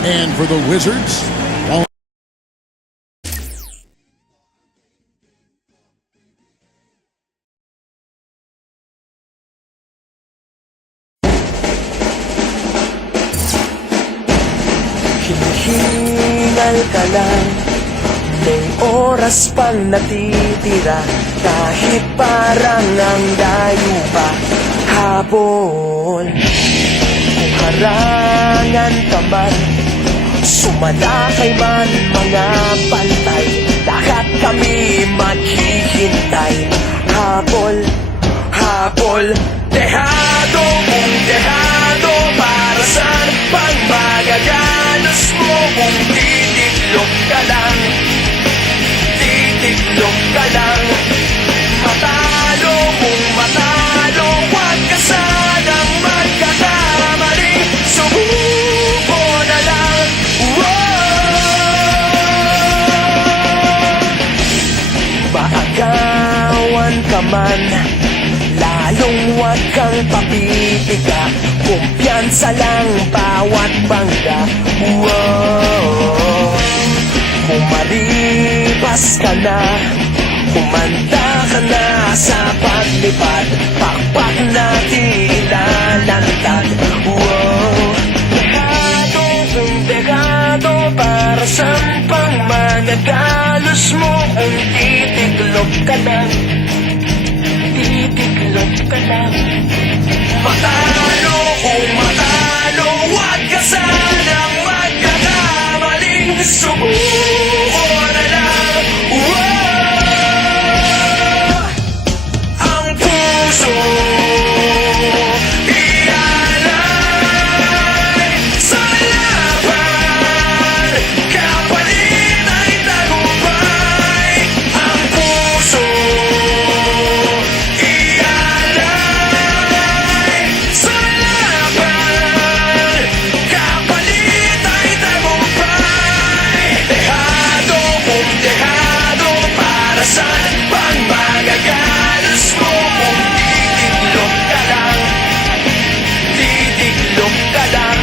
And for the Wizards, hinihingal ka lang, may oras pang natitira, kahit parang ang layo pa habol. Kung harangan ka man, sumalakay man mga bantay, lahat kami maghihintay. Habol, habol, dehado mong dehado, para saan pang magagalos mo kung titiklop ka lang, titiklop ka lang. Matalo mong matalo, huwag ka sanang magkakamali, subuko na lang. Maagawan ka man, lalong huwag kang papipiga, kumpiyansa lang bawat bangga. Kung maribas ka na, kumanda ka na sa paglipad, pakpak natin ilalantad. Dehado kung dehado, para saan pang magagalos mo kung titiklop ka lang, titiklop ka lang. Matalo kung matalo, huwag ka sanang magkakamaling, subuko na lang. Ang puso ialay sa laban, kapalit ay tagumpay. Ang puso ialay sa laban, kapalit ay tagumpay. Dehado kung dehado, para saan pang magagalos mo kung titiklop ka lang, titiklop ka lang.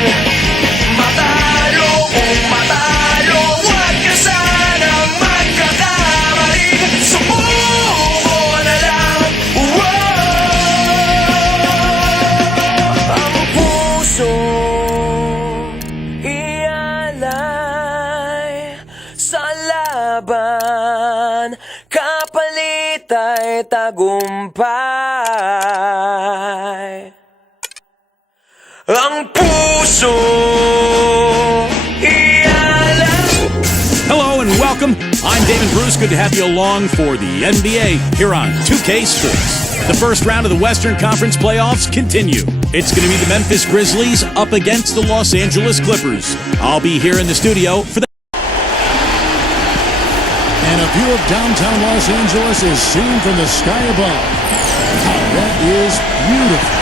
Matalo kung matalo, huwag ka sanang magkakamali, subuko na lang. Ang puso ialay sa laban, kapalit ay tagumpay. Ang puso ialay. Hello and welcome. I'm David Bruce. Good to have you along for the NBA here on 2K Sports. The first round of the Western Conference playoffs continue. It's going to be the Memphis Grizzlies up against the Los Angeles Clippers. I'll be here in the studio for the and a view of downtown Los Angeles is seen from the sky above. That is beautiful.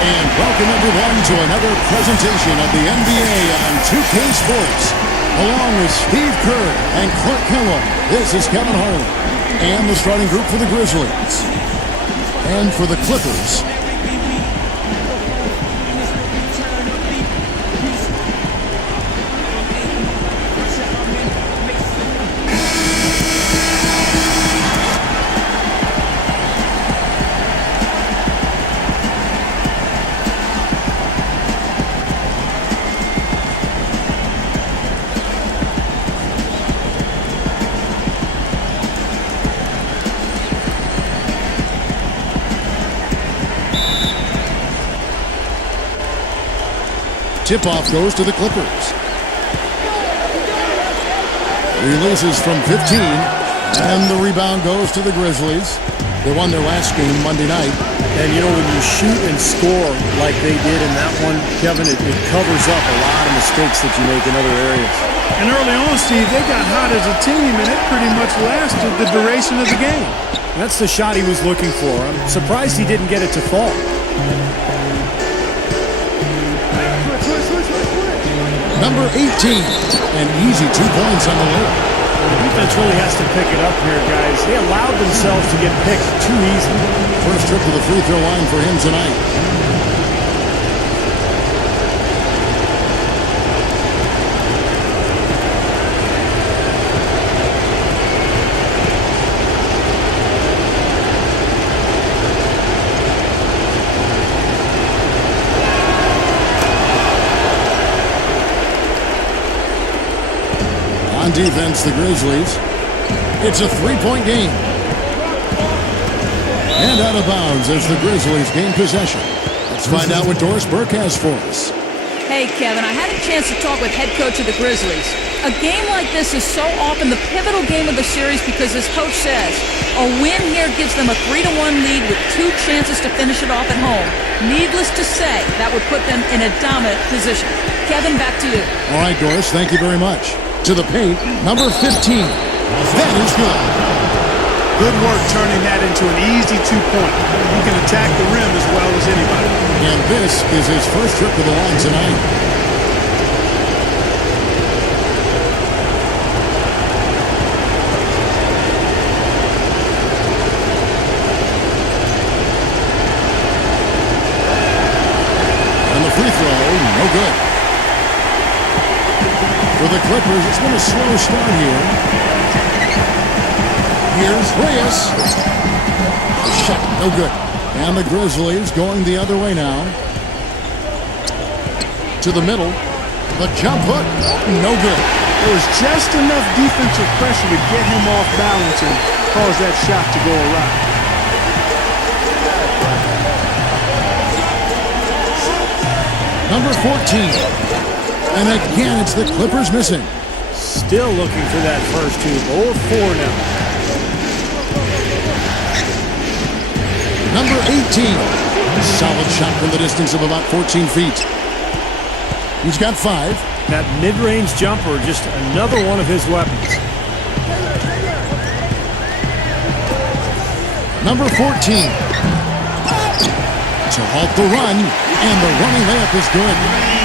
And welcome everyone to another presentation of the NBA on 2K Sports. Along with Steve Kerr and Clark Kellogg, this is Kevin Harlan. And the starting group for the Grizzlies. And for the Clippers, tip-off goes to the Clippers. Releases from 15, and the rebound goes to the Grizzlies. They won their last game Monday night. And, you know, when you shoot and score like they did in that one, Kevin, it covers up a lot of mistakes that you make in other areas. And early on, Steve, they got hot as a team, and it pretty much lasted the duration of the game. That's the shot he was looking for. I'm surprised he didn't get it to fall. Number 18, an easy 2 points on the lid. The defense really has to pick it up here, guys. They allowed themselves to get picked too easy. First trip to the free throw line for him tonight. on defense, the Grizzlies. It's a three-point game. And out of bounds as the Grizzlies gain possession. Let's find out what Doris Burke has for us. Hey, Kevin, I had a chance to talk with head coach of the Grizzlies. A game like this is so often the pivotal game of the series because, as coach says, a win here gives them a 3-1 lead with 2 chances to finish it off at home. Needless to say, that would put them in a dominant position. Kevin, back to you. All right, Doris, thank you very much. To the paint, number 15. That is good. Good work turning that into an easy 2-point. He can attack the rim as well as anybody. And this is his first trip to the line tonight. And the free throw, no good. For the Clippers, it's been a slow start here. Here's Reyes. The shot, no good. And the Grizzlies going the other way now. To the middle. The jump hook, no good. There was just enough defensive pressure to get him off balance and cause that shot to go awry. Number 14. And again, it's the Clippers missing. Still looking for that first 2. 0-4 now. Number 18. Solid shot from the distance of about 14 feet. He's got 5. That mid-range jumper, just another one of his weapons. Number 14. To halt the run, and the running layup is good.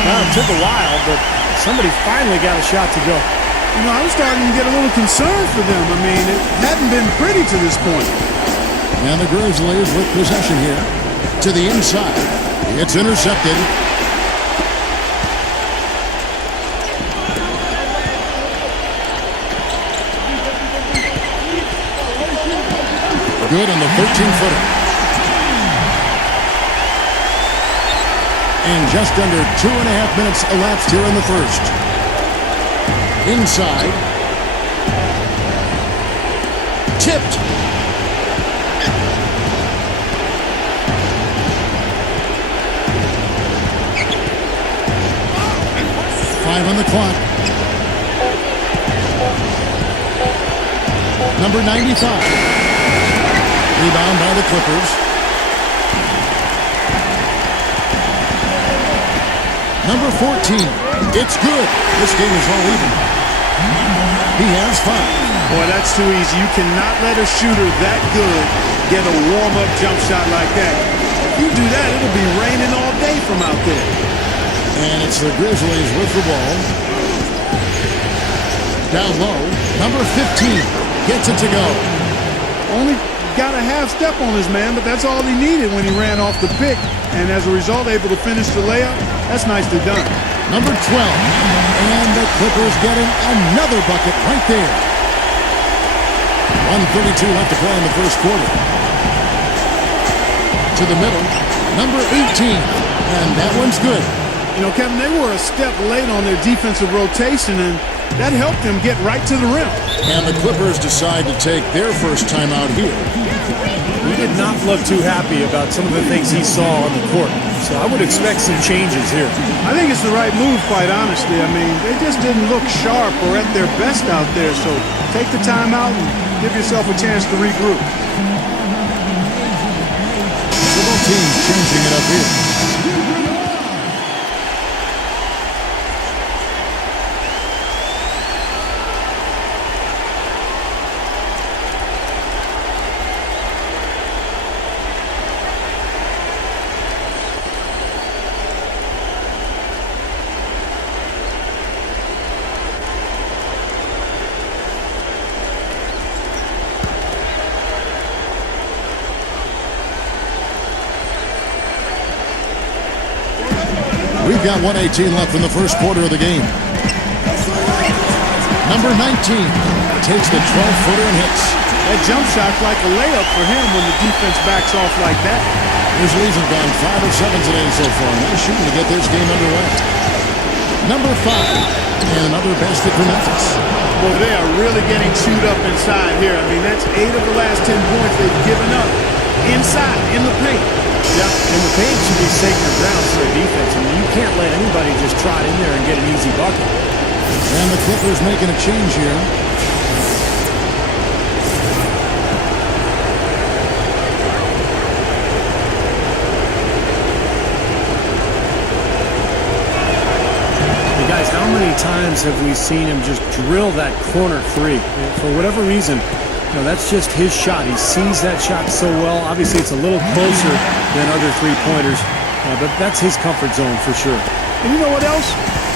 Well, it took a while, but somebody finally got a shot to go. You know, I was starting to get a little concerned for them. I mean, it hadn't been pretty to this point. And the Grizzlies with possession here. To the inside. It's intercepted. Good on the 13-footer. And just under 2.5 minutes elapsed here in the first. Inside. Tipped. Five on the clock. Number 95. Rebound by the Clippers. Number 14. It's good. This game is all even. He has 5. Boy, that's too easy. You cannot let a shooter that good get a warm-up jump shot like that. If you do that, it'll be raining all day from out there. And it's the Grizzlies with the ball. Down low. Number 15 gets it to go. Only got a half step on his man, but that's all he needed when he ran off the pick. And as a result, able to finish the layup. That's nicely done. Number 12. And the Clippers getting another bucket right there. 1:32 left to play in the first quarter. To the middle. Number 18. And that one's good. You know, Kevin, they were a step late on their defensive rotation, and that helped them get right to the rim. And the Clippers decide to take their first time out here. He did not look too happy about some of the things he saw on the court. So I would expect some changes here. I think it's the right move, quite honestly. I mean, they just didn't look sharp or at their best out there. So take the time out and give yourself a chance to regroup. Both teams changing it up here. We've got 1:18 left in the first quarter of the game. Number 19 takes the 12-footer and hits. That jump shot's like a layup for him when the defense backs off like that. Grizzlies have gone 5 of 7 today so far. Nice shooting to get this game underway. Number 5 And another basket for Memphis. Well, they are really getting chewed up inside here. I mean, that's 8 of the last 10 points they've given up inside, in the paint. Yeah, and the paint should be sacred ground for a defense. I mean, you can't let anybody just trot in there and get an easy bucket. And the Clippers making a change here. Guys, how many times have we seen him just drill that corner three? And for whatever reason, that's just his shot. He sees that shot so well. Obviously, it's a little closer than other three-pointers, but that's his comfort zone for sure. And you know what else?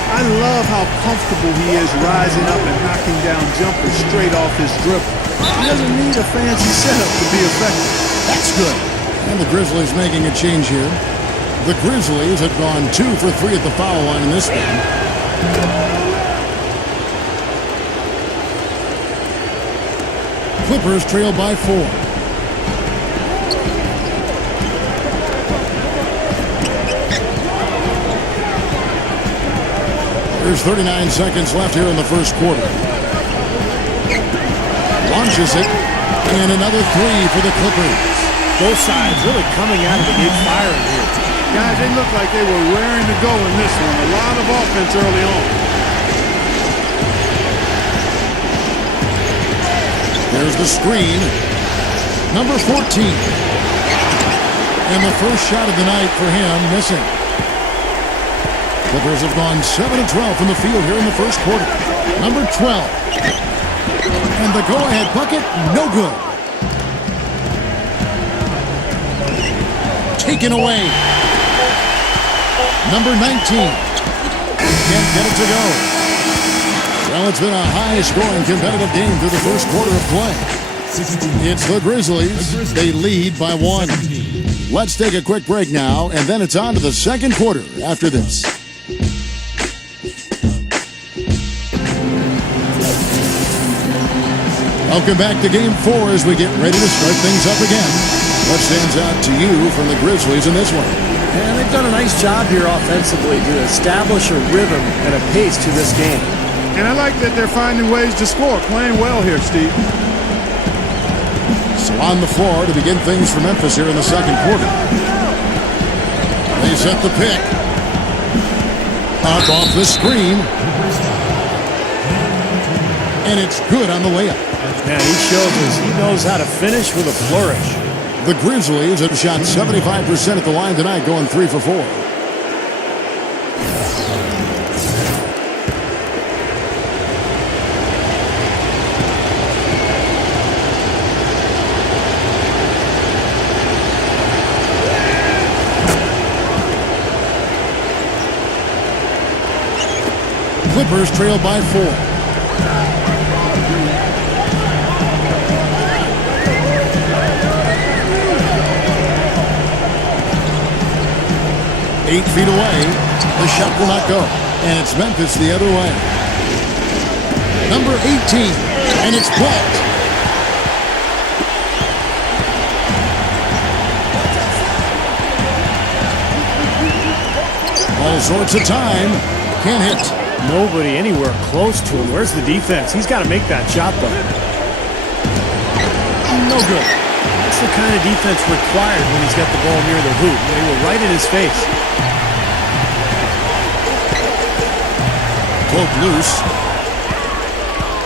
I love how comfortable he is rising up and knocking down jumpers straight off his dribble. He doesn't need a fancy setup to be effective. That's good. And the Grizzlies making a change here. The Grizzlies have gone 2 for 3 at the foul line in this game. Clippers trail by 4. There's 39 seconds left here in the first quarter. Launches it, and another 3 for the Clippers. Both sides really coming out of the gate firing here. Guys, they look like they were raring to go in this one. A lot of offense early on. There's the screen. Number 14. And the first shot of the night for him, missing. Clippers have gone 7 of 12 from the field here in the first quarter. Number 12. And the go-ahead bucket, no good. Taken away. Number 19. Can't get it to go. Well, it's been a high-scoring competitive game through the first quarter of play. It's the Grizzlies. They lead by 1. Let's take a quick break now, and then it's on to the second quarter after this. Welcome back to Game 4 as we get ready to start things up again. What stands out to you from the Grizzlies in this one? And they've done a nice job here offensively to establish a rhythm and a pace to this game. And I like that they're finding ways to score, playing well here, Steve. So on the floor to begin things for Memphis here in the second quarter. They set the pick. Up off the screen. And it's good on the layup. Man, he shows us he knows how to finish with a flourish. The Grizzlies have shot 75% at the line tonight, going 3 for 4. Clippers trail by 4. 8 feet away. The shot will not go. And it's Memphis the other way. Number 18. And it's blocked. All sorts of time. Can't hit. Nobody anywhere close to him. Where's the defense? He's got to make that shot, though. No good. That's the kind of defense required when he's got the ball near the hoop. They were right in his face. Poke loose.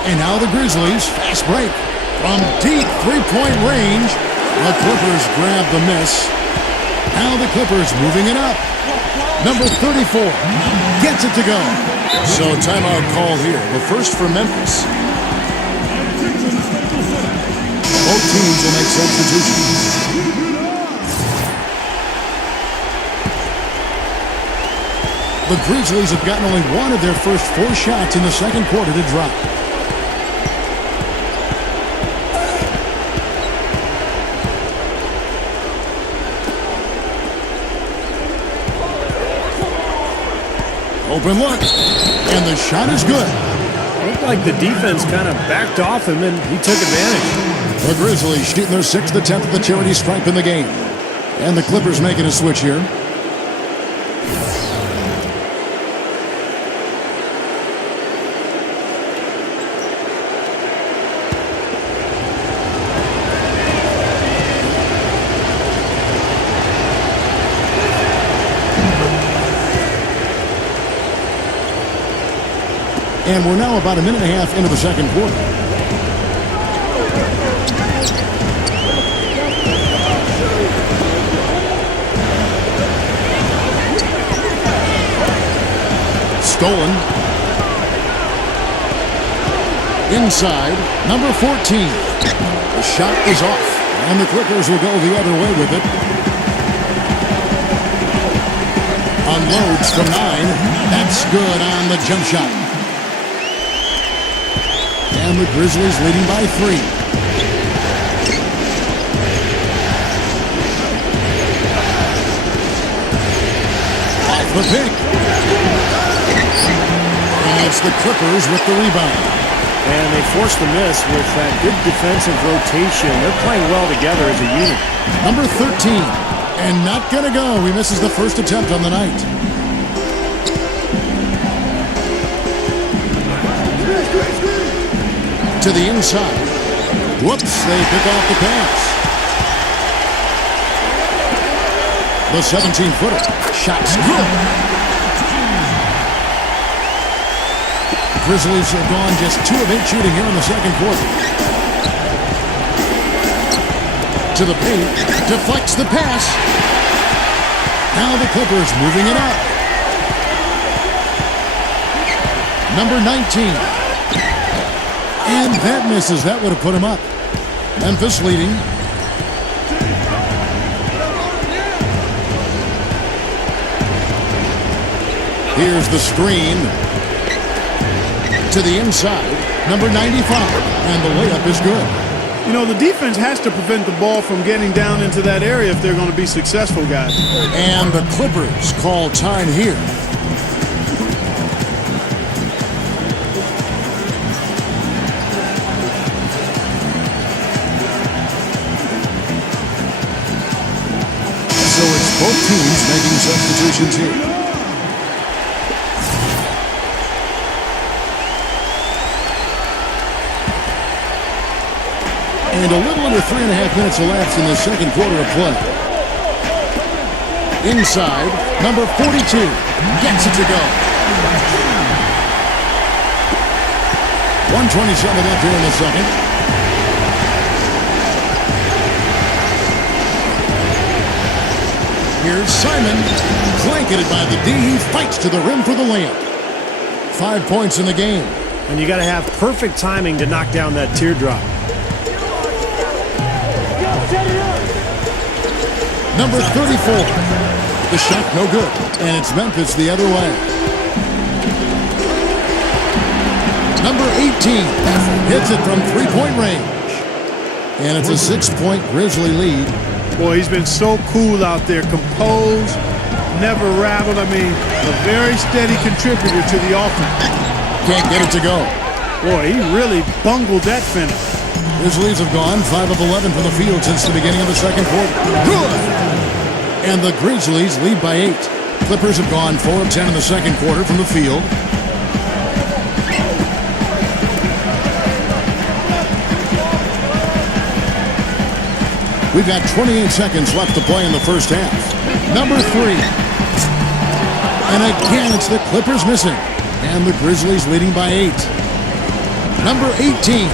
And now the Grizzlies. Fast break. From deep three-point range. The Clippers grab the miss. Now the Clippers moving it up. Number 34 gets it to go. So timeout call here. The first for Memphis. Both teams will make substitutions. The Grizzlies have gotten only one of their first 4 shots in the second quarter to drop. Open look, and the shot is good. Looked like the defense kind of backed off him, and he took advantage. The Grizzlies shooting their 6th attempt at the charity stripe in the game. And the Clippers making a switch here. And we're now about a minute and a half into the second quarter. Stolen. Inside, number 14. The shot is off, and the Clippers will go the other way with it. Unloads from 9. That's good on the jump shot. And the Grizzlies leading by 3. Off the pick. And it's the Clippers with the rebound. And they forced the miss with that good defensive rotation. They're playing well together as a unit. Number 13. And not going to go. He misses the first attempt on the night. To the inside. Whoops, they pick off the pass. The 17-footer. Shot's good. Grizzlies have gone just 2 of 8 shooting here in the second quarter. To the paint. Deflects the pass. Now the Clippers moving it up. Number 19. And that misses. That would have put him up. Memphis leading. Here's the screen. To the inside. Number 95. And the layup is good. You know, the defense has to prevent the ball from getting down into that area if they're going to be successful, guys. And the Clippers call time here. So it's both teams making substitutions here. And a little under 3.5 minutes elapsed in the second quarter of play. Inside, number 42 gets it to go. 1:27 left here in the second. Here's Simon, blanketed by the D. He fights to the rim for the layup. 5 points in the game. And you got to have perfect timing to knock down that teardrop. Number 34. The shot no good. And it's Memphis the other way. Number 18. Hits it from three-point range. And it's a 6-point Grizzly lead. Boy, he's been so cool out there. Composed, never rattled. I mean, a very steady contributor to the offense. Can't get it to go. Boy, he really bungled that finish. Grizzlies have gone 5 of 11 from the field since the beginning of the second quarter. Good! And the Grizzlies lead by 8. Clippers have gone 4 of 10 in the second quarter from the field. We've got 28 seconds left to play in the first half. Number 3. And again, it's the Clippers missing. And the Grizzlies leading by 8. Number 18.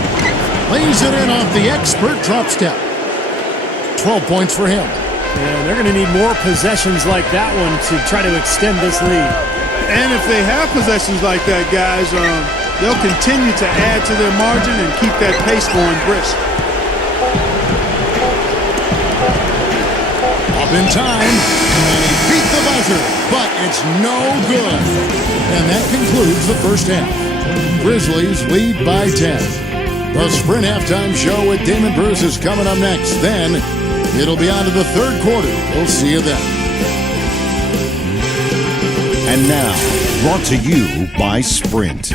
Lays it in off the expert drop step. 12 points for him. And they're going to need more possessions like that one to try to extend this lead. And if they have possessions like that, guys, they'll continue to add to their margin and keep that pace going brisk. Up in time, and he beat the buzzer, but it's no good. And that concludes the first half. Grizzlies lead by 10. The Sprint Halftime Show with Damon Bruce is coming up next. Then it'll be on to the third quarter. We'll see you then. And now, brought to you by Sprint.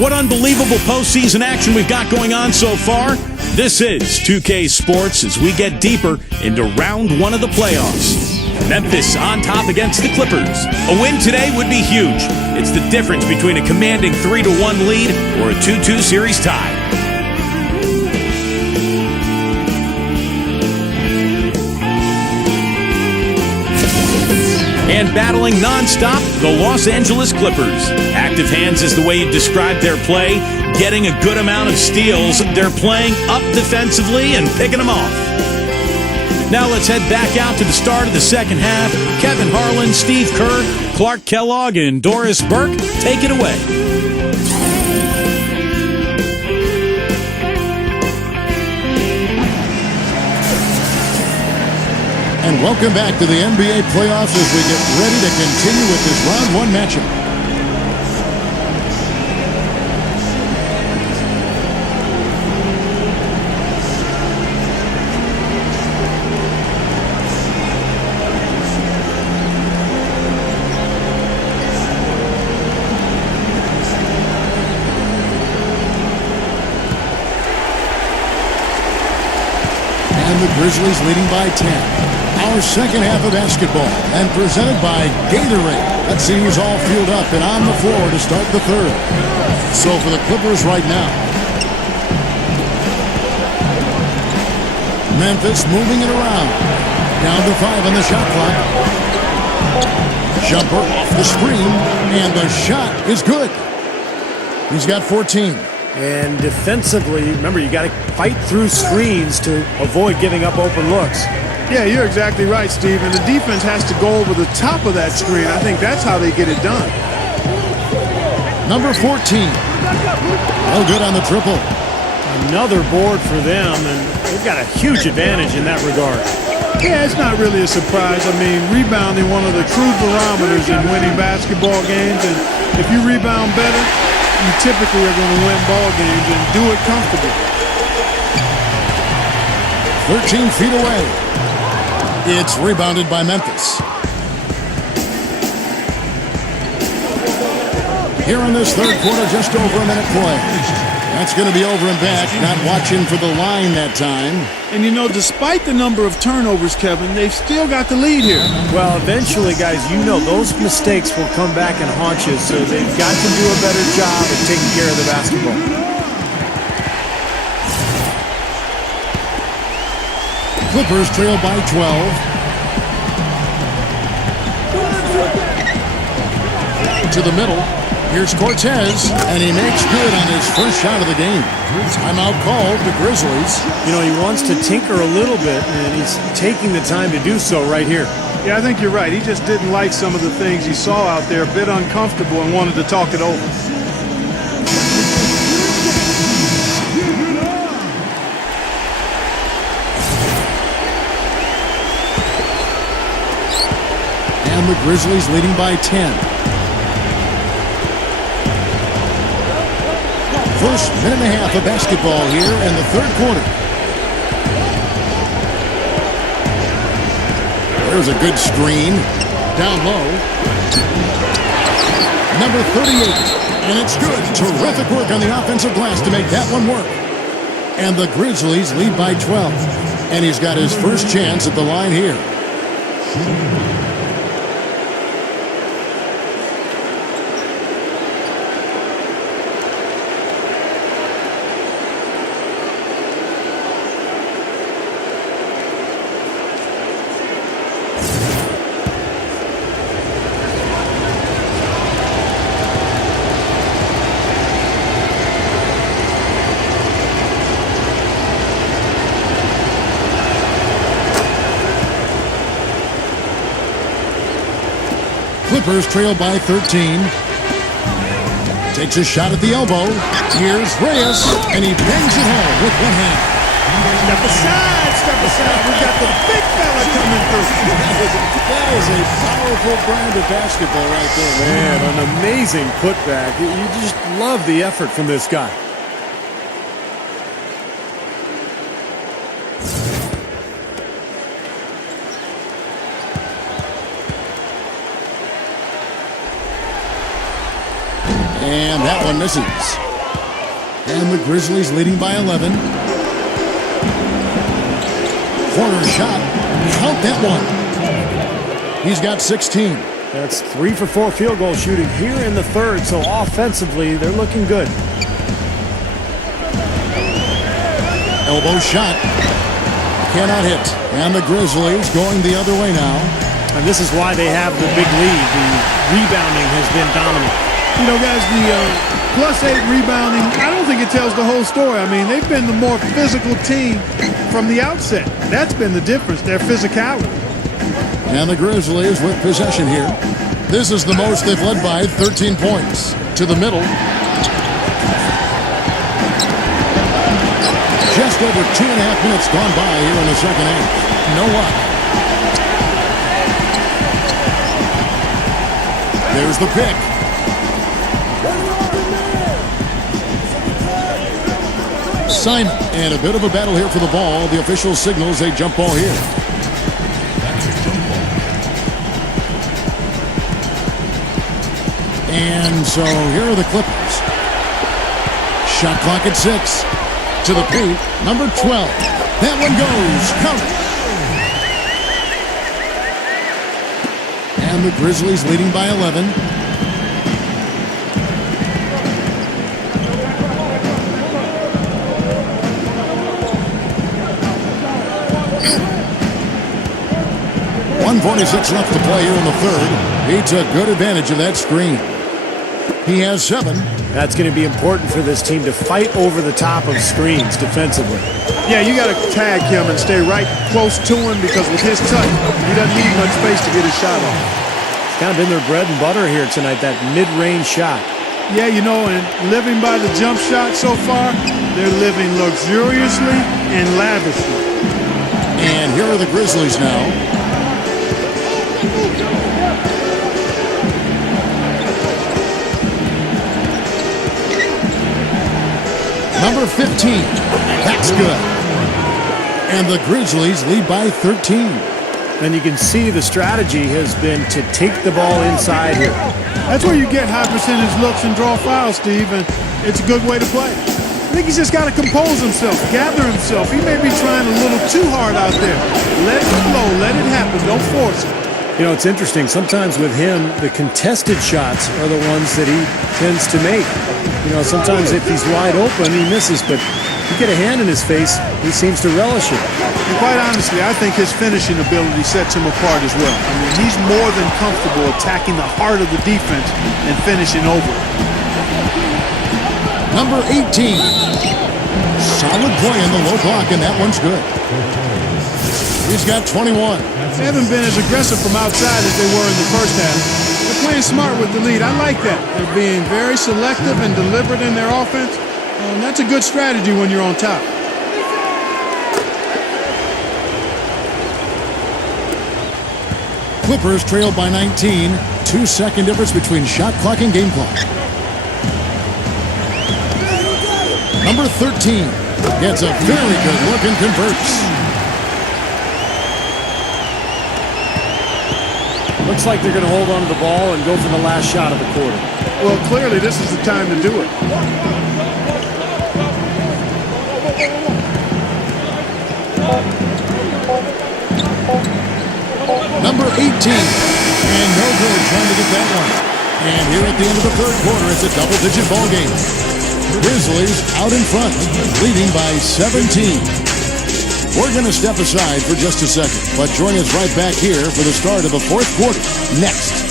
What unbelievable postseason action we've got going on so far. This is 2K Sports as we get deeper into round 1 of the playoffs. Memphis on top against the Clippers. A win today would be huge. It's the difference between a commanding 3-1 lead or a 2-2 series tie. And battling nonstop, the Los Angeles Clippers. Active hands is the way you describe their play, getting a good amount of steals. They're playing up defensively and picking them off. Now let's head back out to the start of the second half. Kevin Harlan, Steve Kerr, Clark Kellogg, and Doris Burke, take it away. And welcome back to the NBA playoffs as we get ready to continue with this round one matchup. And the Grizzlies leading by 10. Our second half of basketball, and presented by Gatorade. Let's see who's all fueled up and on the floor to start the third. So for the Clippers right now, Memphis moving it around. Down to 5 on the shot clock. Jumper off the screen, and the shot is good. He's got 14. And defensively, remember, you got to fight through screens to avoid giving up open looks. Yeah, you're exactly right, Steve. And the defense has to go over the top of that screen. I think that's how they get it done. Number 14. No good on the triple. Another board for them, and they've got a huge advantage in that regard. Yeah, it's not really a surprise. I mean, rebounding one of the true barometers in winning basketball games. And if you rebound better, you typically are going to win ball games and do it comfortably. 13 feet away. It's rebounded by Memphis. Here in this third quarter, just over a minute play. That's going to be over and back. Not watching for the line that time. And you know, despite the number of turnovers, Kevin, they've still got the lead here. Well, eventually, guys, you know those mistakes will come back and haunt you, so they've got to do a better job of taking care of the basketball. Clippers trail by 12. To the middle. Here's Cortez, and he makes good on his first shot of the game. Timeout called the Grizzlies. You know, he wants to tinker a little bit, and he's taking the time to do so right here. Yeah, I think you're right. He just didn't like some of the things he saw out there, a bit uncomfortable, and wanted to talk it over. And the Grizzlies leading by 10. First minute and a half of basketball here in the third quarter. There's a good screen. Down low. Number 38. And it's good. Terrific work on the offensive glass to make that one work. And the Grizzlies lead by 12. And he's got his first chance at the line here. Clippers trail by 13. Takes a shot at the elbow. Here's Reyes, and he bangs it home with one hand. Step aside, step aside. We got the big fella coming through. That is a powerful brand of basketball right there. Man, an amazing putback. You just love the effort from this guy. And that one misses. And the Grizzlies leading by 11. Corner shot. Count that one. He's got 16. That's 3 for 4 field goal shooting here in the third, so offensively, they're looking good. Elbow shot. Cannot hit. And the Grizzlies going the other way now. And this is why they have the big lead. The rebounding has been dominant. You know, guys, the +8 rebounding, I don't think it tells the whole story. I mean, they've been the more physical team from the outset. That's been the difference, their physicality. And the Grizzlies with possession here. This is the most they've led by, 13 points. To the middle. Just over 2.5 minutes gone by here in the second half. No luck. There's the pick. Simon, and a bit of a battle here for the ball. The official signals a jump ball here. And so here are the Clippers. Shot clock at 6. To the paint, number 12. That one goes. Count. And the Grizzlies leading by 11. .146 left to play here in the third. He took good advantage of that screen. He has 7. That's going to be important for this team to fight over the top of screens defensively. Yeah, you got to tag him and stay right close to him because with his touch, he doesn't need much space to get his shot off. It's kind of been their bread and butter here tonight, that mid-range shot. Yeah, you know, and living by the jump shot so far, they're living luxuriously and lavishly. And here are the Grizzlies now. Number 15. That's good. And the Grizzlies lead by 13. And you can see the strategy has been to take the ball inside here. That's where you get high percentage looks and draw fouls, Steve, and it's a good way to play. I think he's just got to compose himself, gather himself. He may be trying a little too hard out there. Let it flow, let it happen, don't force it. You know, it's interesting. Sometimes with him, the contested shots are the ones that he tends to make. You know, sometimes if he's wide open, he misses, but you get a hand in his face, he seems to relish it. And quite honestly, I think his finishing ability sets him apart as well. I mean, he's more than comfortable attacking the heart of the defense and finishing over it. Number 18. Solid play in the low block, and that one's good. He's got 21. They haven't been as aggressive from outside as they were in the first half. They're playing smart with the lead. I like that. They're being very selective and deliberate in their offense. And that's a good strategy when you're on top. Clippers trail by 19. 2-second difference between shot clock and game clock. Number 13 gets a very good look and converts. Looks like they're going to hold on to the ball and go for the last shot of the quarter. Well, clearly this is the time to do it. Number 18. And no good trying to get that one. And here at the end of the third quarter, it's a double-digit ball game. Grizzlies out in front, leading by 17. We're going to step aside for just a second, but join us right back here for the start of the fourth quarter next.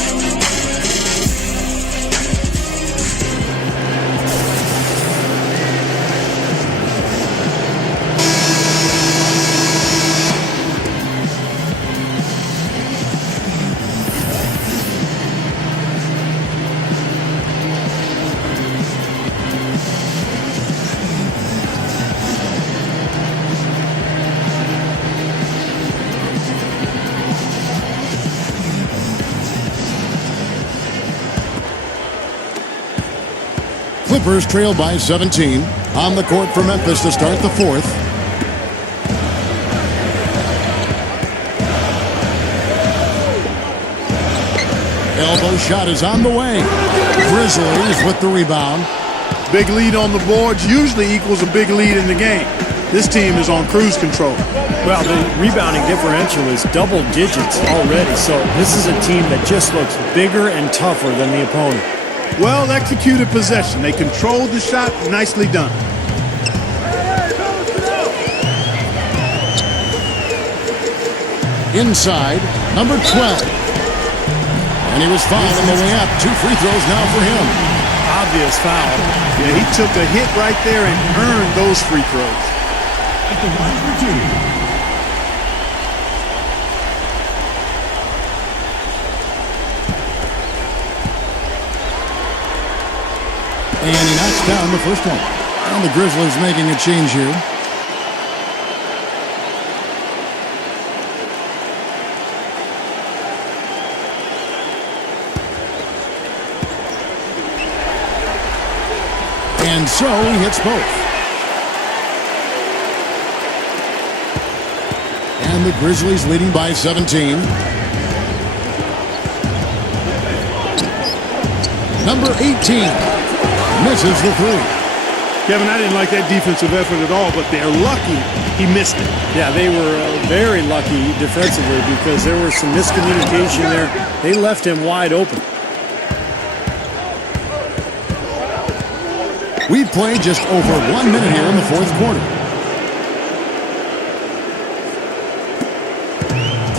Clippers trail by 17. On the court for Memphis to start the fourth. Elbow shot is on the way. Grizzlies with the rebound. Big lead on the boards usually equals a big lead in the game. This team is on cruise control. Well, the rebounding differential is double digits already, so this is a team that just looks bigger and tougher than the opponent. Well executed possession. They controlled the shot. Nicely done. Inside, number 12. And he was fouled on the way up. 2 free throws now for him. Obvious foul. Yeah, he took a hit right there and earned those free throws. And he knocks down the first one. And the Grizzlies making a change here. And so he hits both. And the Grizzlies leading by 17. Number 18 misses the 3. Kevin, I didn't like that defensive effort at all, but they're lucky he missed it. Yeah, they were very lucky defensively because there was some miscommunication there. They left him wide open. We've played just over 1 minute here in the fourth quarter.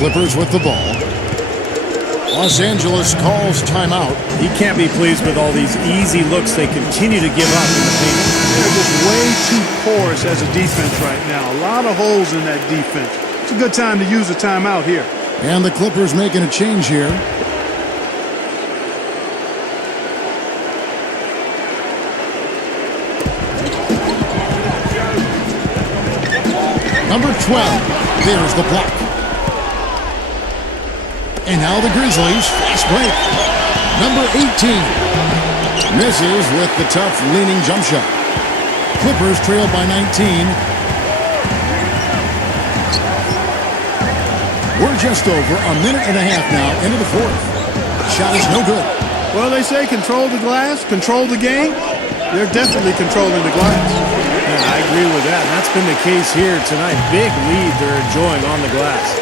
Clippers with the ball. Los Angeles calls timeout. He can't be pleased with all these easy looks they continue to give up in the paint. They're just way too porous as a defense right now. A lot of holes in that defense. It's a good time to use a timeout here. And the Clippers making a change here. Number 12, there's the block. And now the Grizzlies, fast break. Number 18, misses with the tough leaning jump shot. Clippers trailed by 19. We're just over a minute and a half now into the fourth. Shot is no good. Well, they say control the glass, control the game. They're definitely controlling the glass. And I agree with that. And that's been the case here tonight. Big lead they're enjoying on the glass.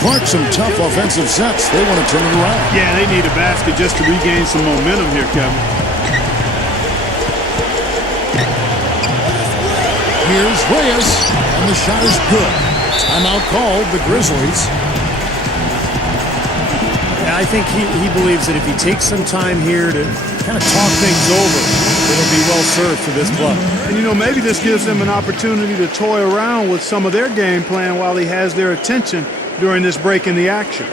Clark, some tough offensive sets. They want to turn it around. Yeah, they need a basket just to regain some momentum here, Kevin. Here's Reyes, and the shot is good. Timeout called, the Grizzlies. Yeah, I think he believes that if he takes some time here to kind of talk things over, it'll be well served for this club. And, you know, maybe this gives them an opportunity to toy around with some of their game plan while he has their attention during this break in the action.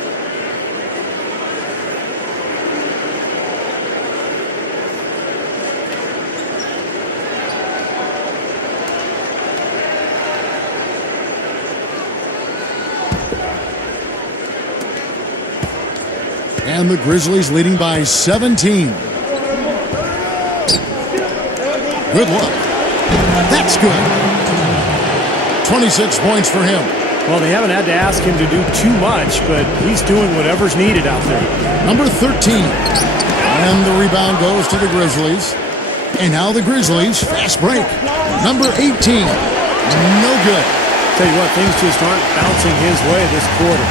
And the Grizzlies leading by 17. Good luck. That's good. 26 points for him. Well, they haven't had to ask him to do too much, but he's doing whatever's needed out there. Number 13. And the rebound goes to the Grizzlies. And now the Grizzlies, fast break. Number 18. No good. Tell you what, things just aren't bouncing his way this quarter.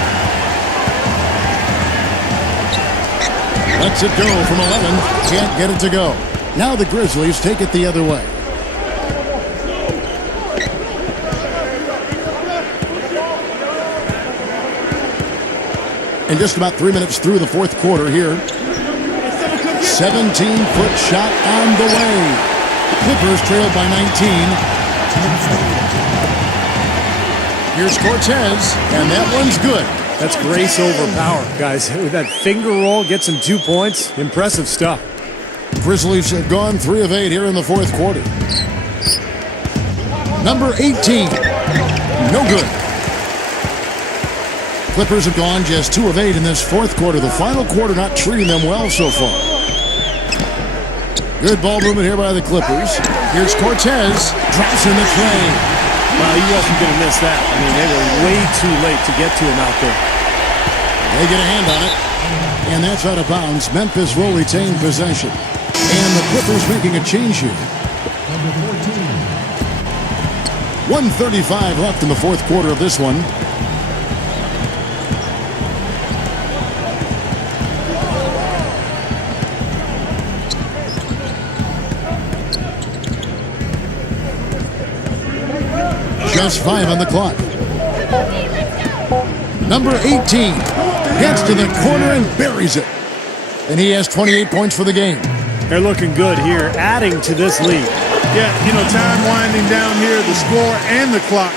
Lets it go from 11. Can't get it to go. Now the Grizzlies take it the other way. And just about 3 minutes through the fourth quarter here. 17-foot shot on the way. Clippers trailed by 19. Here's Cortez, and that one's good. That's grace over power, guys. With that finger roll, gets him 2 points. Impressive stuff. Grizzlies have gone 3 of 8 here in the fourth quarter. Number 18, no good. Clippers have gone just 2 of 8 in this fourth quarter. The final quarter not treating them well so far. Good ball movement here by the Clippers. Here's Cortez, drops in the tray. Well, he wasn't going to miss that. I mean, they were way too late to get to him out there. They get a hand on it, and that's out of bounds. Memphis will retain possession. And the Clippers making a change here. 1:35 left in the fourth quarter of this one. Just 5 on the clock. Number 18. Gets to the corner and buries it. And he has 28 points for the game. They're looking good here, adding to this lead. Yeah, you know, time winding down here, the score and the clock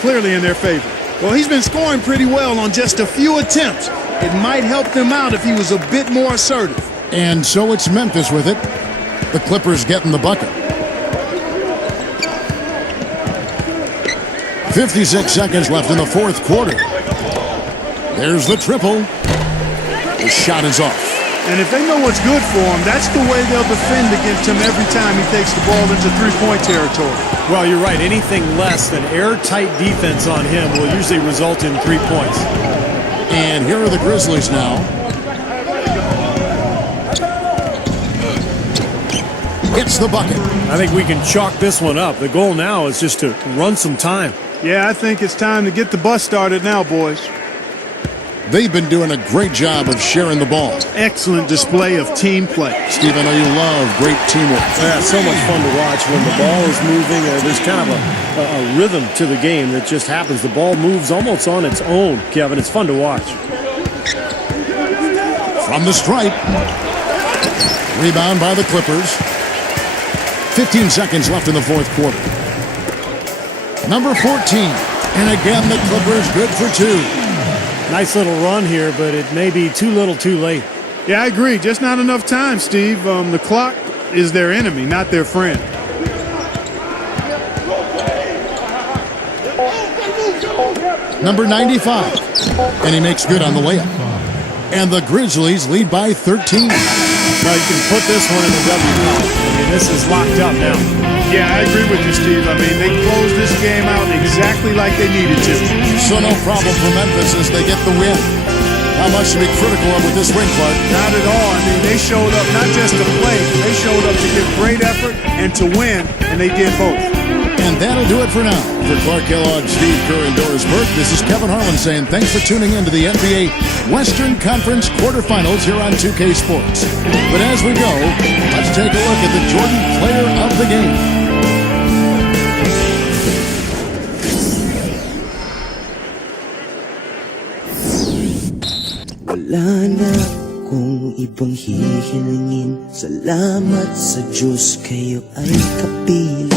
clearly in their favor. Well, he's been scoring pretty well on just a few attempts. It might help them out if he was a bit more assertive. And so it's Memphis with it. The Clippers getting the bucket. 56 seconds left in the fourth quarter. There's the triple. The shot is off. And if they know what's good for him, that's the way they'll defend against him every time he takes the ball into three-point territory. Well, you're right. Anything less than airtight defense on him will usually result in 3 points. And here are the Grizzlies now. Gets the bucket. I think we can chalk this one up. The goal now is just to run some time. Yeah, I think it's time to get the bus started now, boys. They've been doing a great job of sharing the ball. Excellent display of team play. Steve, I know you love great teamwork. Yeah, so much fun to watch when the ball is moving. There's kind of a rhythm to the game that just happens. The ball moves almost on its own, Kevin. It's fun to watch. From the stripe. Rebound by the Clippers. 15 seconds left in the fourth quarter. Number 14. And again, the Clippers good for two. Nice little run here, but it may be too little too late. Yeah, I agree. Just not enough time, Steve. The clock is their enemy, not their friend. Number 95. And he makes good on the layup. And the Grizzlies lead by 13. Well, you can put this one in the W column. I mean, this is locked up now. Yeah, I agree with you, Steve. I mean, they closed this game out exactly like they needed to. So no problem for Memphis as they get the win. How much to be critical of with this win, Clark? Not at all. I mean, they showed up not just to play, they showed up to give great effort and to win, and they did both. And that'll do it for now. For Clark Kellogg, Steve Kerr, and Doris Burke, this is Kevin Harlan saying thanks for tuning in to the NBA Western Conference quarterfinals here on 2K Sports. But as we go, let's take a look at the Jordan Player of the Game. Wala na kung ibang hihilingin. Salamat sa Diyos, kayo ay kapiling.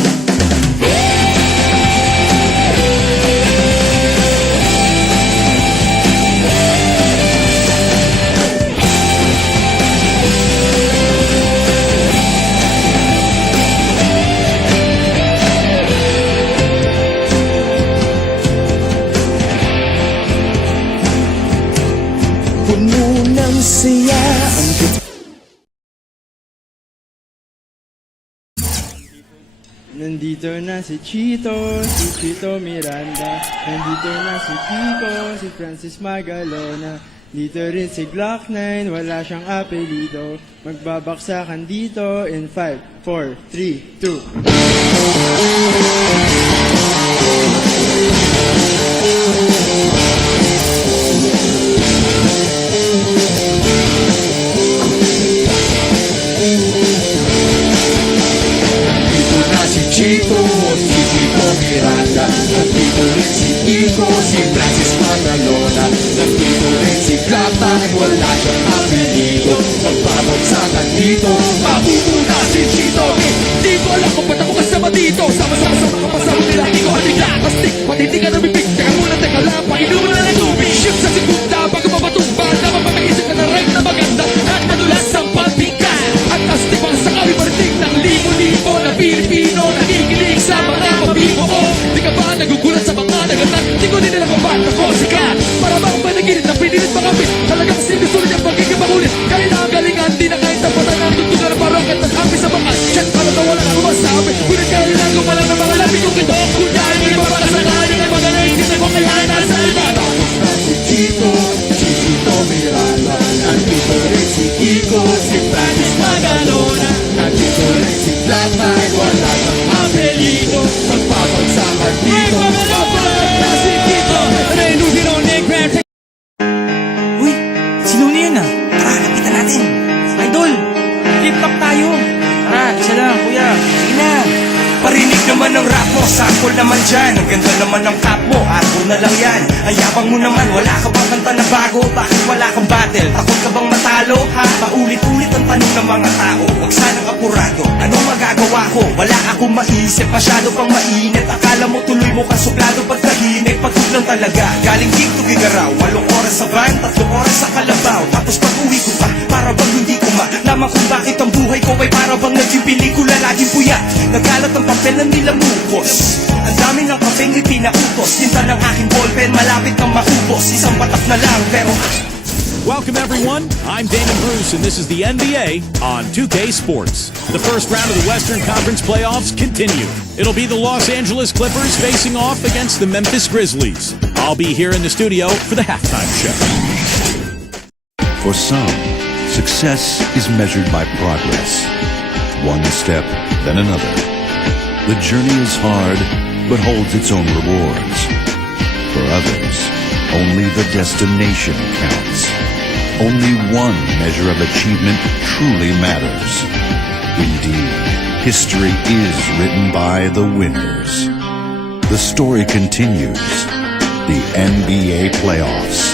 Puno ng saya ang Nandito na si Chito Miranda. Nandito na si Kiko, si Francis Magalona. Dito rin si Glock 9, wala siyang apelido. Magbabaksakan dito in 5, 4, 3, 2. Chito Miranda. Nandito rin si Kiko, si Francis Magalona. Nandito rin si Plata, wala siyang apelido. Magbabagsakan dito, mabubuna si Chito. Di ko alam kung ba't ako kasama dito. Sama-sama sa mga kasama nila. Di ko halika, kastik, pati di ka nabibig. Teka muna, teka lang, painuman na ng tubig. Shift sa segunda, bago mapatumba. Naman mapag-isip ka na right na maganda. At madulas ang pagbigkas. At astik ang sakawi maritig ng libo-libo na Pilipino. Nakikinig sa mga pabibo ko. Di ka ba nagugulat sa mga naganap? Di ko din nila kung ba't ako sikat. Para bang panaginit na pinilit makapit. Talagang sinusulit ang pagiging makulit. Kahit ang galingan, di na kahit tapatan ang tutugan ng parokit. At api sa mga chat para na wala akong masabi. Ngunit kailangan ko pala ng mga labi kong ito. Kung dahil may mapakasalanan ay magaling. Kasi kung kaya nasa iba. Tapos na si Chito Miranda. Nandito rin si Kiko, si Francis Magalona. Nandito rin si Black Mike, wala kang apelido. Magpapagsakan dito, mapapalag na si Kiko. naman ang cap mo, arbo na lang yan. Ang yabang mo naman, wala ka bang kanta na bago? Bakit wala kang battle? Takot ka bang matalo? Ha? Paulit-ulit ang tanong ng mga tao. Huwag sanang apurado, anong magagawa ko? Wala akong maisip, masyado pang mainit. Akala mo tuloy mo kang suplado pagkahimik. Pagod lang talaga, galing gig to gigaraw. 8 oras sa van, 3 oras sa kalabaw. Tapos pag-uwi ko pa, para bang hindi ko malaman kung bakit ang buhay ko ay para bang naging pelikula. Laging puyat, nagalat ang papel na nilamukos. Ang dami ng kapeng ipinautos. Tinta ng aking ballpen, malapit nang maubos. Isang patak na lang, pero... Welcome, everyone. I'm Damon Bruce, and this is the NBA on 2K Sports. The first round of the Western Conference playoffs continue. It'll be the Los Angeles Clippers facing off against the Memphis Grizzlies. I'll be here in the studio for the halftime show. For some, success is measured by progress. One step, then another. The journey is hard, but holds its own rewards. For others, only the destination counts. Only one measure of achievement truly matters. Indeed, history is written by the winners. The story continues. The NBA playoffs,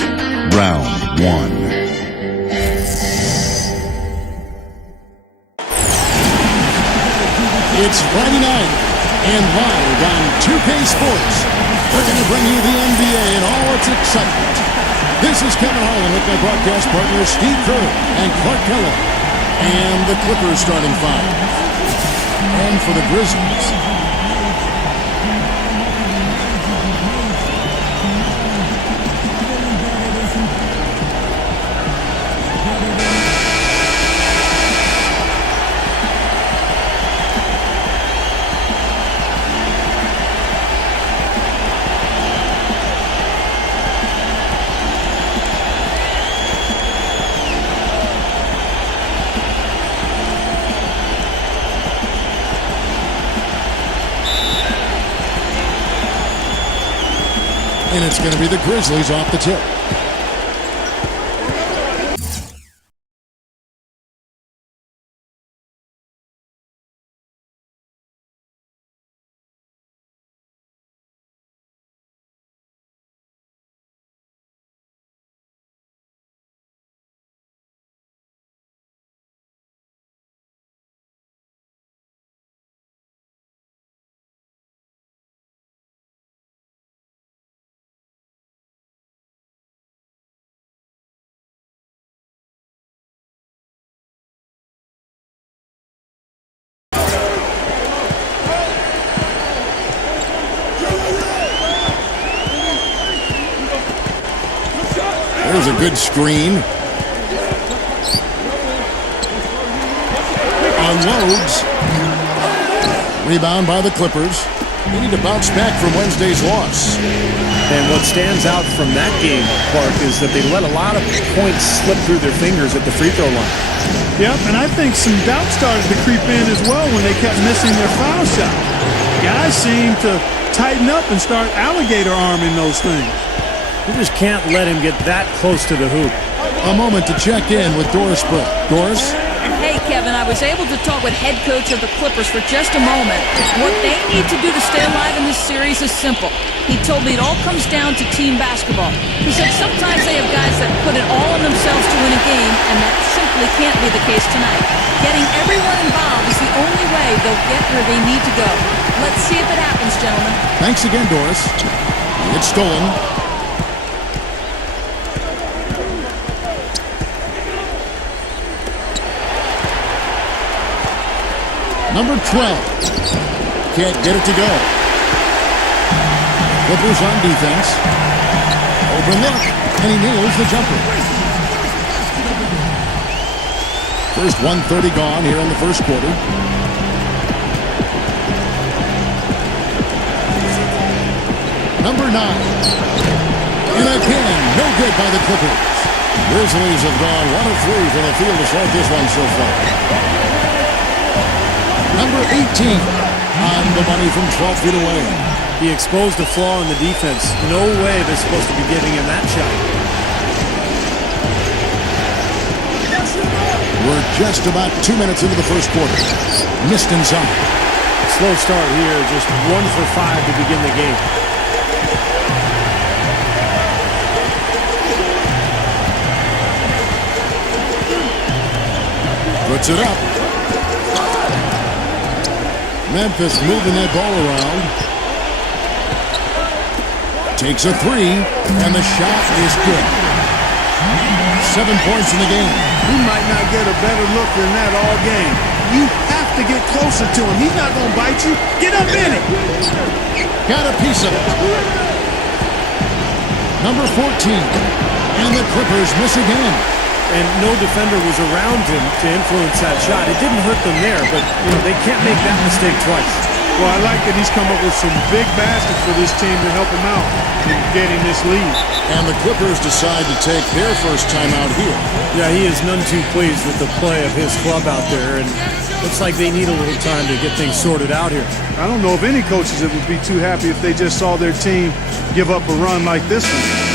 round 1. It's Friday night, and live on 2K Sports, we're going to bring you the NBA in all its excitement. This is Kevin Harlan with my broadcast partners Steve Kerr and Clark Keller. And the Clippers starting 5. And for the Grizzlies, and it's going to be the Grizzlies off the tip. There's a good screen. Unloads. Rebound by the Clippers. They need to bounce back from Wednesday's loss. And what stands out from that game, Clark, is that they let a lot of points slip through their fingers at the free throw line. Yep, and I think some doubt started to creep in as well when they kept missing their foul shot. Guys seem to tighten up and start alligator arming those things. You just can't let him get that close to the hoop. A moment to check in with Doris Burke. Doris? Hey, Kevin, I was able to talk with head coach of the Clippers for just a moment. What they need to do to stay alive in this series is simple. He told me it all comes down to team basketball. He said sometimes they have guys that put it all on themselves to win a game, and that simply can't be the case tonight. Getting everyone involved is the only way they'll get where they need to go. Let's see if it happens, gentlemen. Thanks again, Doris. It's stolen. Number 12. Can't get it to go. Clippers on defense. Open look, and he nails the jumper. First 1:30 gone here in the first quarter. Number 9. And again, no good by the Clippers. Grizzlies have gone 1 of 3 from the field to start this one so far. Number 18, on the money from 12 feet away. He exposed a flaw in the defense. No way they're supposed to be giving him that shot. We're just about 2 minutes into the first quarter. Missed inside. Slow start here, just 1 for 5 to begin the game. puts it up. Memphis moving that ball around. Takes a three, and the shot is good. 7 points in the game. You might not get a better look than that all game. You have to get closer to him. He's not going to bite you. Get up in it. Got a piece of it. Number 14. And the Clippers miss again. And no defender was around him to influence that shot. It didn't hurt them there, but they can't make that mistake twice. Well, I like that he's come up with some big baskets for this team to help him out in getting this lead. And the Clippers decide to take their first time out here. Yeah, he is none too pleased with the play of his club out there, and looks like they need a little time to get things sorted out here. I don't know if any coaches that would be too happy if they just saw their team give up a run like this one.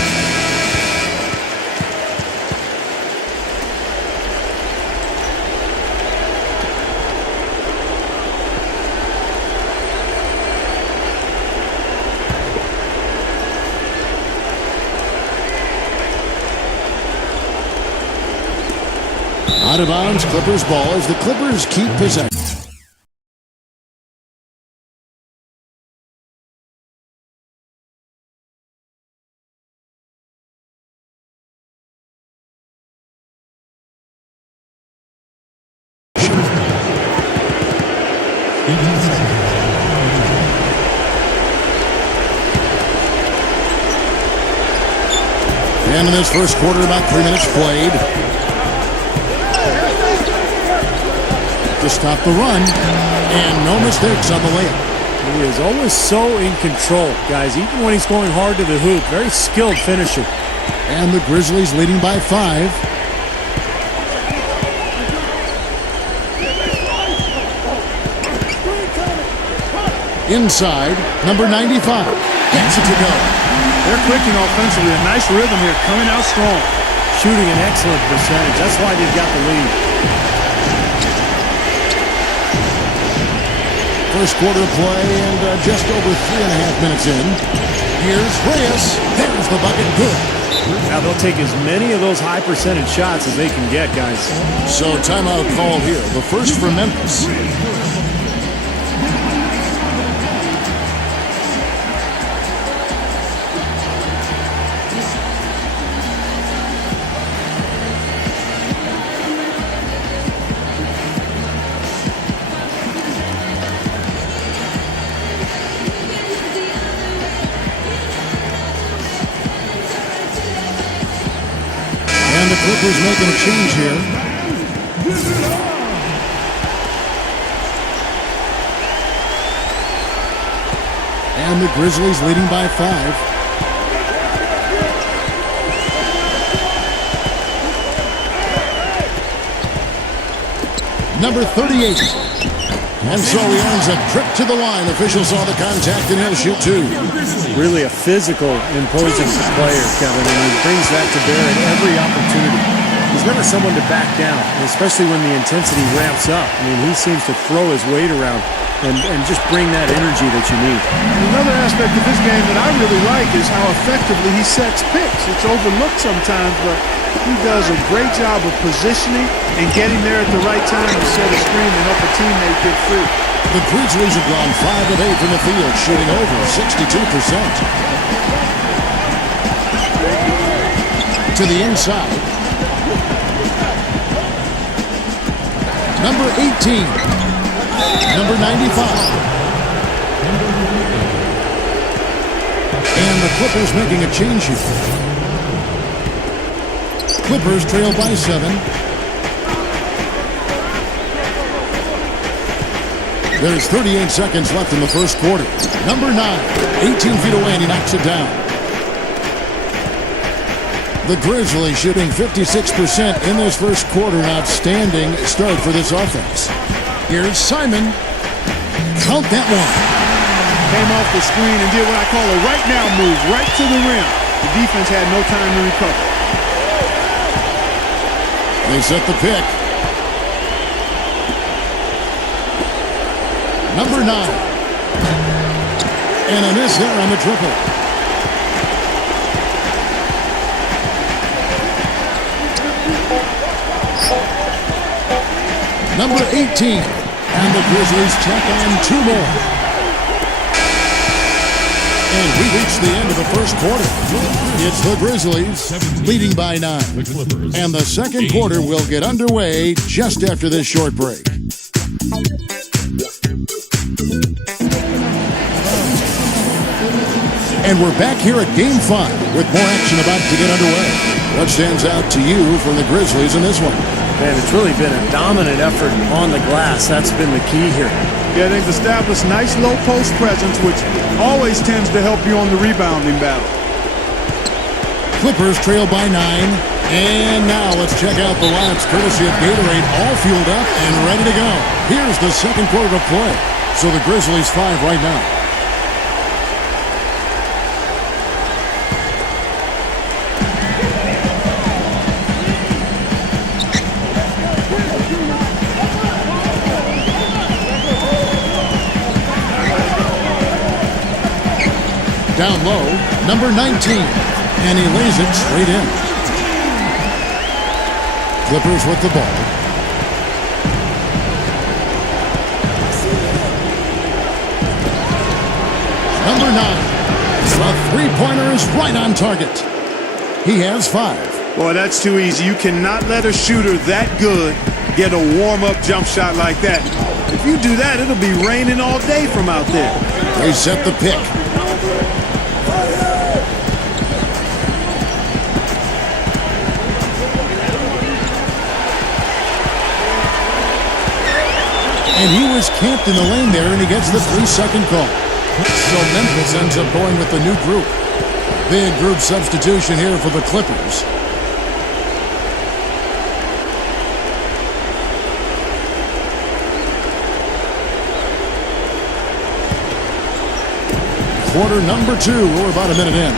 Out of bounds, Clippers ball as the Clippers keep possession. And in this first quarter, about 3 minutes played. To stop the run, and no mistakes on the layup. He is always so in control, guys, even when he's going hard to the hoop. Very skilled finisher. And the Grizzlies leading by 5. Inside, number 95 gets it to go. They're clicking offensively. A nice rhythm here, coming out strong. Shooting an excellent percentage. That's why they've got the lead. First quarter play and just over 3.5 minutes in. Here's Reyes. There's the bucket. Good. Now they'll take as many of those high percentage shots as they can get, guys. So timeout call here. The first for Memphis. And the Clippers making a change here. And the Grizzlies leading by 5. Number 38. And so he earns a trip to the line. Officials saw the contact and he'll shoot 2. Really a physical, imposing player, Kevin, and he brings that to bear at every opportunity. He's never someone to back down, especially when the intensity ramps up. I mean, he seems to throw his weight around and just bring that energy that you need. Another aspect of his game that I really like is how effectively he sets picks. It's overlooked sometimes, but he does a great job of positioning and getting there at the right time to set a screen to help a teammate get free. The Grizzlies have gone 5 of 8 from the field, shooting over 62%. To the inside. Number 18. Number 95. And the Clippers making a change here. Clippers trail by 7. There's 38 seconds left in the first quarter. Number 9, 18 feet away, and he knocks it down. The Grizzlies shooting 56% in this first quarter. An outstanding start for this offense. Here's Simon. Count that one. Came off the screen and did what I call a right now move, right to the rim. The defense had no time to recover. They set the pick. Number 9. And a miss there on the triple. number 18. And the Grizzlies check on 2 more. And we reach the end of the first quarter. It's the Grizzlies leading by 9. And the second quarter will get underway just after this short break. And we're back here at Game 5 with more action about to get underway. What stands out to you from the Grizzlies in this one? Man, it's really been a dominant effort on the glass. That's been the key here. Yeah, they've established nice low post presence, which always tends to help you on the rebounding battle. Clippers trail by 9. And now let's check out the lineups courtesy of Gatorade, all fueled up and ready to go. Here's the second quarter of play. So the Grizzlies 5 right now. Down low, number 19, and he lays it straight in. Clippers with the ball. Number 9, a three-pointer is right on target. He has 5. Boy, that's too easy. You cannot let a shooter that good get a warm-up jump shot like that. If you do that, it'll be raining all day from out there. They set the pick. And he was camped in the lane there, and he gets the 3-second call. So Memphis ends up going with the new group. Big group substitution here for the Clippers. Quarter number 2. We're about a minute in.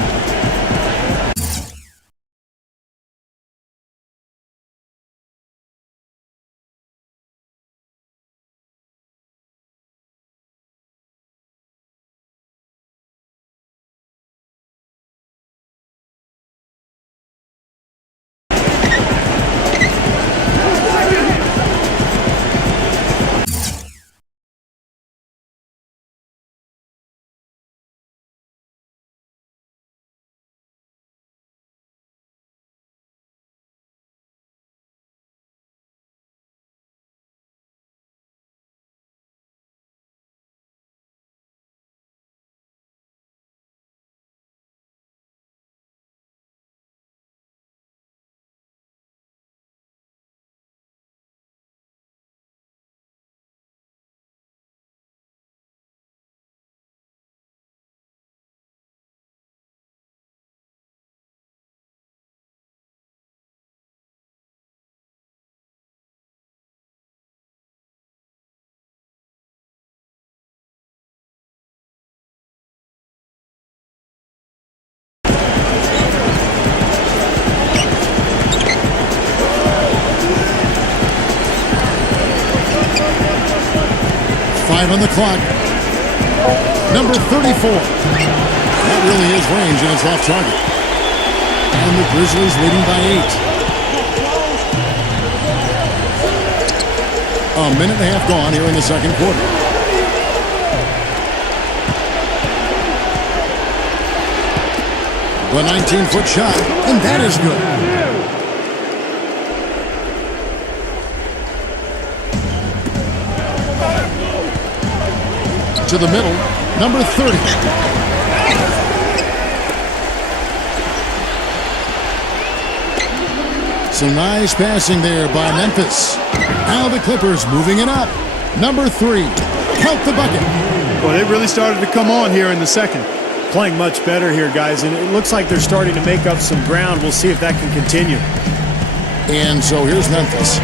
On the clock. Number 34. That really is range, and it's off target. And the Grizzlies leading by 8. A minute and a half gone here in the second quarter. The 19-foot shot, and that is good. To the middle, number 30. Some nice passing there by Memphis. Now the Clippers moving it up. Number 3, count the bucket. Well, they really started to come on here in the second. Playing much better here, guys, and it looks like they're starting to make up some ground. We'll see if that can continue. And so here's Memphis.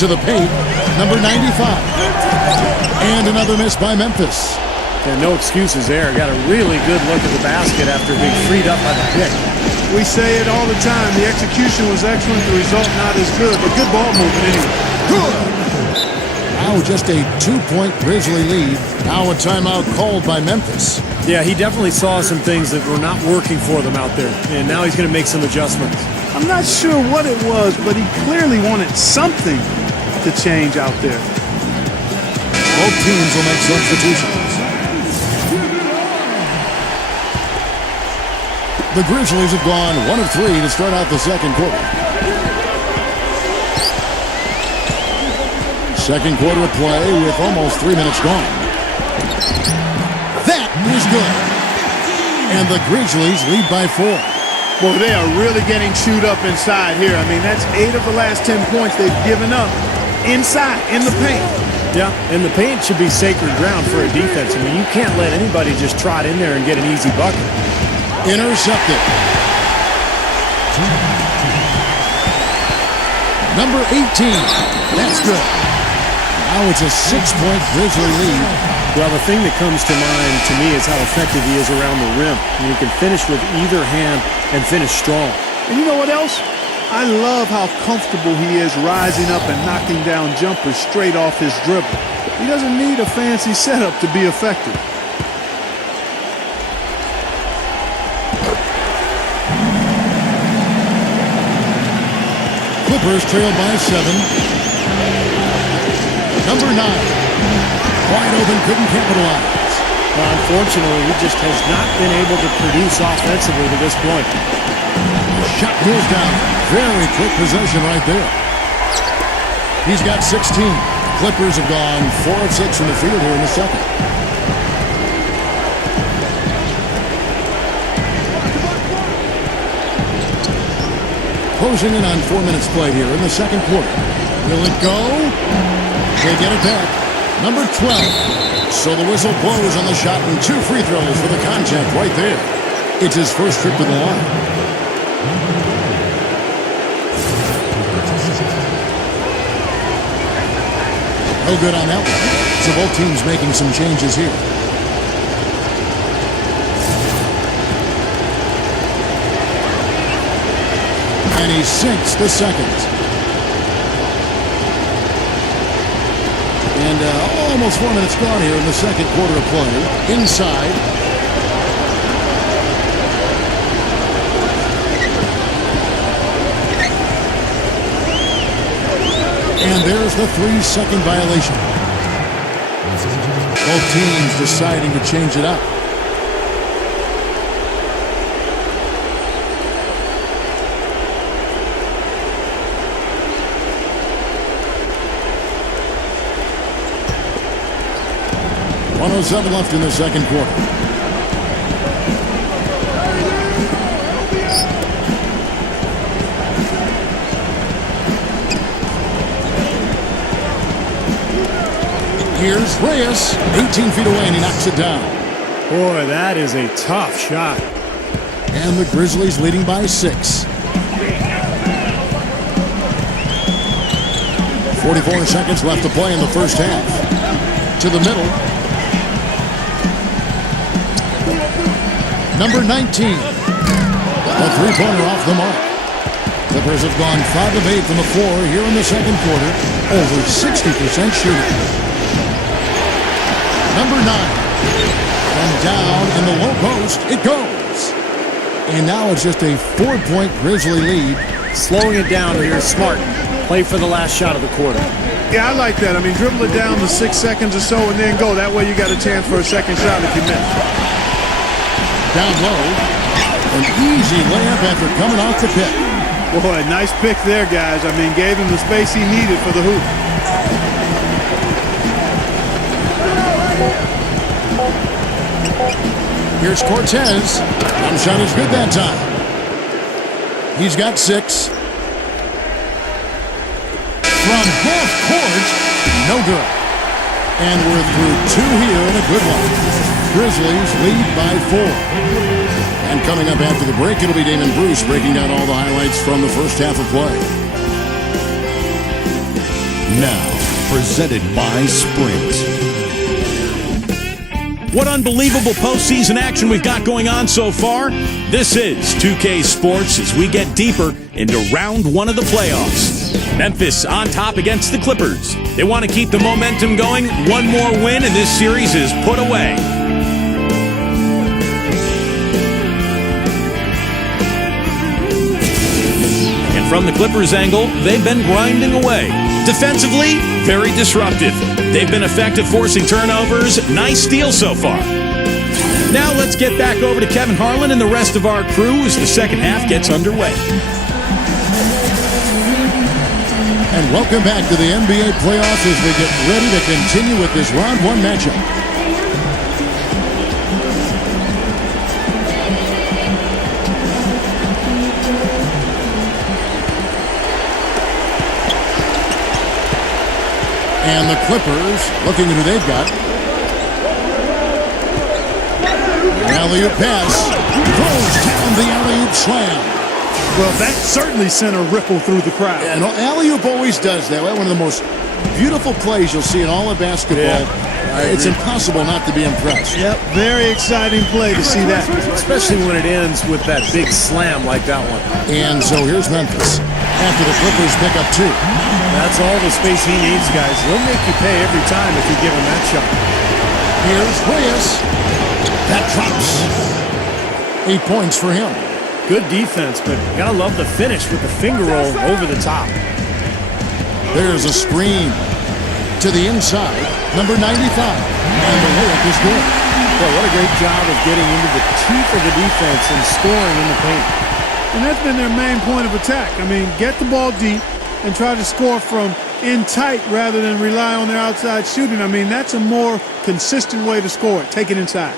To the paint, number 95. And another miss by Memphis. And no excuses there. Got a really good look at the basket after being freed up by the pick. We say it all the time. The execution was excellent. The result not as good, but good ball movement anyway. Good. Now just a 2-point Grizzly lead. Now a timeout called by Memphis. Yeah, he definitely saw some things that were not working for them out there. And now he's going to make some adjustments. I'm not sure what it was, but he clearly wanted something to change out there. Both teams will make substitutions. The Grizzlies have gone 1 of 3 to start out the second quarter. Second quarter of play with almost 3 minutes gone. That is good. And the Grizzlies lead by 4. Boy, they are really getting chewed up inside here. I mean, that's 8 of the last 10 points they've given up inside, in the paint. Yeah, and the paint should be sacred ground for a defense. I mean, you can't let anybody just trot in there and get an easy bucket. Intercepted. Number 18. That's good. Now it's a 6-point Grizzly lead. Well, the thing that comes to mind to me is how effective he is around the rim. And he can finish with either hand and finish strong. And you know what else? I love how comfortable he is rising up and knocking down jumpers straight off his dribble. He doesn't need a fancy setup to be effective. Clippers trail by 7. Number 9. Wide open, couldn't capitalize. Well, unfortunately, he just has not been able to produce offensively to this point. Shot goes down. Very quick possession right there. He's got 16. Clippers have gone 4 of 6 from the field here in the second. Closing in on 4 minutes played here in the second quarter. Will it go? They get it back. Number 12. So the whistle blows on the shot and 2 free throws for the contact right there. It's his first trip to the line. No good on that one. So both teams making some changes here. And he sinks the second. And almost 4 minutes gone here in the second quarter of play. Inside. And there's the 3-second violation. Both teams deciding to change it up. .107 left in the second quarter. Here's Reyes, 18 feet away, and he knocks it down. Boy, that is a tough shot. And the Grizzlies leading by 6. 44 seconds left to play in the first half. To the middle. Number 19. A three-pointer off the mark. Clippers have gone 5 of 8 from the floor here in the second quarter. Over 60% shooting. Number 9. And down in the low post, it goes. And now it's just a 4-point Grizzly lead. Slowing it down here is smart. Play for the last shot of the quarter. Yeah, I like that. I mean, dribble it down to 6 seconds or so and then go. That way you got a chance for a second shot if you miss. Down low. An easy layup after coming off the pick. Boy, nice pick there, guys. I mean, gave him the space he needed for the hoop. Here's Cortez. One shot is good that time. He's got 6. From half court, no good. And we're through 2 here and a good one. Grizzlies lead by 4. And coming up after the break, it'll be Damon Bruce breaking down all the highlights from the first half of play. Now, presented by Sprint. What unbelievable postseason action we've got going on so far. This is 2K Sports as we get deeper into round 1 of the playoffs. Memphis on top against the Clippers. They want to keep the momentum going. One more win and this series is put away. From the Clippers' angle, they've been grinding away. Defensively, very disruptive. They've been effective forcing turnovers. Nice steal so far. Now let's get back over to Kevin Harlan and the rest of our crew as the second half gets underway. And welcome back to the NBA playoffs as we get ready to continue with this round one matchup. And the Clippers looking at who they've got. Alley-oop pass. Throws down the alley-oop slam. Well, that certainly sent a ripple through the crowd. And alley-oop always does that. One of the most beautiful plays you'll see in all of basketball. It's impossible not to be impressed. Yep, very exciting play to see that. Especially when it ends with that big slam like that one. And so here's Memphis after the Clippers pick up 2. That's all the space he needs, guys. He'll make you pay every time if you give him that shot. Here's Reyes. That drops. 8 points for him. Good defense, but gotta love the finish with the finger roll over the top. There's a screen to the inside, number 95. And the layup is good. Boy, what a great job of getting into the teeth of the defense and scoring in the paint. And that's been their main point of attack. I mean, get the ball deep and try to score from in tight rather than rely on their outside shooting. I mean, that's a more consistent way to score it. Take it inside.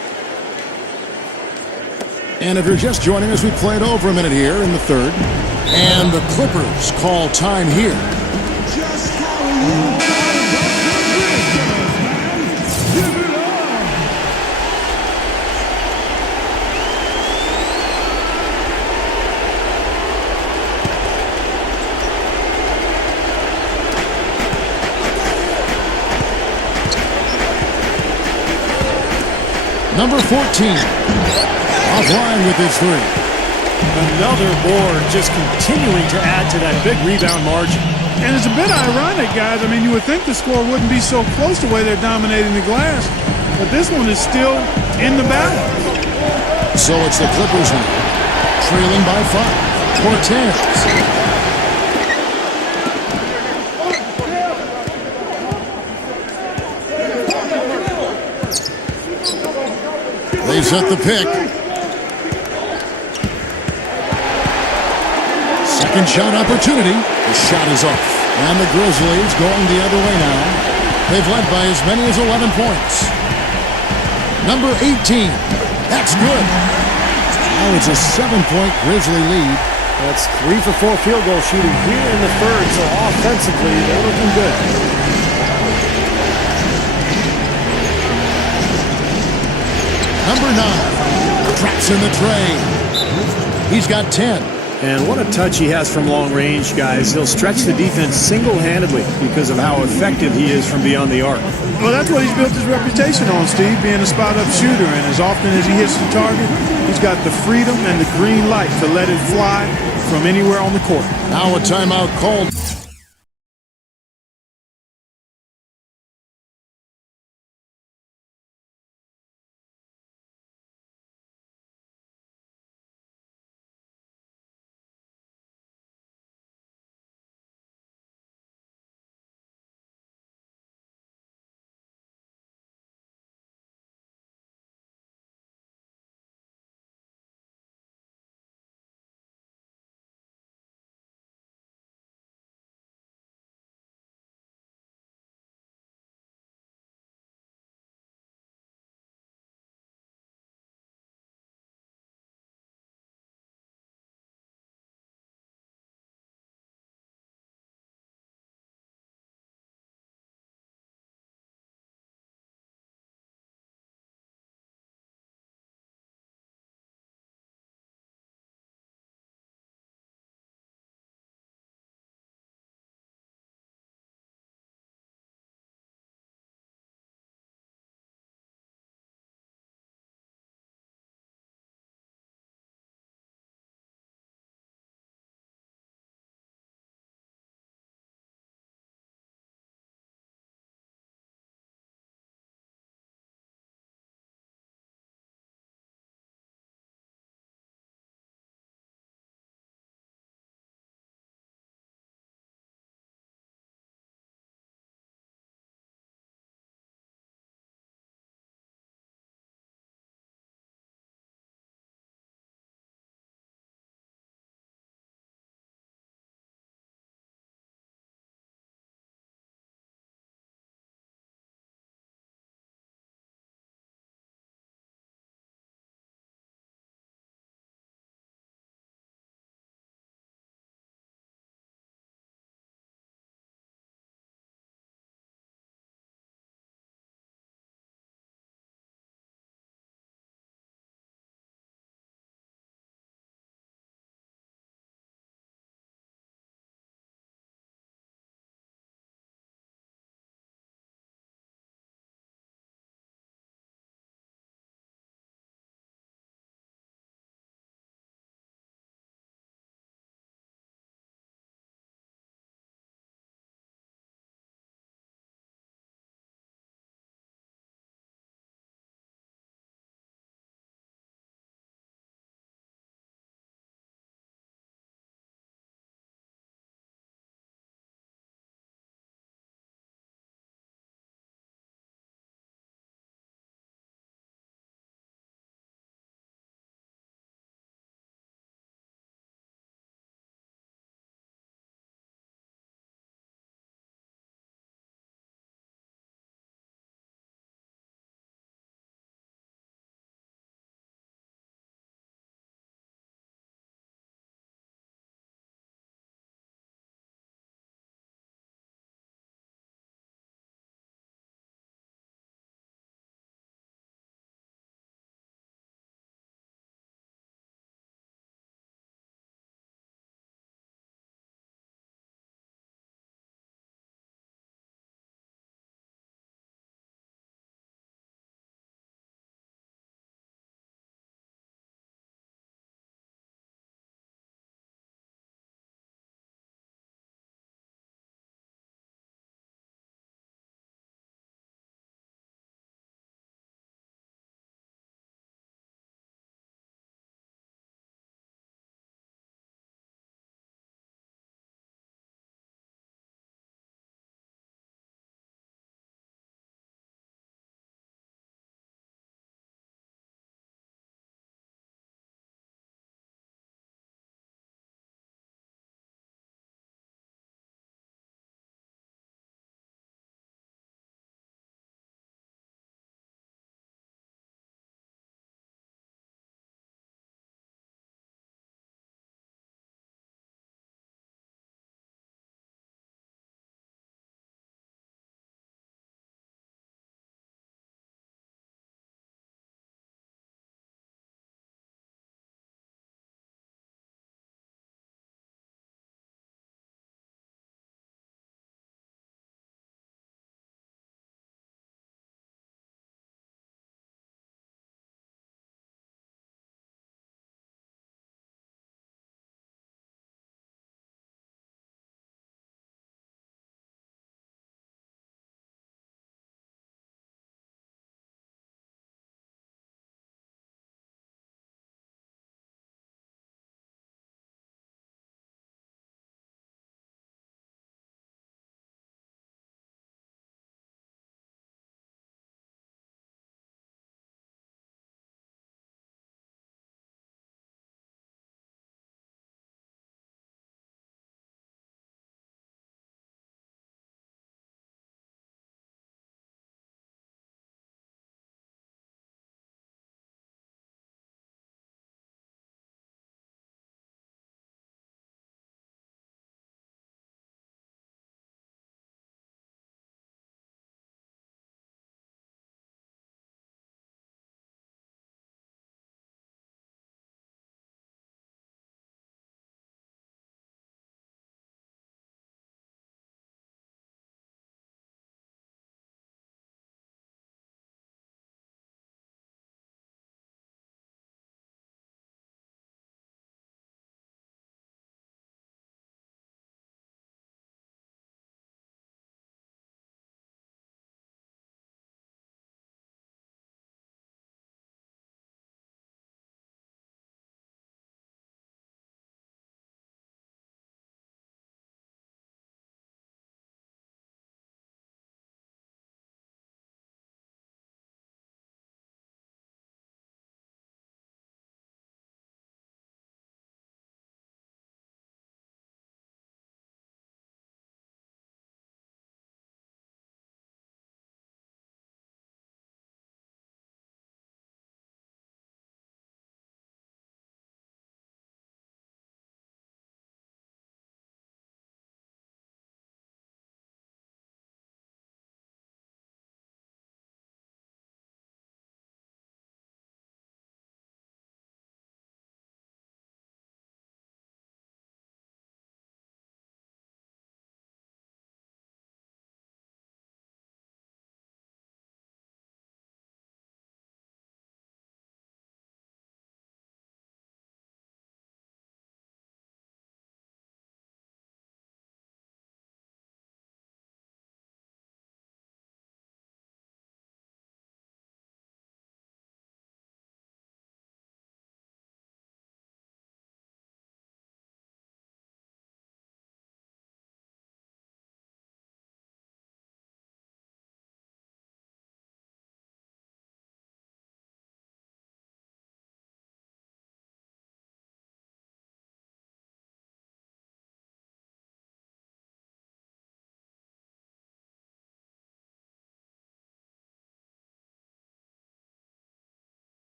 And if you're just joining us, we played over a minute here in the third. And the Clippers call time here. Just how you give it up. Number 14. Offline with his 3. Another board just continuing to add to that big rebound margin. And it's a bit ironic, guys. I mean, you would think the score wouldn't be so close the way they're dominating the glass, but this one is still in the battle. So it's the Clippers now, trailing by 5. Cortez. They set the pick. Second shot opportunity. The shot is off. And the Grizzlies going the other way now. They've led by as many as 11 points. Number 18. That's good. Now it's a 7-point Grizzly lead. That's 3 for 4 field goal shooting here in the third, so offensively they're looking good. Number 9. Traps in the tray. He's got 10. And what a touch he has from long range, guys. He'll stretch the defense single-handedly because of how effective he is from beyond the arc. Well, that's what he's built his reputation on, Steve, being a spot-up shooter. And as often as he hits the target, he's got the freedom and the green light to let it fly from anywhere on the court. Now a timeout called.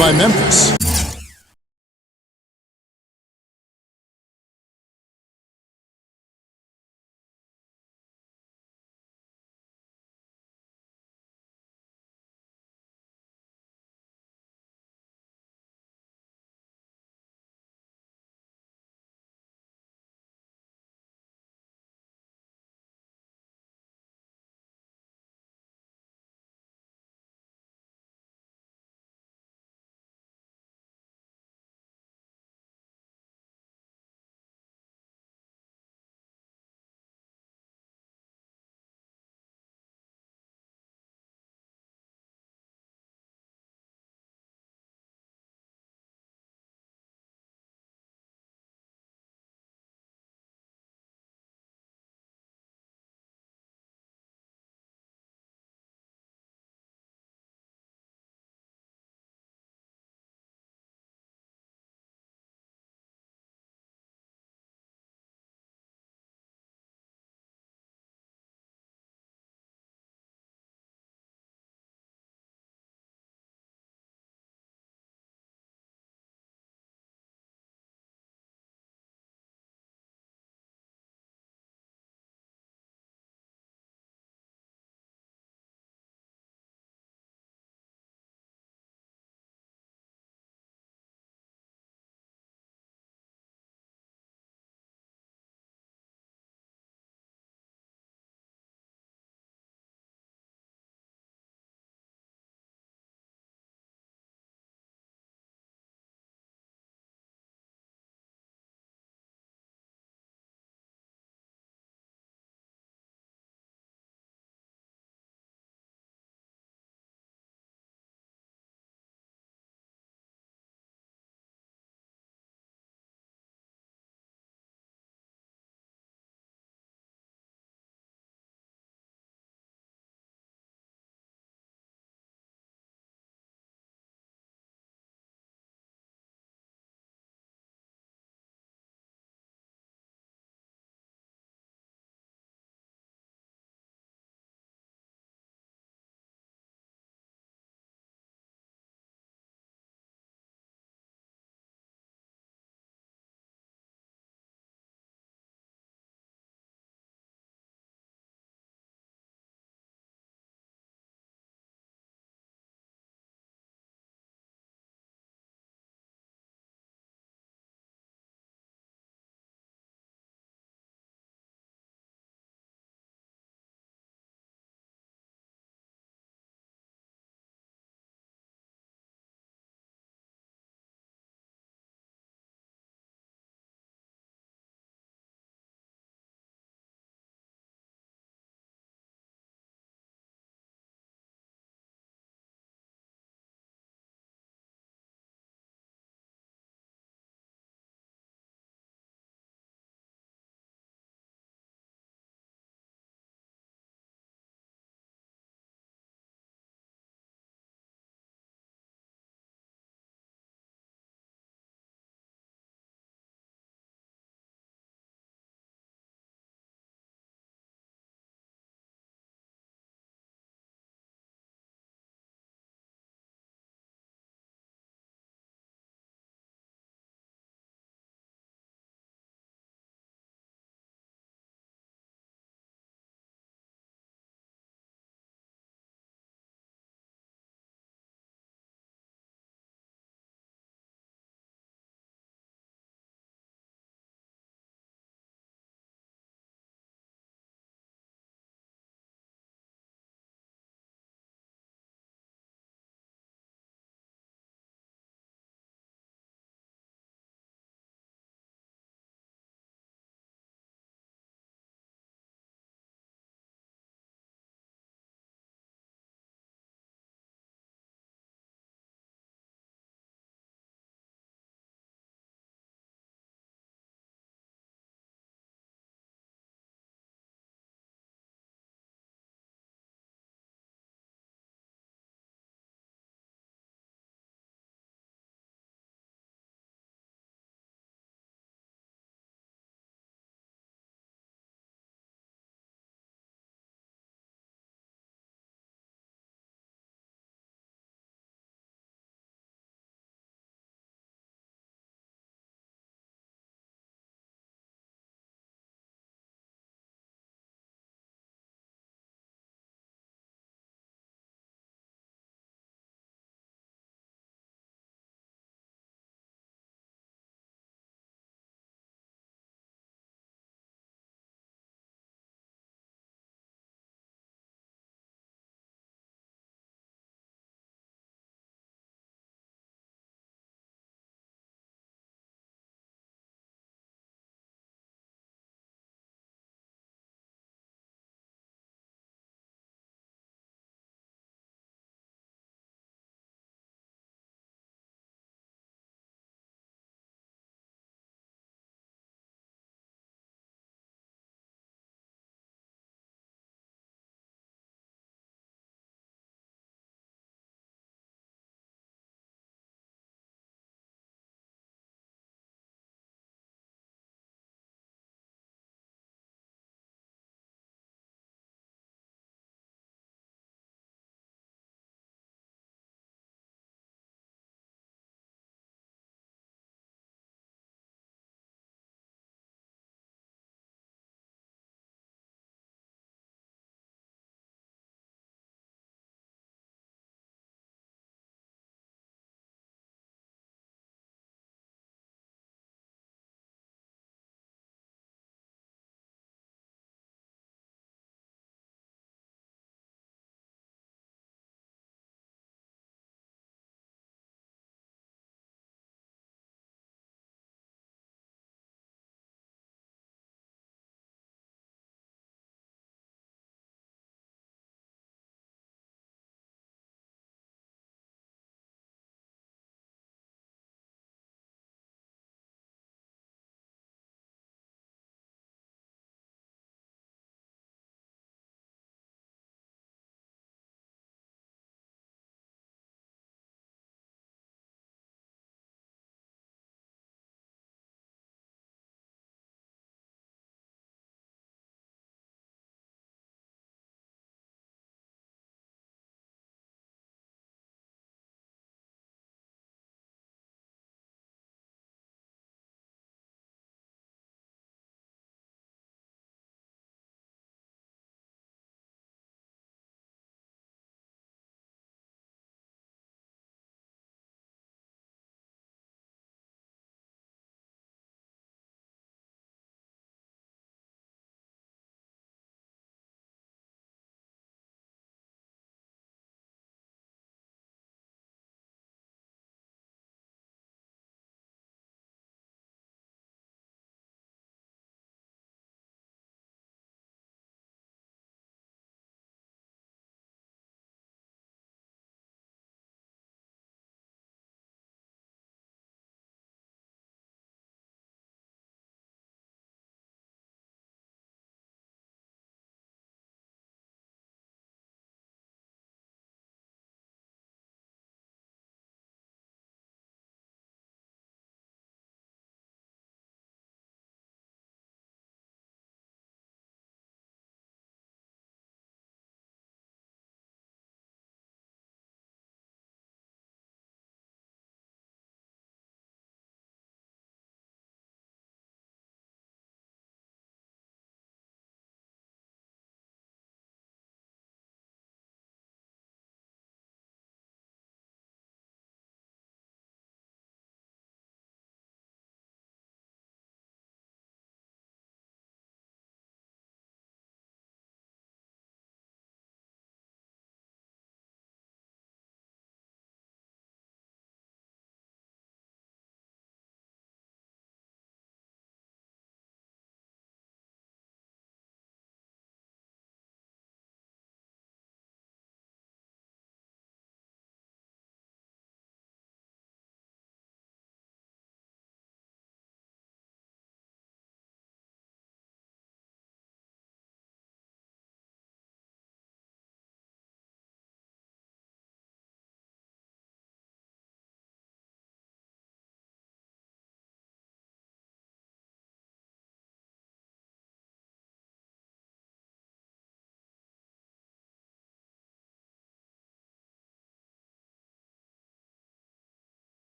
by Memphis.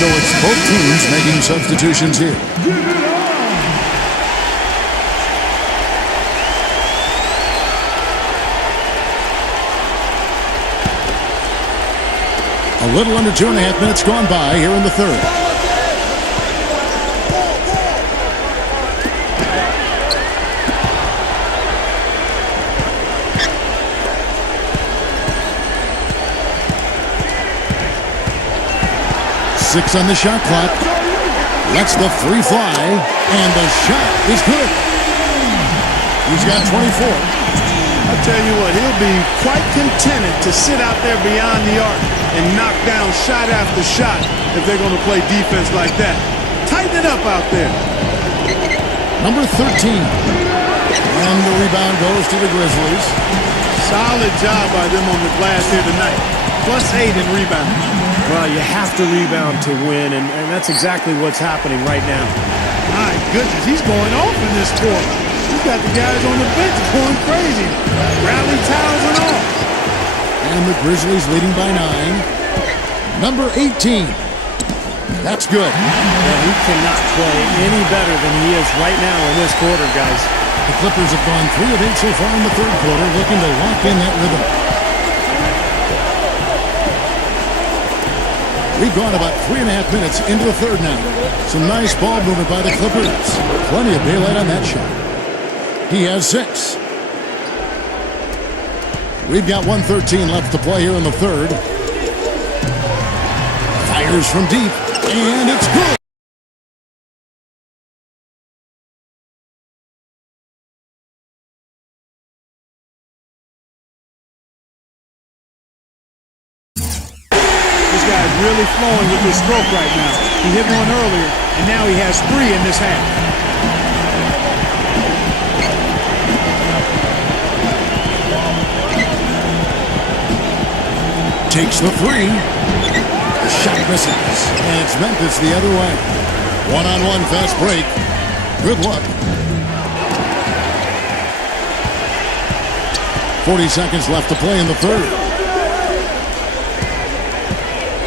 So it's both teams making substitutions here. A little under 2.5 minutes gone by here in the third. Six on the shot clock. Lets the three fly, and the shot is good. He's got 24. I'll tell you what, he'll be quite contented to sit out there beyond the arc and knock down shot after shot if they're going to play defense like that. Tighten it up out there. Number 13. And the rebound goes to the Grizzlies. Solid job by them on the glass here tonight. +8 in rebound. Well, you have to rebound to win, and that's exactly what's happening right now. My goodness, he's going off in this quarter. He's got the guys on the bench going crazy. Rally towels and all. And the Grizzlies leading by 9. Number 18. That's good. Well, he cannot play any better than he is right now in this quarter, guys. The Clippers have gone 3 of 8 so far in the third quarter, looking to lock in that rhythm. We've gone about 3.5 minutes into the third now. Some nice ball movement by the Clippers. Plenty of daylight on that shot. He has 6. We've got 1:13 left to play here in the third. Fires from deep, and it's good. This guy's really flowing with his stroke right now. He hit one earlier, and now he has 3 in this half. Takes the 3. The shot misses. And it's Memphis the other way. One-on-one fast break. Good luck. 40 seconds left to play in the third.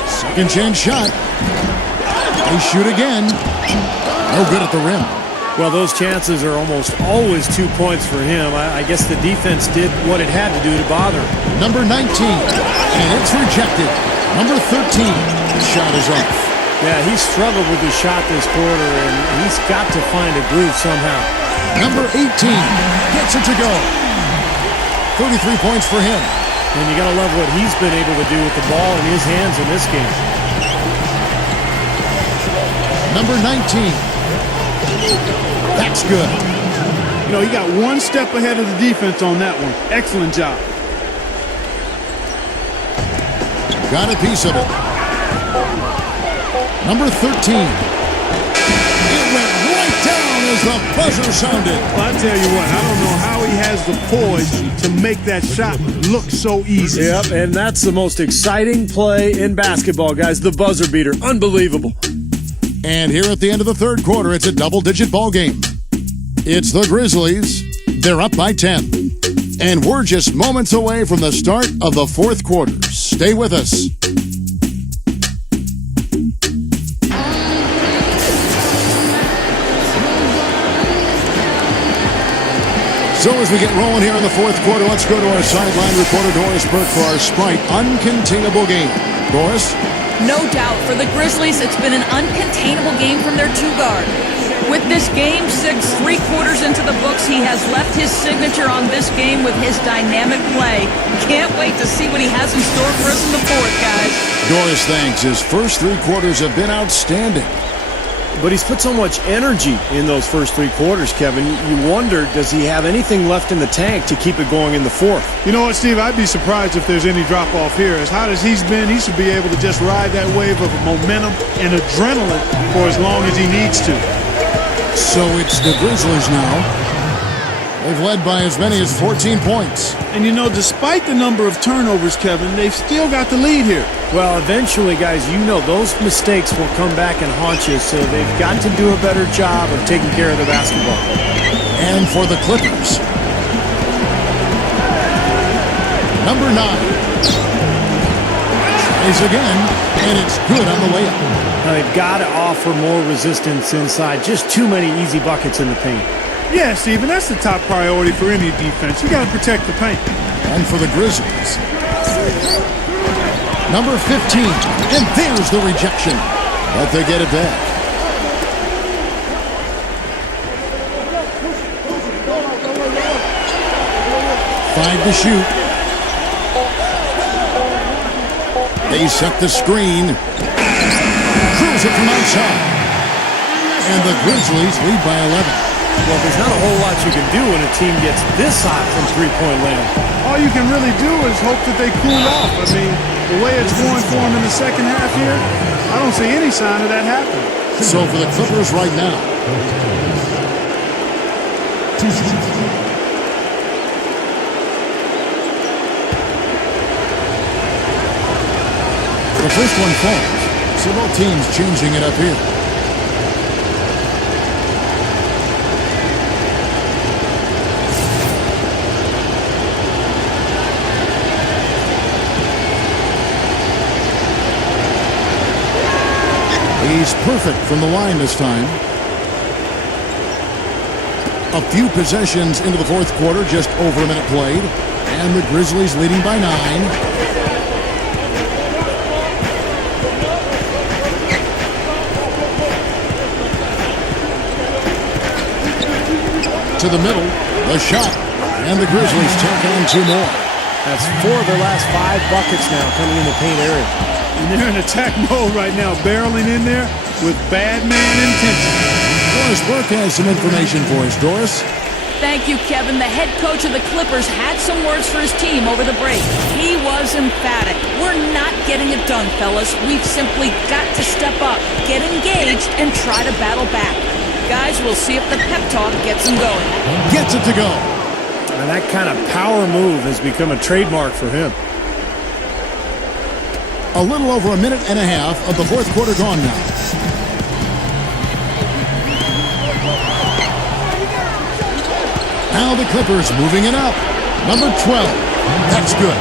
Second chance shot. They shoot again. No good at the rim. Well, those chances are almost always 2 points for him. I guess the defense did what it had to do to bother him. Number 19, and it's rejected. Number 13, the shot is off. Yeah, he struggled with his shot this quarter, and he's got to find a groove somehow. Number 18 gets it to go. 33 points for him. And you got to love what he's been able to do with the ball in his hands in this game. Number 19. That's good. You know, he got 1 step ahead of the defense on that one. Excellent job. Got a piece of it. Number 13. It went right down as the buzzer sounded. Well, I tell you what, I don't know how he has the poise to make that shot look so easy. Yep, and that's the most exciting play in basketball, guys. The buzzer beater. Unbelievable. And here at the end of the third quarter, it's a double-digit ball game. It's the Grizzlies. They're up by 10. And we're just moments away from the start of the fourth quarter. Stay with us. So as we get rolling here in the fourth quarter, let's go to our sideline reporter, Doris Burke, for our Sprite Uncontainable game. Doris? No doubt, for the Grizzlies, it's been an uncontainable game from their 2-guard. With this game 6 3/4 into the books, he has left his signature on this game with his dynamic play. Can't wait to see what he has in store for us in the fourth, guys. Doris thanks. His first 3 quarters have been outstanding. But he's put so much energy in those first 3 quarters, Kevin. You wonder, does he have anything left in the tank to keep it going in the fourth? You know what, Steve? I'd be surprised if there's any drop-off here. As hot as he's been, he should be able to just ride that wave of momentum and adrenaline for as long as he needs to. So it's the Grizzlies now. They've led by as many as 14 points. And you know, despite the number of turnovers, Kevin, they've still got the lead here. Well, eventually, guys, you know those mistakes will come back and haunt you, so they've got to do a better job of taking care of the basketball. And for the Clippers, number 9. Tries again, and it's good on the way up. Now they've got to offer more resistance inside. Just too many easy buckets in the paint. Yeah, Steven, that's the top priority for any defense. You got to protect the paint. And for the Grizzlies, number 15, and there's the rejection. But they get it back. Five to shoot. They set the screen. Cruise it from outside. And the Grizzlies lead by 11. Well, there's not a whole lot you can do when a team gets this hot from three-point land. All you can really do is hope that they cool off. I mean, the way it's going for them in the second half here, I don't see any sign of that happening. So for the Clippers right now, the first one falls. So both teams changing it up here. He's perfect from the line this time. A few possessions into the fourth quarter, just over a minute played. And the Grizzlies leading by 9. To the middle, the shot. And the Grizzlies tack on 2 more. That's 4 of their last 5 buckets now coming in the paint area. And they're in attack mode right now, barreling in there with bad man intention. Doris Burke has some information for us. Doris? Thank you, Kevin. The head coach of the Clippers had some words for his team over the break. He was emphatic. We're not getting it done, fellas. We've simply got to step up, get engaged, and try to battle back. Guys, we'll see if the pep talk gets them going. Gets it to go. And that kind of power move has become a trademark for him. A little over a minute and a half of the fourth quarter gone now. Now the Clippers moving it up. Number 12. That's good.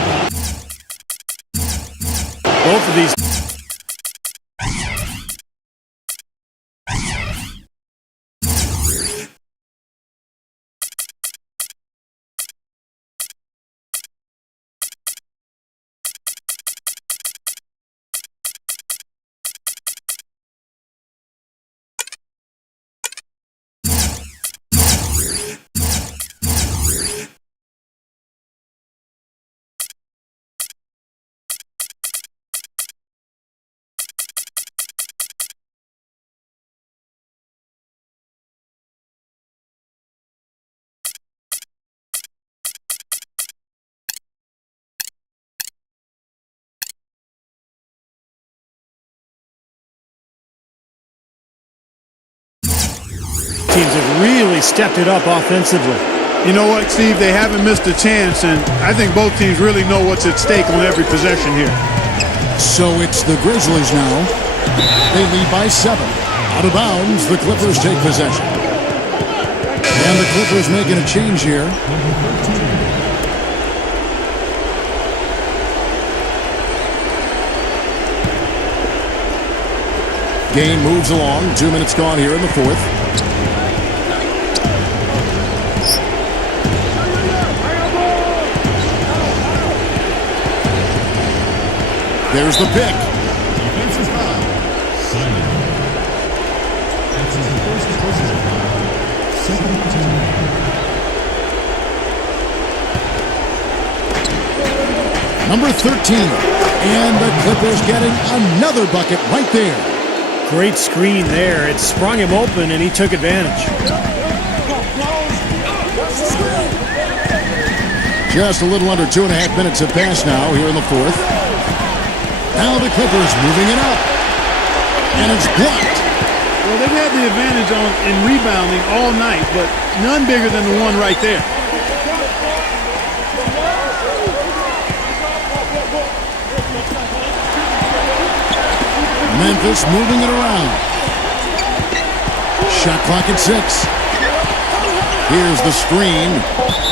Both of these. Teams have really stepped it up offensively. You know what, Steve? They haven't missed a chance, and I think both teams really know what's at stake on every possession here. So it's the Grizzlies now. They lead by 7. Out of bounds, the Clippers take possession. And the Clippers making a change here. Game moves along. 2 minutes gone here in the fourth. There's the pick. Defensive foul. Simon. That's his first personal foul. Second team. Number 13. And the Clippers getting another bucket right there. Great screen there. It sprung him open, and he took advantage. Just a little under 2.5 minutes have passed now here in the fourth. Now the Clippers moving it up. And it's blocked. Well, they've had the advantage in rebounding all night, but none bigger than the one right there. Memphis moving it around. Shot clock at 6. Here's the screen.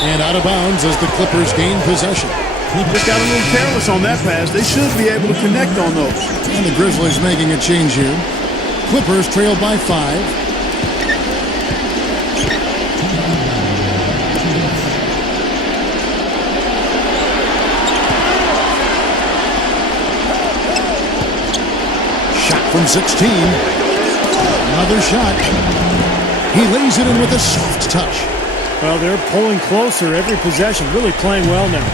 And out of bounds as the Clippers gain possession. Just got a little careless on that pass. They should be able to connect on those. And the Grizzlies making a change here. Clippers trailed by 5. Shot from 16. Another shot. He lays it in with a soft touch. Well, they're pulling closer every possession, really playing well now.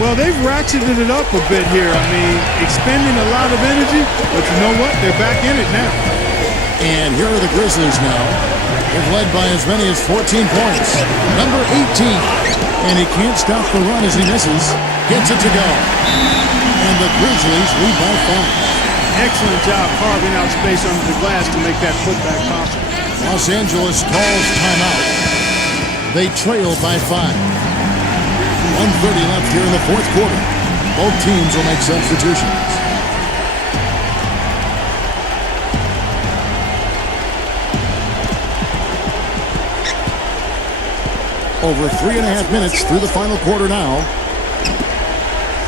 Well, they've ratcheted it up a bit here. I mean, expending a lot of energy, but you know what? They're back in it now. And here are the Grizzlies now. They've led by as many as 14 points. Number 18. And he can't stop the run as he misses. Gets it to go. And the Grizzlies lead by 5. Excellent job carving out space under the glass to make that putback possible. Los Angeles calls timeout. They trail by 5. 1:30 left here in the fourth quarter. Both teams will make substitutions. Over 3.5 minutes through the final quarter now.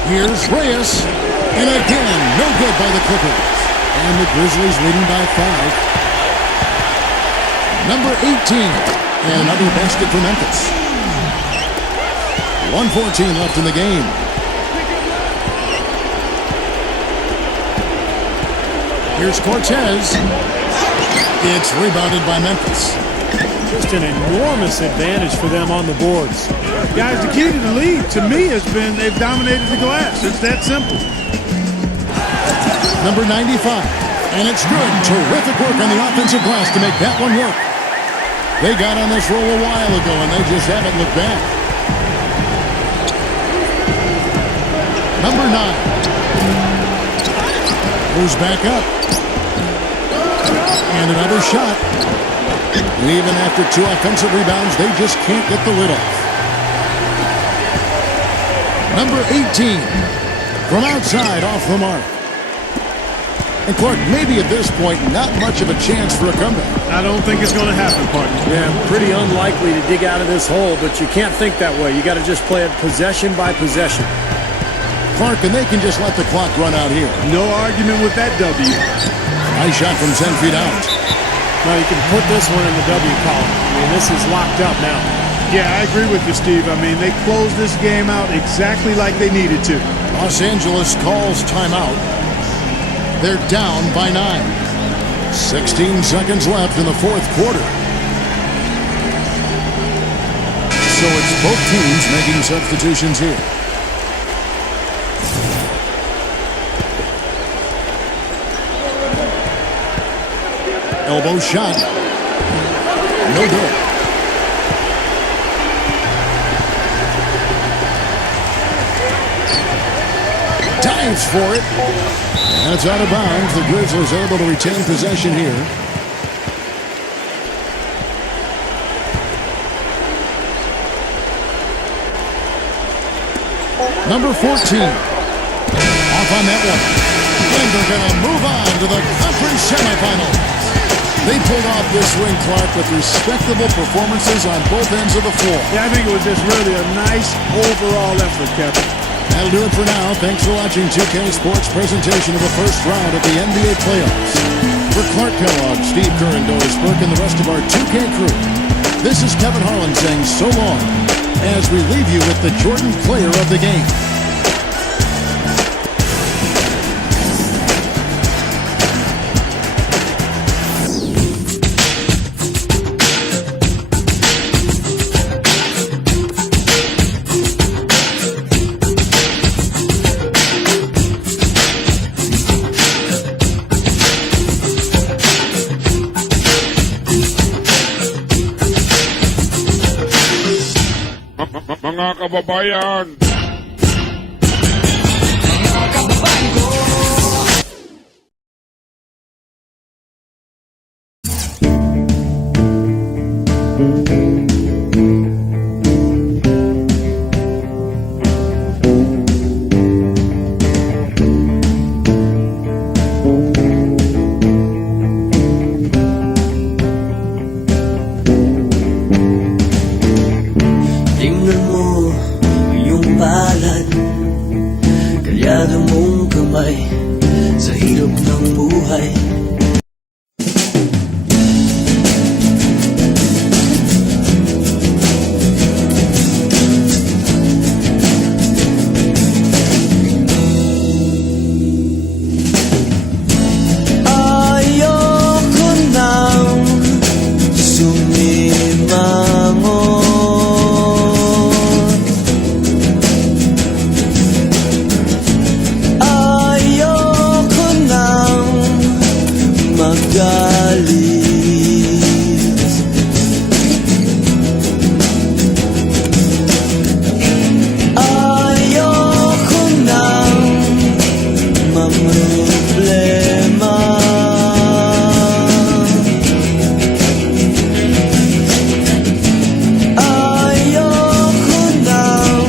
Here's Reyes. And again, no good by the Clippers. And the Grizzlies leading by 5. Number 18. And another basket for Memphis. 1:14 left in the game. Here's Cortez. It's rebounded by Memphis. Just an enormous advantage for them on the boards. Guys, the key to the lead, to me, has been they've dominated the glass. It's that simple. Number 95. And it's good. Terrific work on the offensive glass to make that one work. They got on this roll a while ago, and they just haven't looked back. Number 9. Moves back up. And another shot. And even after 2 offensive rebounds, they just can't get the lid off. Number 18. From outside, off the mark. And Clark, maybe at this point, not much of a chance for a comeback. I don't think it's going to happen, partner. Yeah, pretty unlikely to dig out of this hole, but you can't think that way. You got to just play it possession by possession. Clark, and they can just let the clock run out here. No argument with that W. Nice shot from 10 feet out. Well, you can put this one in the W column. I mean, this is locked up now. Yeah, I agree with you, Steve. I mean, they closed this game out exactly like they needed to. Los Angeles calls timeout. They're down by 9. 16 seconds left in the fourth quarter. So it's both teams making substitutions here. Elbow shot. No good. Dives for it. And it's out of bounds. The Grizzlies able to retain possession here. Number 14. Off on that one. And they're going to move on to the conference semifinals. They pulled off this win, Clark, with respectable performances on both ends of the floor. Yeah, I think it was just really a nice overall effort, Kevin. That'll do it for now. Thanks for watching 2K Sports' presentation of the first round of the NBA playoffs. For Clark Kellogg, Steve Kerr, and Doris Burke, and the rest of our 2K crew, this is Kevin Harlan saying so long as we leave you with the Jordan player of the game. Mga kababayan! Tingnan mo yung buhay. Ayoko nang sumimangon, ayoko nang magalit, ayoko nang mamroblema. Ayoko nang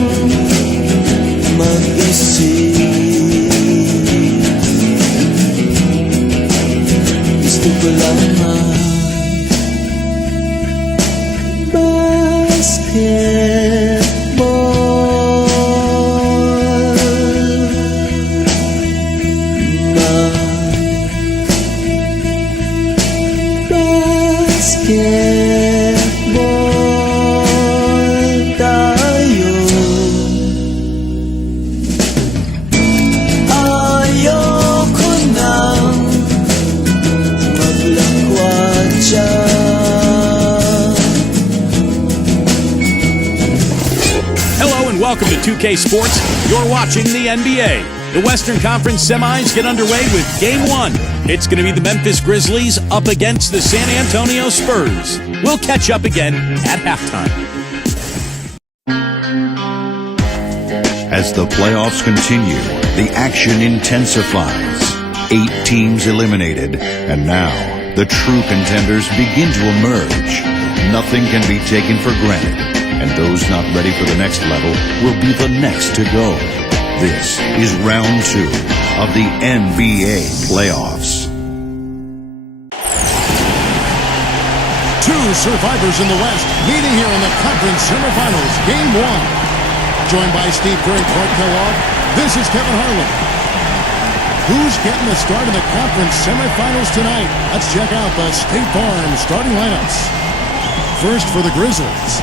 mag-isip. Gusto ko lamang basketball tayo. Ayoko nang maglakwatsa. Hello and welcome to 2K Sports. You're watching the NBA. The Western Conference semis get underway with Game 1. It's going to be the Memphis Grizzlies up against the San Antonio Spurs. We'll catch up again at halftime. As the playoffs continue, the action intensifies. 8 teams eliminated, and now the true contenders begin to emerge. Nothing can be taken for granted, and those not ready for the next level will be the next to go. This is round 2 of the NBA playoffs. 2 survivors in the West meeting here in the conference semifinals, Game 1. Joined by Steve Curry, Clark Kellogg, this is Kevin Harlan. Who's getting the start in the conference semifinals tonight? Let's check out the State Farm starting lineups. First for the Grizzlies.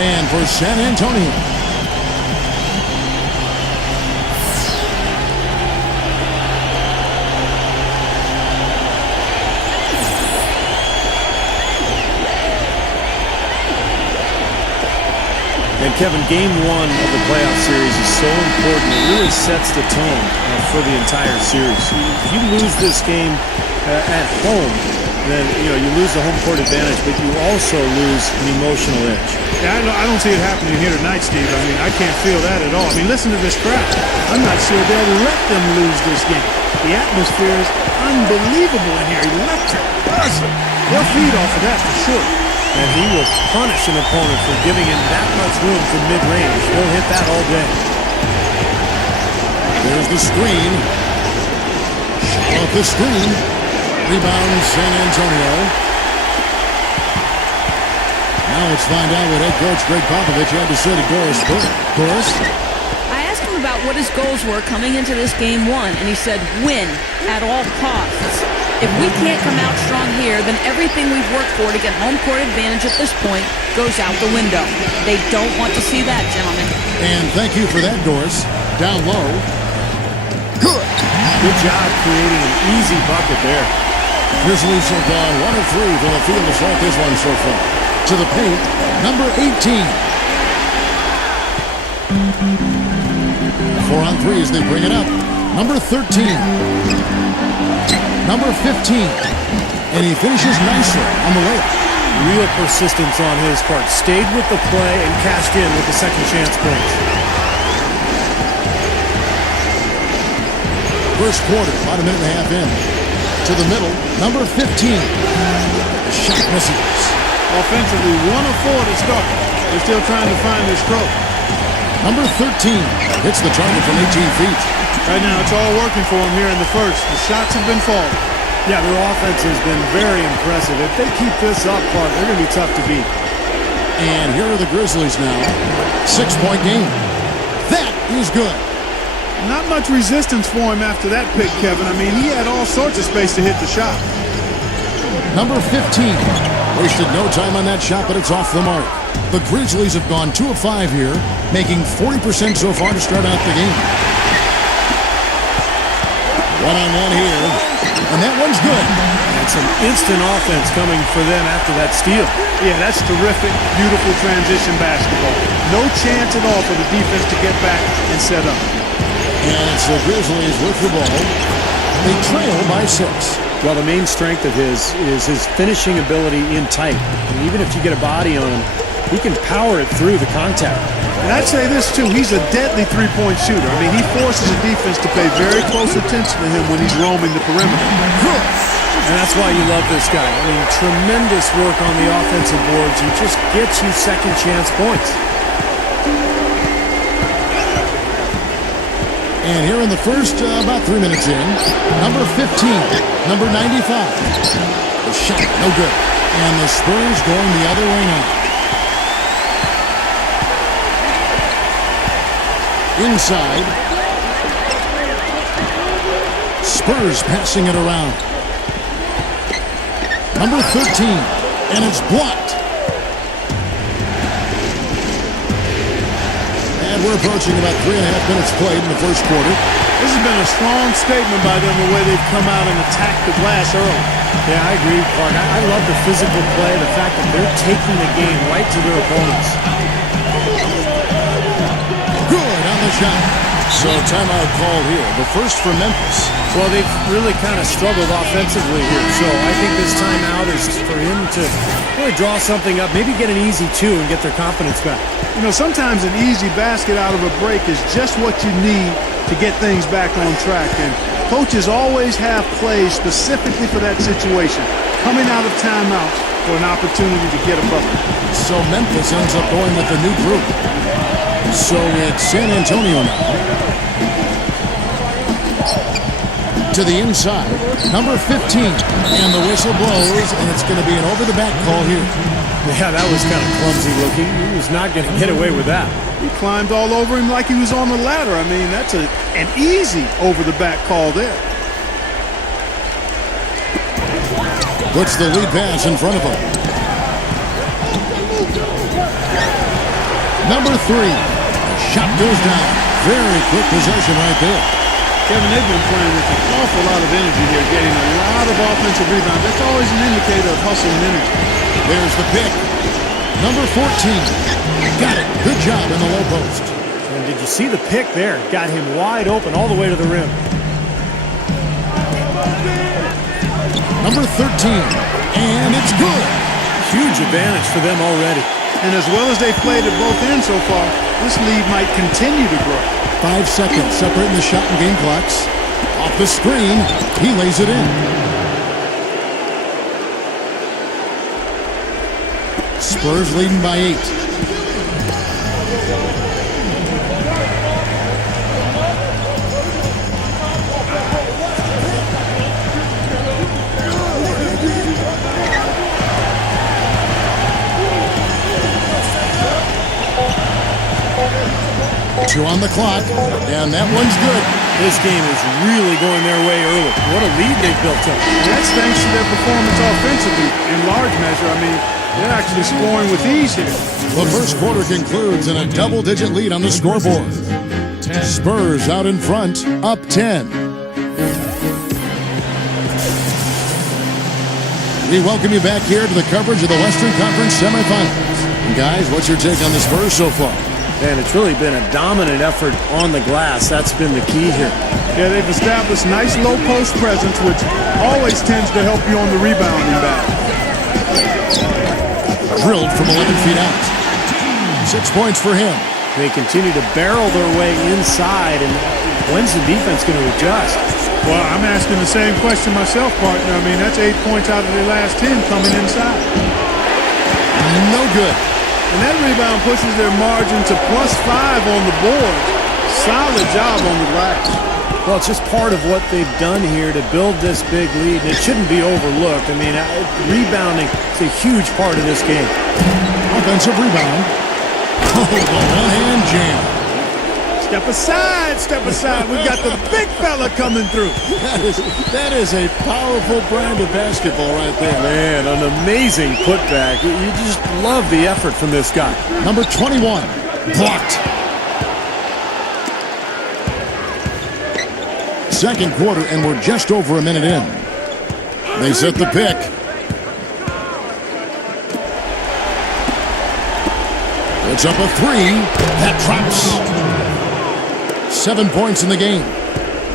And for San Antonio, And Kevin, Game 1 of the playoff series is so important. It really sets the tone for the entire series. If you lose this game at home, then you lose the home court advantage, but you also lose an emotional edge. Yeah, I don't see it happening here tonight, Steve. I mean, I can't feel that at all. I mean, listen to this crowd. I'm not sure they'll let them lose this game. The atmosphere is unbelievable in here. Electric, buzzing. They'll feed off of that for sure. And he will punish an opponent for giving him that much room from mid-range. He'll hit that all day. there's the screen. Shot off the screen. Rebound San Antonio. Now let's find out what head coach Greg Popovich had to say to Doris Burke. Doris? I asked him about what his goals were coming into this Game 1, and he said, win at all costs. If we can't come out strong here, then everything we've worked for to get home court advantage at this point goes out the window. They don't want to see that, gentlemen. And thank you for that, Doris. Down low. Good. Good job creating an easy bucket there. Grizzlies have gone 1 of 3 from the field to start this one so far. To the paint, number 18. 4 on 3 as they bring it up. Number 13. Number 15. And he finishes nicely on the layup. Real persistence on his part. Stayed with the play and cashed in with the second chance points. First quarter, about a minute and a half in. To the middle, number 15. The shot misses. Offensively, 1 of 4 to start. They're still trying to find their stroke. Number 13 hits the target from 18 feet. Right now, it's all working for them here in the first. The shots have been falling. Yeah, their offense has been very impressive. If they keep this up, Clark, they're going to be tough to beat. And here are the Grizzlies now. 6-point game. That is good. Not much resistance for him after that pick, Kevin. I mean, he had all sorts of space to hit the shot. Number 15. Wasted no time on that shot, but it's off the mark. The Grizzlies have gone 2 of 5 here, making 40% so far to start out the game. One-on-one here, and that one's good. And some instant offense coming for them after that steal. Yeah, that's terrific, beautiful transition basketball. No chance at all for the defense to get back and set up. And it's the Grizzlies with the ball. They trail by 6. Well, the main strength of his is his finishing ability in tight. And even if you get a body on him, he can power it through the contact. And I'd say this, too. He's a deadly three-point shooter. I mean, he forces the defense to pay very close attention to him when he's roaming the perimeter. Good. And that's why you love this guy. I mean, tremendous work on the offensive boards. He just gets you second chance points. And here in the first, about 3 minutes in, number 15, number 95. The shot, no good. And the Spurs going the other way now. Inside. Spurs passing it around. Number 13, and it's blocked. And we're approaching about 3.5 minutes played in the first quarter. This has been a strong statement by them, the way they've come out and attacked the glass early. Yeah, I agree, Clark. I love the physical play, the fact that they're taking the game right to their opponents. Good on the shot. So timeout called here. The first for Memphis. Well, they've really kind of struggled offensively here. So I think this timeout is for him to really draw something up, maybe get an easy 2 and get their confidence back. You know, sometimes an easy basket out of a break is just what you need to get things back on track. And coaches always have plays specifically for that situation, coming out of timeout for an opportunity to get a bucket. So Memphis ends up going with the new group. So it's San Antonio now. To the inside, number 15, and the whistle blows, and it's going to be an over-the-back call here. Yeah, that was kind of clumsy looking. He was not going to get away with that. He climbed all over him like he was on the ladder. I mean, that's an easy over-the-back call there. Puts the lead pass in front of him. Number 3, the shot goes down. Very quick possession right there. Kevin, they've been playing with an awful lot of energy here, getting a lot of offensive rebounds. That's always an indicator of hustle and energy. There's the pick. Number 14. Got it. Good job in the low post. And did you see the pick there? Got him wide open all the way to the rim. Number 13. And it's good. Huge advantage for them already. And as well as they've played at both ends so far, this lead might continue to grow. 5 seconds separating the shot and game clocks. Off the screen, he lays it in. Spurs leading by 8. Two on the clock, and that one's good. This game is really going their way early. What a lead they've built up. And that's thanks to their performance offensively. In large measure, I mean, they're actually scoring with ease here. The first quarter concludes in a double-digit lead on the scoreboard. Spurs out in front, up 10. We welcome you back here to the coverage of the Western Conference semifinals. And guys, what's your take on the Spurs so far? And it's really been a dominant effort on the glass. That's been the key here. Yeah, they've established nice low post presence, which always tends to help you on the rebounding back. Drilled from 11 feet out. 6 points for him. They continue to barrel their way inside, and when's the defense going to adjust? Well, I'm asking the same question myself, partner. I mean, that's 8 points out of their last 10 coming inside. No good. And that rebound pushes their margin to +5 on the board. Solid job on the glass. Well, it's just part of what they've done here to build this big lead. It shouldn't be overlooked. I mean, rebounding is a huge part of this game. offensive rebound. Oh, the one-hand jam. Step aside, step aside. We've got the big fella coming through. That is a powerful brand of basketball right there. Man, an amazing putback. You just love the effort from this guy. Number 21, blocked. Second quarter, and we're just over a minute in. They set the pick. It's up a three. That drops. 7 points in the game.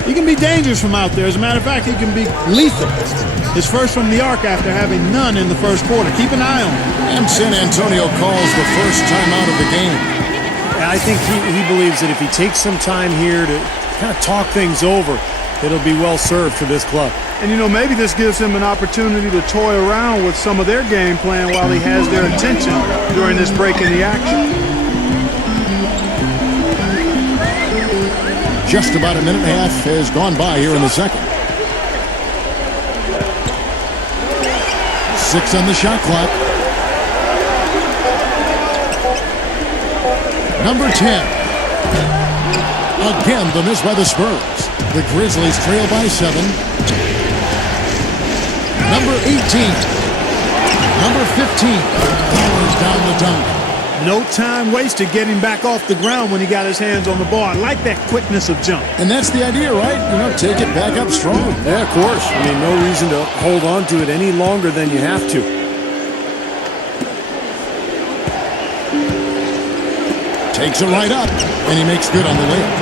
He can be dangerous from out there. As a matter of fact, he can be lethal. His first from the arc after having none in the first quarter. Keep an eye on him. And San Antonio calls the first time out of the game. I think he believes that if he takes some time here to kind of talk things over, it'll be well served for this club. And, you know, maybe this gives him an opportunity to toy around with some of their game plan while he has their attention during this break in the action. Just about a minute and a half has gone by here in the second. 6 on the shot clock. Number 10. Again, the miss by the Spurs. The Grizzlies trail by 7. Number 18. Number 15. Powers down the dunk. No time wasted getting back off the ground when he got his hands on the ball. I like that quickness of jump. And that's the idea, right? You know, take it back up strong. Yeah, of course. I mean, no reason to hold on to it any longer than you have to. Takes it right up, and he makes good on the layup.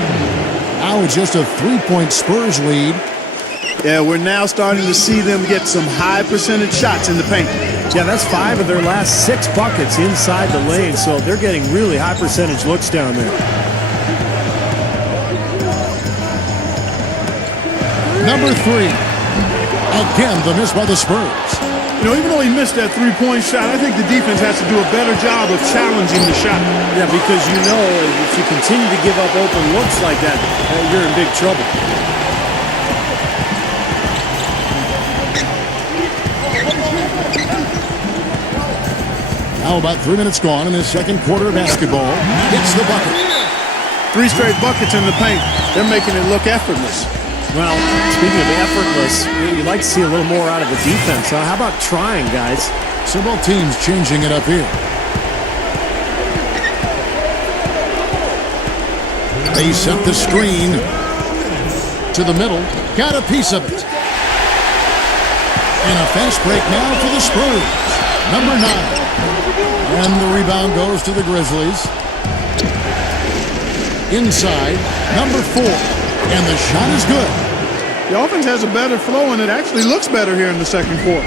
Now just a 3-point Spurs lead. Yeah, we're now starting to see them get some high percentage shots in the paint. Yeah, that's 5 of their last 6 buckets inside the lane, so they're getting really high percentage looks down there. Number 3. Again, the miss by the Spurs. You know, even though he missed that three-point shot, I think the defense has to do a better job of challenging the shot. Yeah, because you know if you continue to give up open looks like that, you're in big trouble. Now about 3 minutes gone in this second quarter of basketball. Hits the bucket. 3 straight buckets in the paint. They're making it look effortless. Well, speaking of effortless, you'd like to see a little more out of the defense. How about trying, guys? So both teams changing it up here. They set the screen to the middle. Got a piece of it. And a fast break now for the Spurs. Number 9. And the rebound goes to the Grizzlies. Inside, number 4. And the shot is good. The offense has a better flow, and it actually looks better here in the second quarter.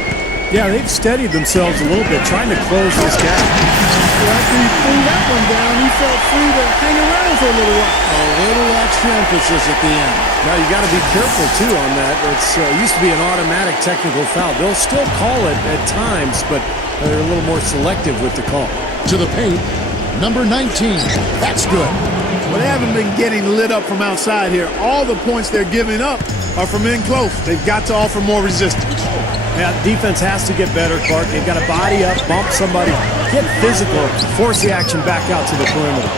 Yeah, they've steadied themselves a little bit, trying to close this gap. Well, after he threw that one down, he felt free to hang around for a little while. A little extra emphasis at the end. Now, you got to be careful, too, on that. It used to be an automatic technical foul. They'll still call it at times, but they're a little more selective with the call. To the paint, number 19. That's good. Well, they haven't been getting lit up from outside here. All the points they're giving up are from in close. They've got to offer more resistance. Yeah, defense has to get better, Clark. They've got to body up, bump somebody, get physical, force the action back out to the perimeter.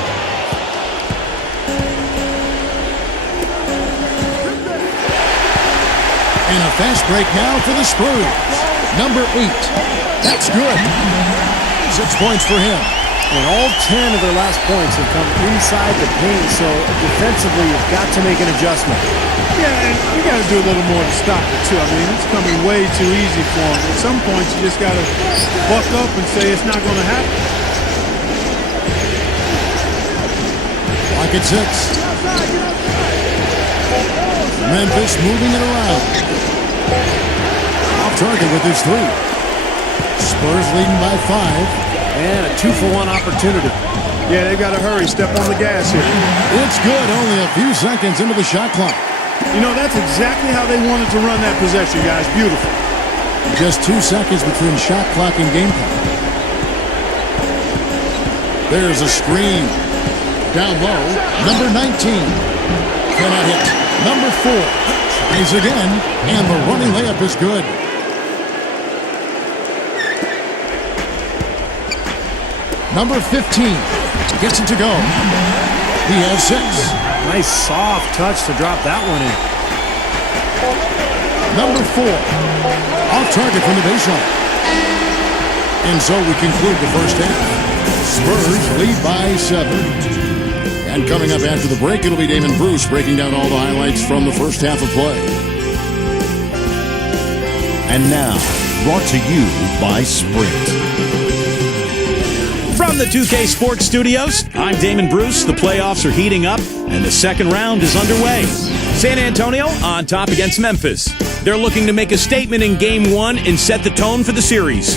And a fast break now for the Spurs. Number 8. That's good. 6 points for him. And all 10 of their last points have come inside the paint, so defensively you've got to make an adjustment. Yeah, and you got to do a little more to stop it, too. I mean, it's coming way too easy for them. At some points, you just got to buck up and say it's not going to happen. Clock at 6. Memphis moving it around. Off target with his 3. Spurs leading by 5. And a 2-for-1 opportunity. Yeah, they got to hurry. Step on the gas here. It's good. Only a few seconds into the shot clock. You know, that's exactly how they wanted to run that possession, guys. Beautiful. Just 2 seconds between shot clock and game clock. There's a screen. Down low. Number 19. Cannot hit. Number 4. Tries again. And the running layup is good. Number 15 gets it to go. He has 6. Nice soft touch to drop that one in. Number 4, off target from the baseline. And so we conclude the first half. Spurs lead by 7. And coming up after the break, it'll be Damon Bruce breaking down all the highlights from the first half of play. And now, brought to you by Sprint. From the 2K Sports Studios, I'm Damon Bruce. The playoffs are heating up, and the second round is underway. San Antonio on top against Memphis. They're looking to make a statement in Game 1 and set the tone for the series.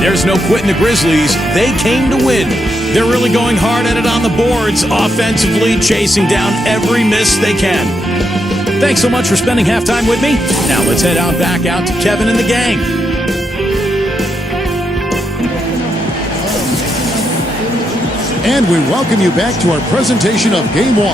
There's no quitting the Grizzlies. They came to win. They're really going hard at it on the boards, offensively chasing down every miss they can. Thanks so much for spending halftime with me. Now let's head back out to Kevin and the gang. And we welcome you back to our presentation of Game 1.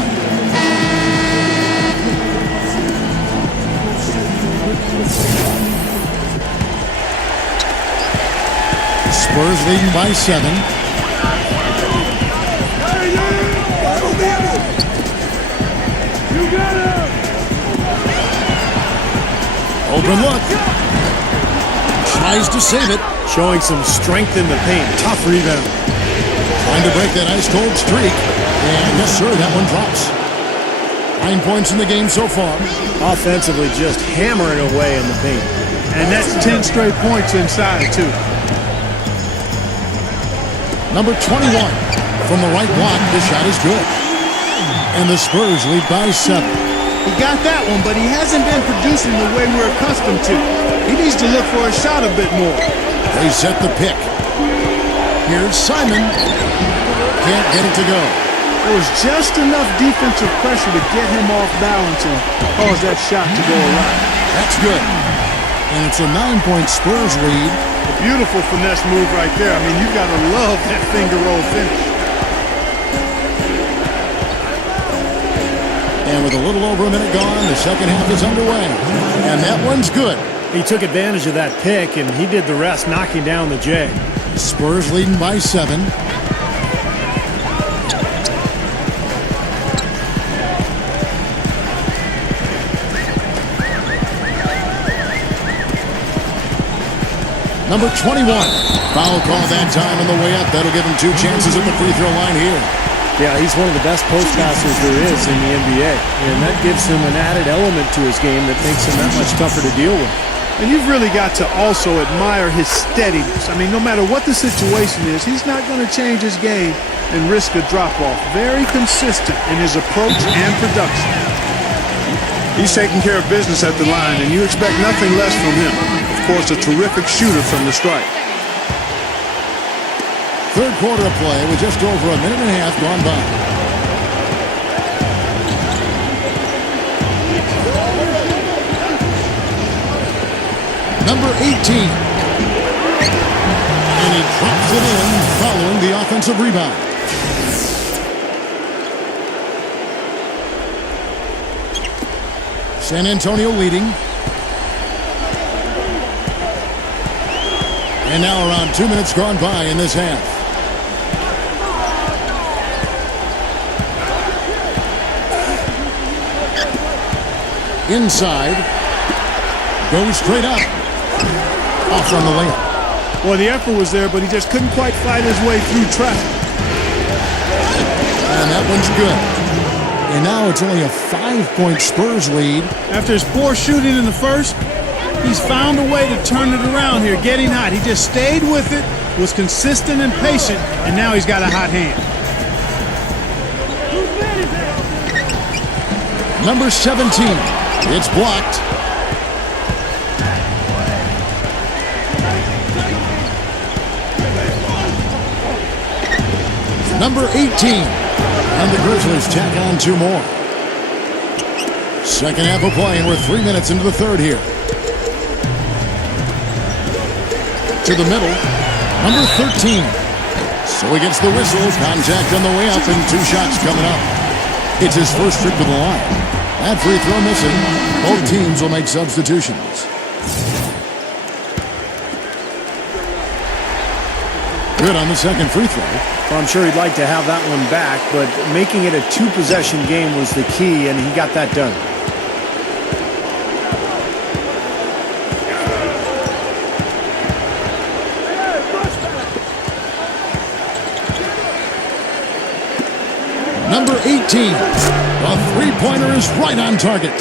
Spurs leading by 7. Open look. Tries to save it. Showing some strength in the paint. Tough rebound. Trying to break that ice-cold streak. And yes, sir, that one drops. 9 points in the game so far. Offensively, just hammering away in the paint. And that's 10 straight points inside, too. Number 21 from the right block. This shot is good. And the Spurs lead by 7. He got that one, but he hasn't been producing the way we're accustomed to. He needs to look for a shot a bit more. They set the pick. Here's Simon. Can't get it to go. There was just enough defensive pressure to get him off balance and cause that shot to go awry. That's good. And it's a 9-point Spurs lead. A beautiful finesse move right there. I mean, you've got to love that finger roll finish. And with a little over a minute gone, the second half is underway. And that one's good. He took advantage of that pick, and he did the rest, knocking down the J. Spurs leading by 7. Number 21. Foul call that time on the way up. That'll give him 2 chances at the free throw line here. Yeah, he's one of the best post passers there is in the NBA. And that gives him an added element to his game that makes him that much tougher to deal with. And you've really got to also admire his steadiness. I mean, no matter what the situation is, he's not going to change his game and risk a drop-off. Very consistent in his approach and production. He's taking care of business at the line, and you expect nothing less from him. Of course, a terrific shooter from the stripe. Third quarter of play with just over a minute and a half gone by. Number 18. And he drops it in following the offensive rebound. San Antonio leading. And now around 2 minutes gone by in this half. Inside. Goes straight up. Off on the layup. Well, the effort was there, but he just couldn't quite fight his way through traffic. And that one's good. And now it's only a 5-point Spurs lead. After his poor shooting in the first, he's found a way to turn it around here, getting hot. He just stayed with it, was consistent and patient, and now he's got a hot hand. Number 17. It's blocked. Number 18. And the Grizzlies tack on 2 more. Second half of play, and we're 3 minutes into the third here. To the middle. Number 13. So he gets the whistle. Contact on the way up, and 2 shots coming up. It's his first trip to the line. That free throw missing. Both teams will make substitutions. Good on the second free throw. Well, I'm sure he'd like to have that one back, but making it a two-possession game was the key, and he got that done. Number 18. The three-pointer is right on target.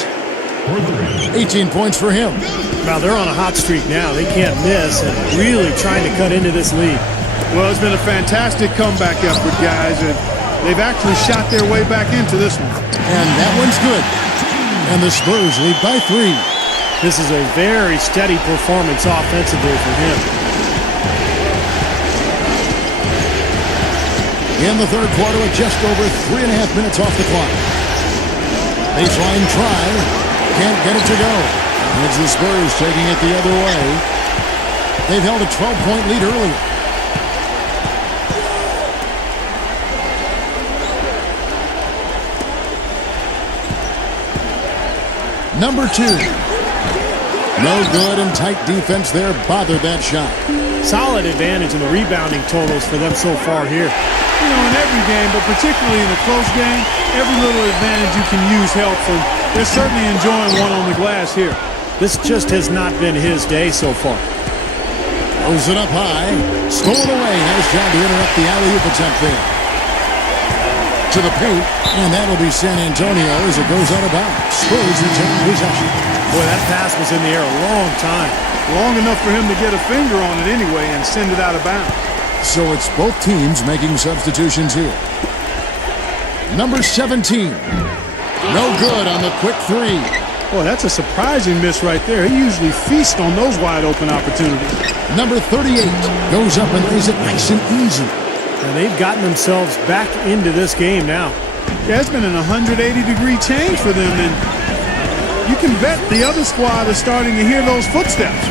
18 points for him. Now, they're on a hot streak now. They can't miss and really trying to cut into this lead. Well, it's been a fantastic comeback effort, guys, and they've actually shot their way back into this one. And that one's good. And the Spurs lead by 3. This is a very steady performance offensively for him. In the third quarter with just over 3.5 minutes off the clock. Baseline try. Can't get it to go. It's the Spurs taking it the other way. They've held a 12-point lead earlier. Number 2. No good, and tight defense there bothered that shot. Solid advantage in the rebounding totals for them so far here. You know, in every game, but particularly in a close game, every little advantage you can use helps, and they're certainly enjoying one on the glass here. This just has not been his day so far. Throws it up high. Stolen away. Nice job to interrupt the alley-oop attempt there. To the paint, and that'll be San Antonio as it goes out of bounds. Spurs retain possession. Boy, that pass was in the air a long time. Long enough for him to get a finger on it anyway and send it out of bounds. So it's both teams making substitutions here. Number 17. No good on the quick 3. Boy, that's a surprising miss right there. He usually feasts on those wide-open opportunities. Number 38 goes up and lays it nice and easy. And they've gotten themselves back into this game now. Yeah, it's been an 180-degree change for them, and you can bet the other squad is starting to hear those footsteps.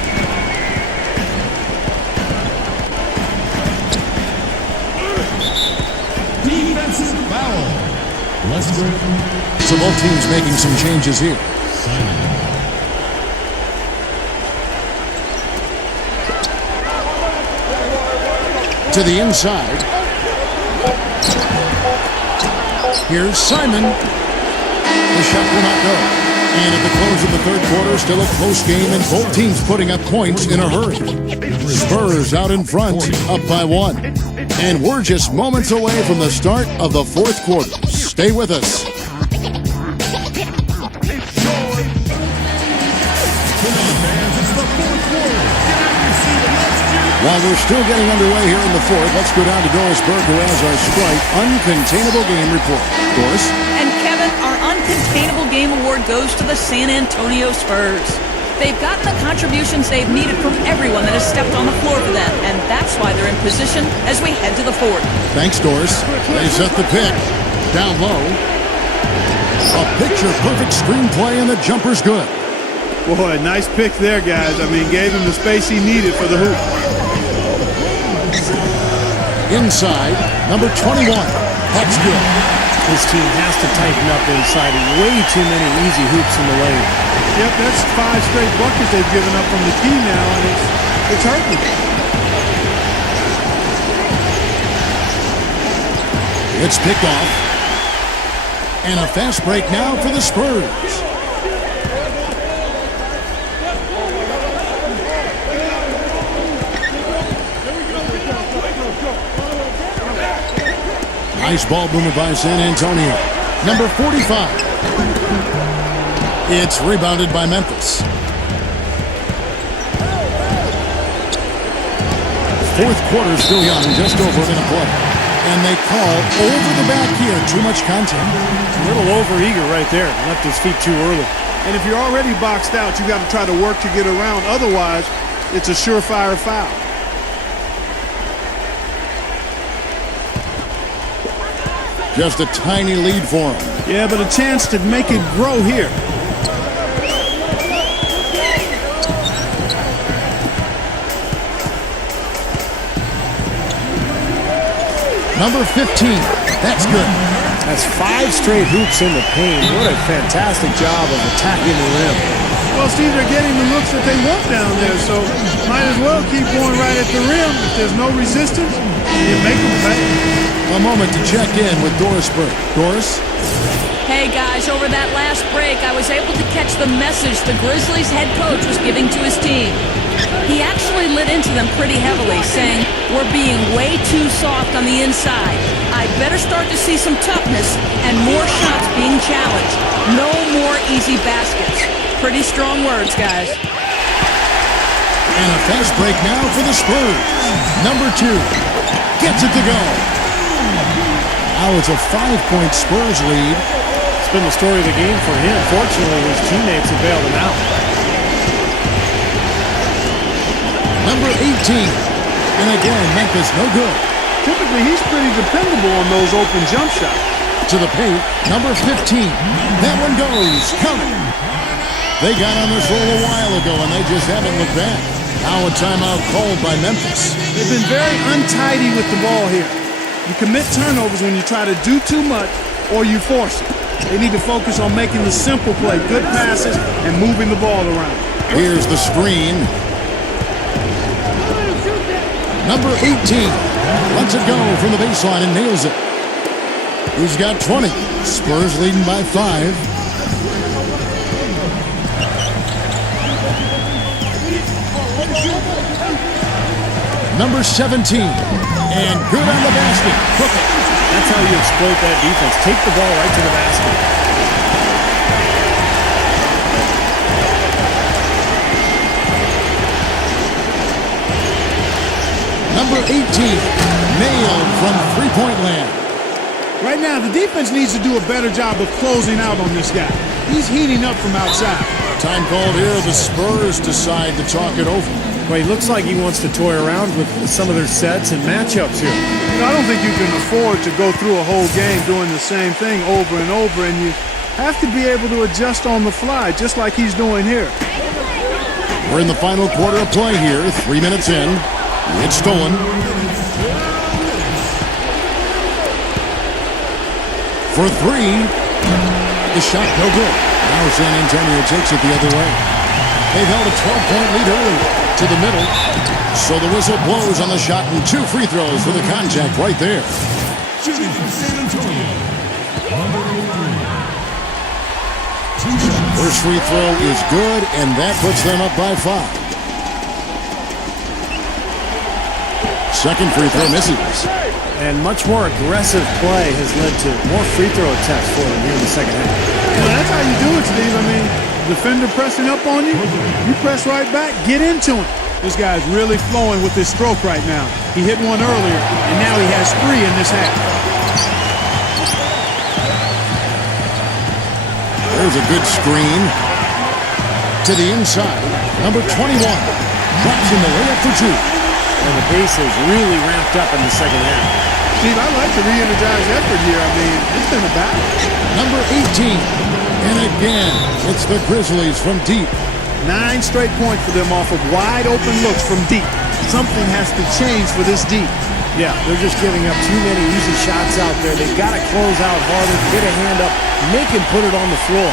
Defensive foul. Westbrook. So both teams making some changes here. Simon. To the inside. Here's Simon. The shot will not go. And at the close of the third quarter, still a close game, and both teams putting up points in a hurry. Spurs out in front, up by 1. And we're just moments away from the start of the fourth quarter. Stay with us. While we're still getting underway here in the fourth, let's go down to Doris Burke, who has our Sprite Uncontainable Game Report. Doris? And Kevin, our Uncontainable Game Award goes to the San Antonio Spurs. They've gotten the contributions they've needed from everyone that has stepped on the floor for them, and that's why they're in position as we head to the fourth. Thanks, Doris. They set the pick. Down low. A picture-perfect screenplay, and the jumper's good. Boy, nice pick there, guys. I mean, gave him the space he needed for the hoop. Inside, number 21. That's good. This team has to tighten up inside. Way too many easy hoops in the lane. Yep, that's 5 straight buckets they've given up from the key now, and it's hurting. It's picked off. And a fast break now for the Spurs. Nice ball movement by San Antonio. Number 45. It's rebounded by Memphis. Fourth quarter still young, just over a minute play. And they call over the back here. Too much contact. A little over-eager right there. Left his feet too early. And if you're already boxed out, you got to try to work to get around. Otherwise, it's a surefire foul. Just a tiny lead for him. Yeah, but a chance to make it grow here. Number 15. That's good. That's 5 straight hoops in the paint. What a fantastic job of attacking the rim. Well, Steve, they're getting the looks that they want down there, so might as well keep going right at the rim. If there's no resistance, you make them pay. A moment to check in with Doris Burke. Doris? Hey guys, over that last break, I was able to catch the message the Grizzlies head coach was giving to his team. He actually lit into them pretty heavily, saying, "We're being way too soft on the inside. I better start to see some toughness and more shots being challenged. No more easy baskets." Pretty strong words, guys. And a fast break now for the Spurs. Number 2 gets it to go. Now it's a 5-point Spurs lead. It's been the story of the game for him. Fortunately, his teammates have bailed him out. Number 18. And again, Memphis no good. Typically, he's pretty dependable on those open jump shots. To the paint, number 15. That one goes. Coming. They got on this roll a while ago, and they just haven't looked back. Now a timeout called by Memphis. They've been very untidy with the ball here. You commit turnovers when you try to do too much or you force it. They need to focus on making the simple play, good passes, and moving the ball around. Here's the screen. Number 18 lets it go from the baseline and nails it. He's got 20. Spurs leading by 5. Number 17. And good on the basket. Hook it. That's how you exploit that defense. Take the ball right to the basket. Number 18. Nailed from three-point land. Right now, the defense needs to do a better job of closing out on this guy. He's heating up from outside. Time called here. The Spurs decide to talk it over. Well, he looks like he wants to toy around with some of their sets and matchups here. You know, I don't think you can afford to go through a whole game doing the same thing over and over, and you have to be able to adjust on the fly, just like he's doing here. We're in the final quarter of play here. 3 minutes in. It's stolen. For 3. The shot no good. Now San Antonio takes it the other way. They've held a 12-point lead early to the middle. So the whistle blows on the shot and 2 free throws for the contact right there. Shooting for San Antonio. Number 3. 2 shots. First free throw is good, and that puts them up by 5. Second free throw misses. And much more aggressive play has led to more free throw attempts for them here in the second half. You know, that's how you do it, Steve. I mean, defender pressing up on you, you press right back, get into him. This guy's really flowing with his stroke right now. He hit one earlier, and now he has 3 in this half. There's a good screen. To the inside. Number 21. Drops in the layup for 2. And the pace has really ramped up in the second half. Steve, I like the re-energized effort here. I mean, it's been a battle. Number 18. And again, it's the Grizzlies from deep. 9 straight points for them off of wide open looks from deep. Something has to change for this deep. Yeah, they're just giving up too many easy shots out there. They've got to close out harder, get a hand up, make him put it on the floor.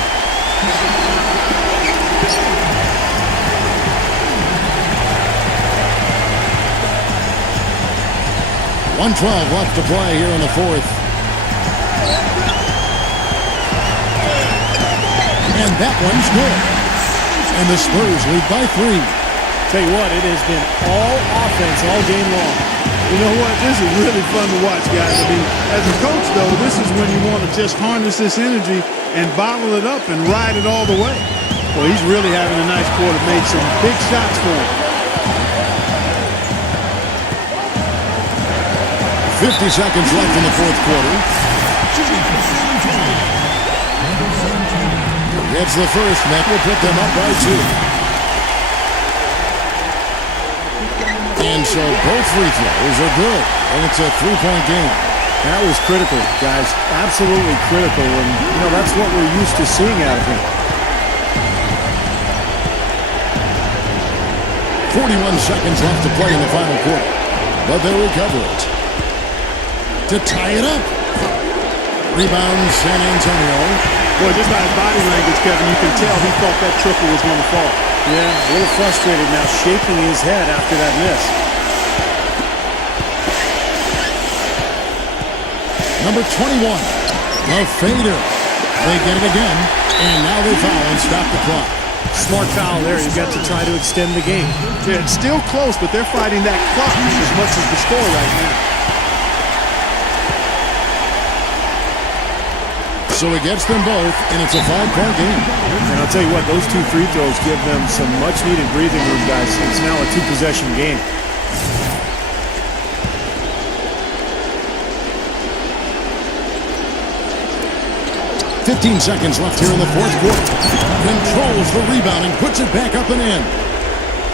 1:12 left to play here in the 4th. And that one's good. And the Spurs lead by 3. Tell you what, it has been all offense all game long. You know what? This is really fun to watch, guys. I mean, as a coach, though, this is when you want to just harness this energy and bottle it up and ride it all the way. Well, he's really having a nice quarter, made some big shots for him. 50 seconds left in the 4th quarter. Gets the first, and that will put them up by 2. And so both free throws are good, and it's a 3-point game. That was critical, guys. Absolutely critical, and you know that's what we're used to seeing out of him. 41 seconds left to play in the final quarter, but they'll recover it. To tie it up. Rebound, San Antonio. Boy, just by his body language, Kevin, you can tell he thought that triple was going to fall. Yeah, a little frustrated now, shaking his head after that miss. Number 21, the fader. They get it again, and now they foul and stop the clock. Smart foul there. You've got to try to extend the game. Yeah, it's still close, but they're fighting that clock as much as the score right now. So he gets them both, and it's a 5-point game. And I'll tell you what, those 2 free throws give them some much-needed breathing room, guys. It's now a 2-possession game. "15 seconds left here in the fourth quarter. Controls the rebound and puts it back up and in.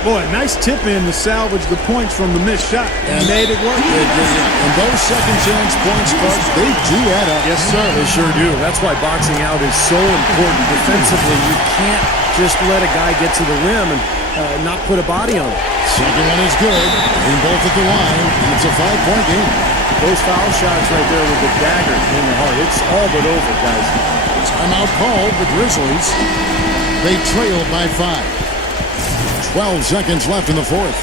Boy, nice tip in to salvage the points from the missed shot. And made it work. And those second chance points, folks, they do add up. Yes, sir. They sure do. That's why boxing out is so important. Defensively, you can't just let a guy get to the rim and not put a body on it. Second one is good. They both at the line, and it's a 5-point game. Those foul shots right there with the dagger in the heart. It's all but over, guys. Timeout called, the Grizzlies. They trail by 5. 12 seconds left in the fourth.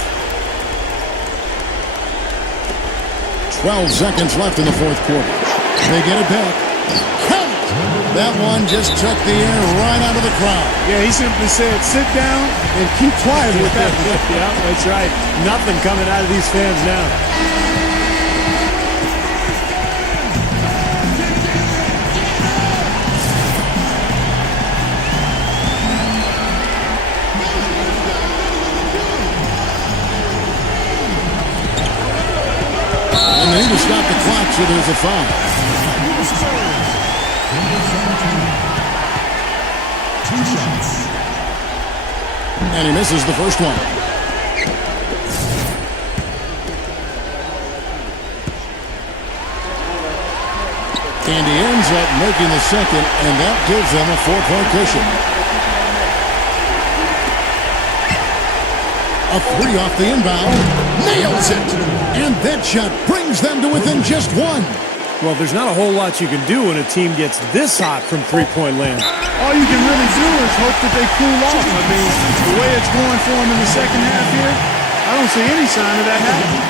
12 seconds left in the fourth quarter. They get it back. Count! That one just took the air right out of the crowd. Yeah, he simply said, sit down and keep quiet with that. Yeah, that's right. Nothing coming out of these fans now. And they need to stop the clock, so there's a foul. And he misses the first one. And he ends up making the second, and that gives them a 4-point cushion. A 3 off the inbound. Nails it! And that shot brings them to within just 1. Well, there's not a whole lot you can do when a team gets this hot from three-point land. All you can really do is hope that they cool off. I mean, the way it's going for them in the second half here, I don't see any sign of that happening.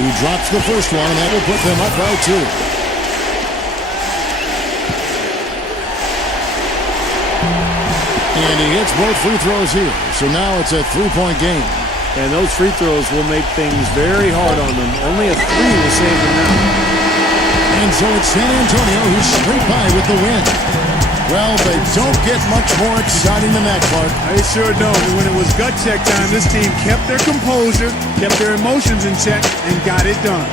He drops the first one, and that will put them up by 2. And he hits both free throws here. So now it's a 3-point game. And those free throws will make things very hard on them. Only a 3 will save them now. And so it's San Antonio who's straight by with the win. Well, they don't get much more exciting than that, Clark. They sure don't. And when it was gut check time, this team kept their composure, kept their emotions in check, and got it done.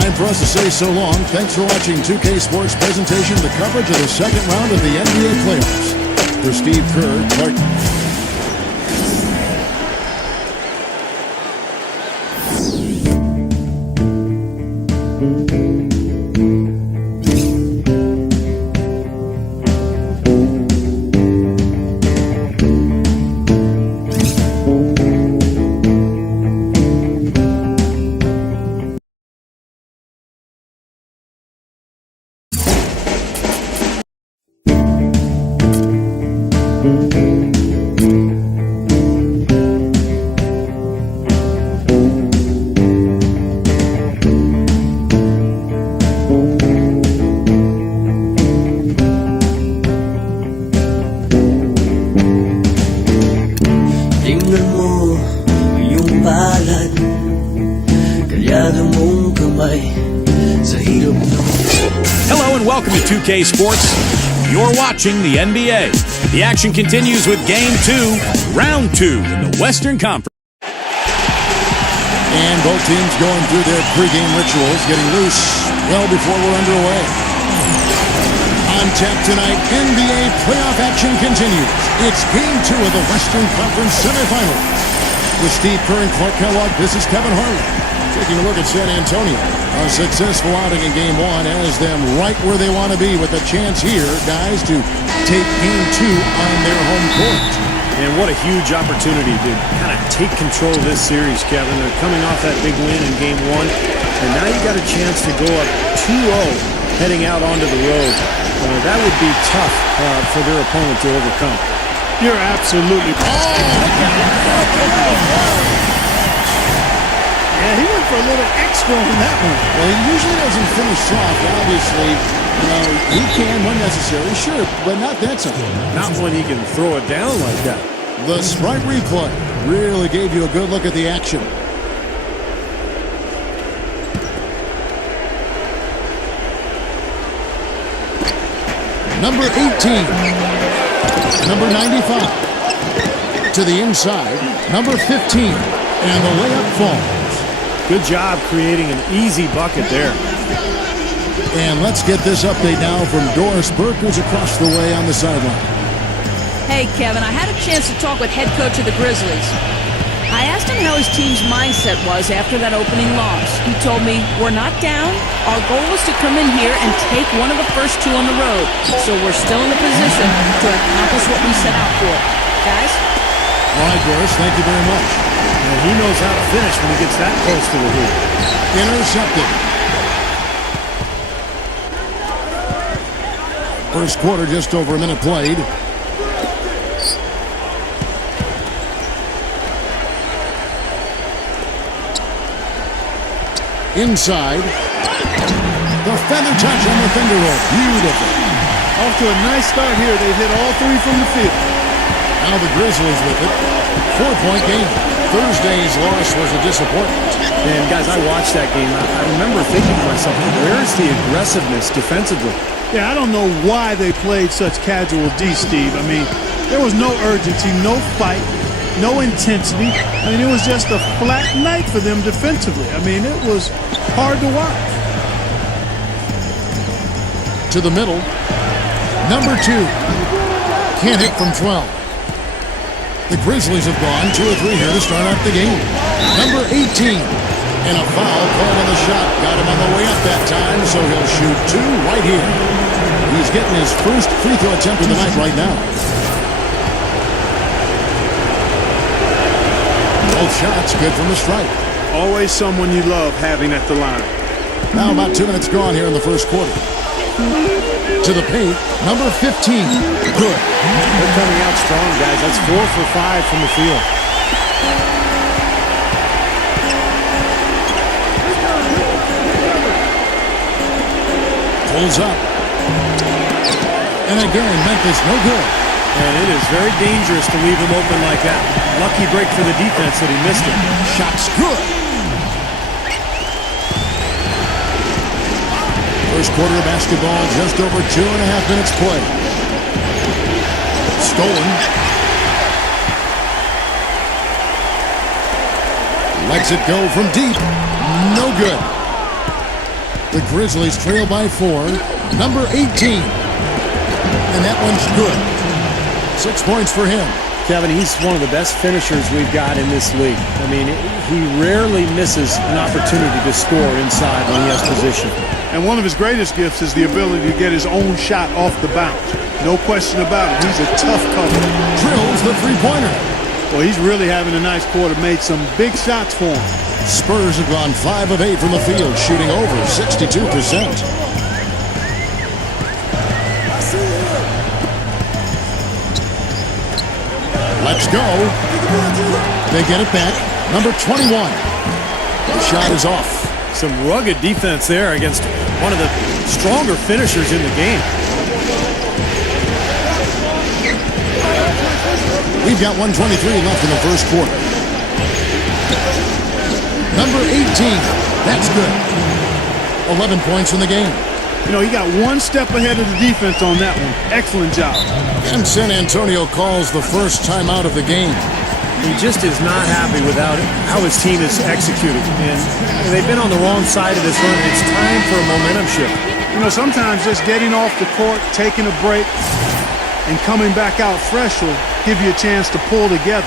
Time for us to say so long. Thanks for watching 2K Sports presentation, the coverage of the second round of the NBA playoffs. For Steve Kerr, Clark. Hello and welcome to 2K Sports. You're watching the NBA. The action continues with Game 2, Round 2 in the Western Conference. And both teams going through their pregame rituals, getting loose well before we're underway. On tap tonight, NBA playoff action continues. It's Game 2 of the Western Conference semifinals. With Steve Kerr and Clark Kellogg, this is Kevin Harlan. Taking a look at San Antonio. A successful outing in Game 1 has them right where they want to be with a chance here, guys, to take Game 2 on their home court. And what a huge opportunity to kind of take control of this series, Kevin. They're coming off that big win in Game 1, and now you got a chance to go up 2-0 heading out onto the road. That would be tough for their opponent to overcome. You're absolutely. Yeah, he went for a little extra on that one. Well, he usually doesn't finish soft, obviously. He can when necessary, sure, but not that time. Not when he can throw it down like that. The Sprite replay really gave you a good look at the action. Number 18. Number 95. To the inside. Number 15. And the layup falls. Good job creating an easy bucket there. And let's get this update now from Doris Burke, who's across the way on the sideline. Hey, Kevin, I had a chance to talk with head coach of the Grizzlies. I asked him how his team's mindset was after that opening loss. He told me, we're not down. Our goal was to come in here and take one of the first 2 on the road. So we're still in a position to accomplish what we set out for. Guys? All right, Doris, thank you very much. And he knows how to finish when he gets that close to the hoop. Intercepted. First quarter, just over a minute played. Inside. The feather touch on the finger roll. Beautiful. Off to a nice start here. They hit all 3 from the field. Now the Grizzlies with it. 4-point game. Thursday's loss was a disappointment. And guys, I watched that game. I remember thinking to myself, where's the aggressiveness defensively? Yeah, I don't know why they played such casual D, Steve. I mean, there was no urgency, no fight, no intensity. I mean, it was just a flat night for them defensively. I mean, it was hard to watch. To the middle. Number 2. Can't hit from 12. The Grizzlies have gone 2 or 3 here to start out the game. Number 18. And a foul called on the shot. Got him on the way up that time, so he'll shoot 2 right here. He's getting his first free throw attempt of the night right now. Both shots good from the stripe. Always someone you love having at the line. Now about 2 minutes gone here in the first quarter. To the paint, number 15. Good. They're coming out strong, guys. That's 4 for 5 from the field. Pulls up. And again, Memphis no good. And it is very dangerous to leave him open like that. Lucky break for the defense that he missed it. Shot's good. First quarter of basketball, just over 2.5 minutes play. Stolen. Lets it go from deep. No good. The Grizzlies trail by 4. Number 18. And that one's good. 6 points for him. Kevin, he's one of the best finishers we've got in this league. I mean, he rarely misses an opportunity to score inside when he has position. And one of his greatest gifts is the ability to get his own shot off the bounce. No question about it. He's a tough cover. Drills the three-pointer. Well, he's really having a nice quarter. Made some big shots for him. Spurs have gone 5 of 8 from the field, shooting over 62%. Let's go. They get it back. Number 21. The shot is off. Some rugged defense there against one of the stronger finishers in the game. We've got 1:23 left in the first quarter. Number 18. That's good. 11 points in the game. You know, he got one step ahead of the defense on that one. Excellent job. And San Antonio calls the first timeout of the game. He just is not happy with how his team is executed. And they've been on the wrong side of this run. It's time for a momentum shift. You know, sometimes just getting off the court, taking a break, and coming back out fresh will give you a chance to pull together.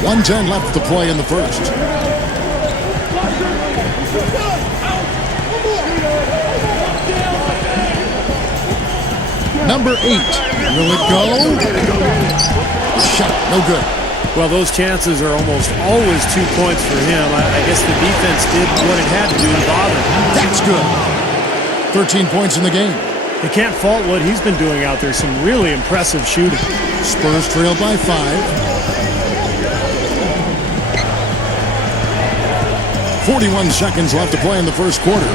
.110 left to play in the first. Number 8. Will it go? Shot. No good. Well, those chances are almost always 2 points for him. I guess the defense did what it had to do to bother him. That's good. 13 points in the game. They can't fault what he's been doing out there. Some really impressive shooting. Spurs trail by 5. 41 seconds left to play in the first quarter.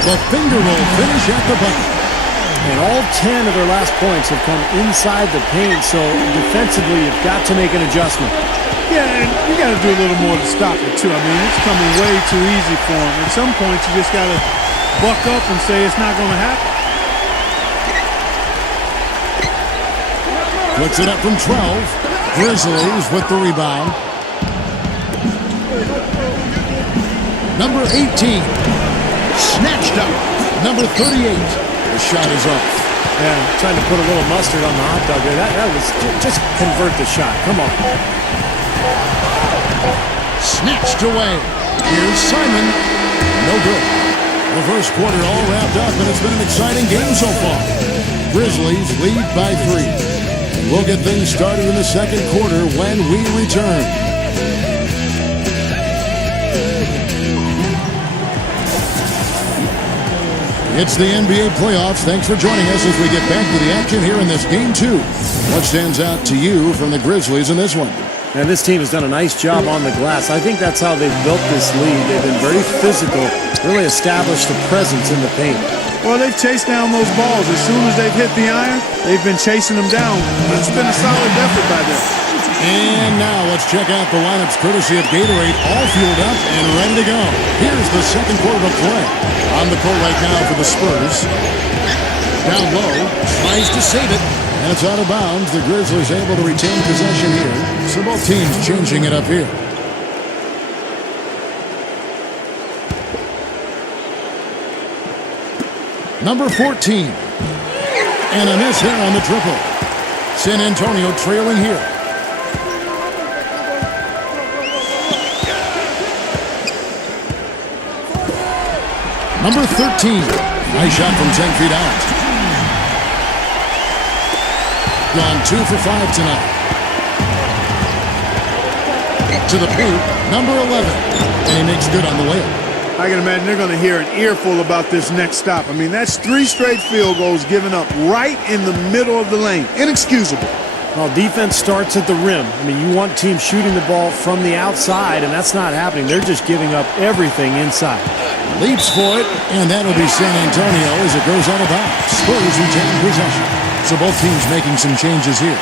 The finger roll finish at the bucket. And all 10 of their last points have come inside the paint, so defensively you've got to make an adjustment. Yeah, and you got to do a little more to stop it, too. I mean, it's coming way too easy for him. At some points, you just got to buck up and say it's not going to happen. Puts it up from 12. Grizzlies with the rebound. Number 18. Snatched up. Number 38. The shot is off. Yeah, trying to put a little mustard on the hot dog there. That was just convert the shot. Come on. Snatched away. Here's Simon. No good. The first quarter all wrapped up, and it's been an exciting game so far. Grizzlies lead by 3. We'll get things started in the second quarter when we return. It's the NBA playoffs. Thanks for joining us as we get back to the action here in this game 2. What stands out to you from the Grizzlies in this one? And this team has done a nice job on the glass. I think that's how they've built this lead. They've been very physical, really established a presence in the paint. Well, they've chased down those balls. As soon as they've hit the iron, they've been chasing them down. It's been a solid effort by them. And now let's check out the lineups courtesy of Gatorade, all fueled up and ready to go. Here's the second quarter of play. On the court right now for the Spurs. Down low, tries to save it, and it's out of bounds. The Grizzlies able to retain possession here. So both teams changing it up here. Number 14. And a miss here on the triple. San Antonio trailing here. Number 13. Nice shot from 10 feet out. Gone 2 for 5 tonight. To the paint, number 11. And he makes good on the layup. I can imagine they're going to hear an earful about this next stop. I mean, that's 3 straight field goals given up right in the middle of the lane. Inexcusable. Well, defense starts at the rim. I mean, you want teams shooting the ball from the outside, and that's not happening. They're just giving up everything inside. Leaps for it, and that'll be San Antonio as it goes out of bounds. Spurs retain possession. So both teams making some changes here.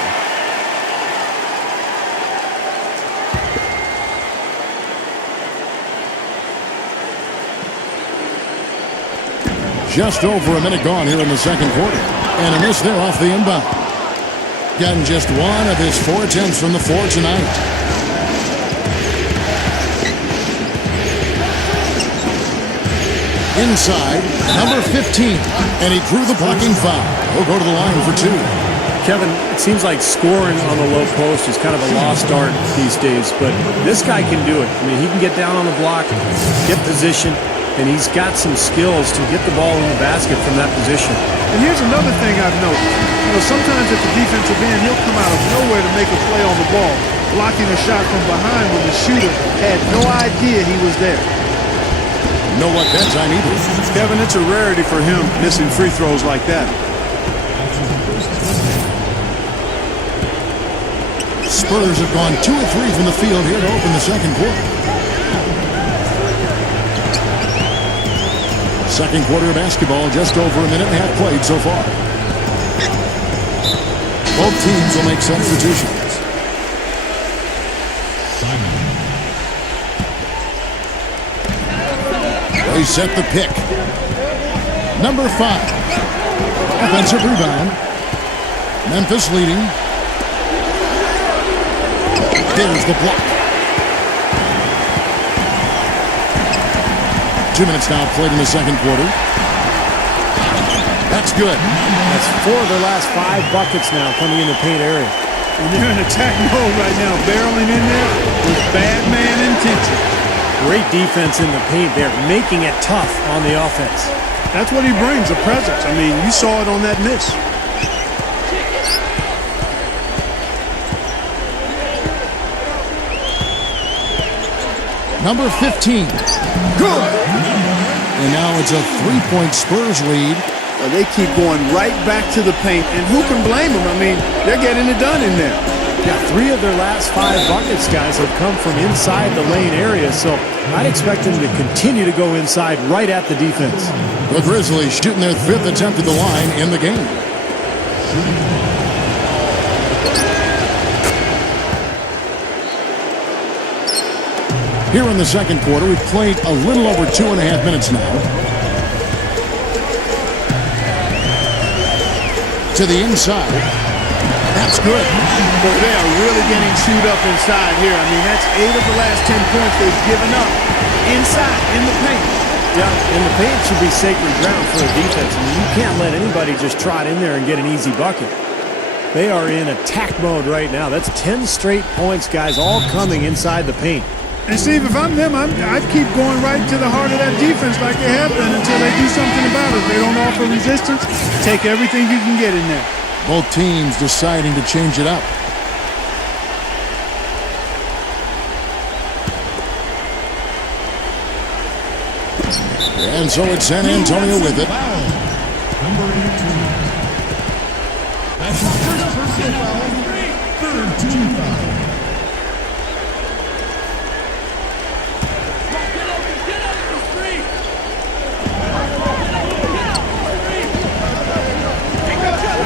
Just over a minute gone here in the second quarter. And a miss there off the inbound. Gotten just 1 of his 4 attempts from the floor tonight. Inside, number 15. And he drew the blocking foul. He'll go to the line for 2. Kevin, it seems like scoring on the low post is kind of a lost art these days, but this guy can do it. I mean, he can get down on the block, get position, and he's got some skills to get the ball in the basket from that position. And here's another thing I've noticed. You know, sometimes at the defensive end, he'll come out of nowhere to make a play on the ball, blocking a shot from behind when the shooter had no idea he was there. Know what that time either. Kevin, it's a rarity for him missing free throws like that. Spurs have gone 2 of 3 from the field here to open the second quarter. Second quarter of basketball, just over a minute and a half played so far. Both teams will make substitutions. They set the pick. Number 5. Offensive rebound. Memphis leading. There's the block. 2 minutes now played in the second quarter. That's good. That's 4 of their last 5 buckets now coming in the paint area. And they're in attack mode right now, barreling in there with bad man intention. Great defense in the paint there, making it tough on the offense. That's what he brings, a presence. I mean, you saw it on that miss. Number 15. Good. And now it's a 3-point Spurs lead. They keep going right back to the paint, and who can blame them? I mean, they're getting it done in there. Yeah, 3 of their last 5 buckets, guys, have come from inside the lane area, so I'd expect them to continue to go inside right at the defense. The Grizzlies shooting their 5th attempt at the line in the game. Here in the second quarter, we've played a little over 2.5 minutes now. To the inside. That's good. Boy, they are really getting chewed up inside here. I mean, that's 8 of the last 10 points they've given up. Inside, in the paint. Yeah, and the paint should be sacred ground for a defense. I mean, you can't let anybody just trot in there and get an easy bucket. They are in attack mode right now. That's 10 straight points, guys, all coming inside the paint. And Steve, if I'm them, I'd keep going right to the heart of that defense like they have been until they do something about it. If they don't offer resistance, take everything you can get in there. Both teams deciding to change it up. And so it's San Antonio with it. Number 18. That's his first personal foul. Third team foul.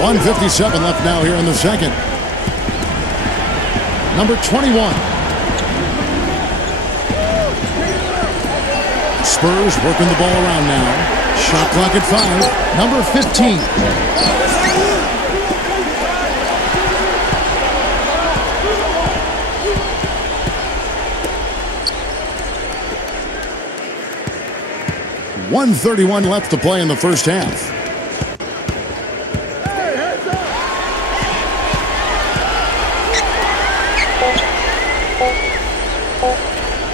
.157 left now here in the second. Number 21. Spurs working the ball around now. Shot clock at 5. Number 15. .131 left to play in the first half.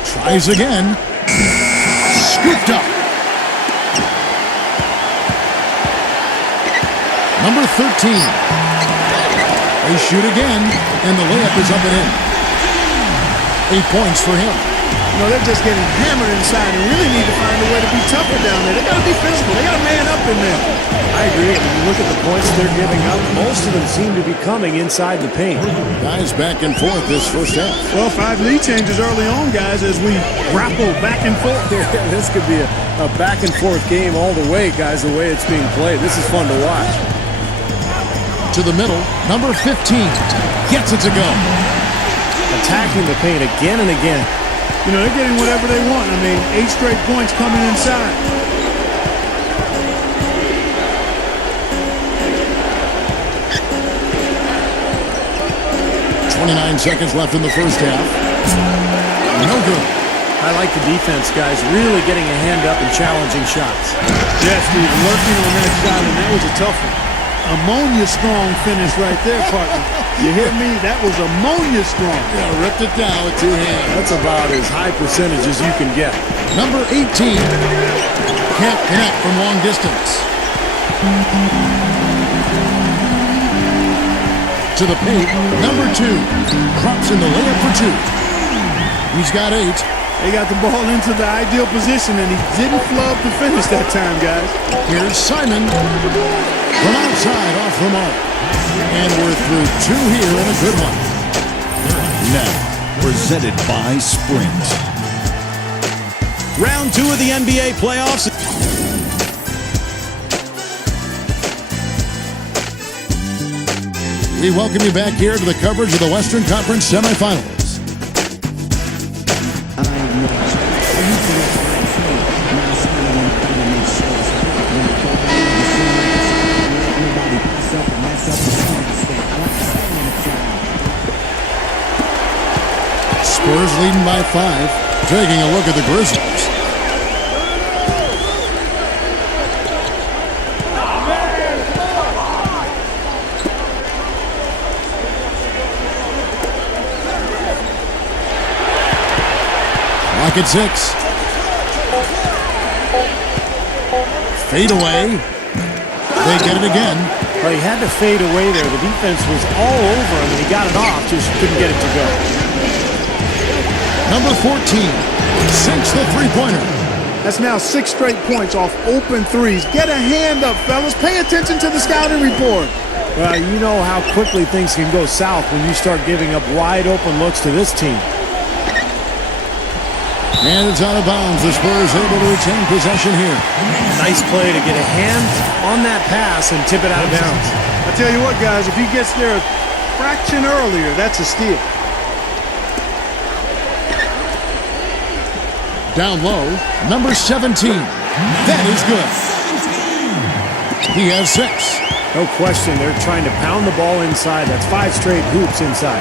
Tries again. Scooped up. Number 13. They shoot again, and the layup is up and in. 8 points for him. You know, they're just getting hammered inside and really need to find a way to be tougher down there. They got to be physical. They got to man up in there. I agree. When you look at the points they're giving up, most of them seem to be coming inside the paint. Guys back and forth this first half. Well, 5 lead changes early on, guys, as we grapple back and forth. This could be a back and forth game all the way, guys, the way it's being played. This is fun to watch. To the middle, number 15 gets it to go. Attacking the paint again and again. You know, they're getting whatever they want. I mean, 8 straight points coming inside. .29 seconds left in the first half. No good. I like the defense, guys, really getting a hand up and challenging shots. Yes, Steve, working on that shot, and that was a tough one. Ammonia strong finish right there, partner. You hear me? That was ammonia strong. Yeah, ripped it down with 2 hands. That's about as high percentage as you can get. Number 18 can't connect from long distance. To the paint, number 2 drops in the layup for 2. He's got 8. They got the ball into the ideal position, and he didn't flub to finish that time, guys. Here's Simon from outside off the mark. And we're through 2 here in a good one. Now, presented by Sprint. Round 2 of the NBA playoffs. We welcome you back here to the coverage of the Western Conference semifinals. Spurs leading by 5. Taking a look at the Grizzlies. Clock at 6. Fade away. They get it again. Well, he had to fade away there. The defense was all over him, and he got it off, just couldn't get it to go. Number 14 sinks the three-pointer. That's now 6 straight points off open threes. Get a hand up, fellas. Pay attention to the scouting report. Well, you know how quickly things can go south when you start giving up wide-open looks to this team. And it's out of bounds. The Spurs able to retain possession here. Nice play to get a hand on that pass and tip it out of bounds. I tell you what, guys, if he gets there a fraction earlier, that's a steal. Down low, number 17. That is good. He has 6. No question, they're trying to pound the ball inside. That's 5 straight hoops inside.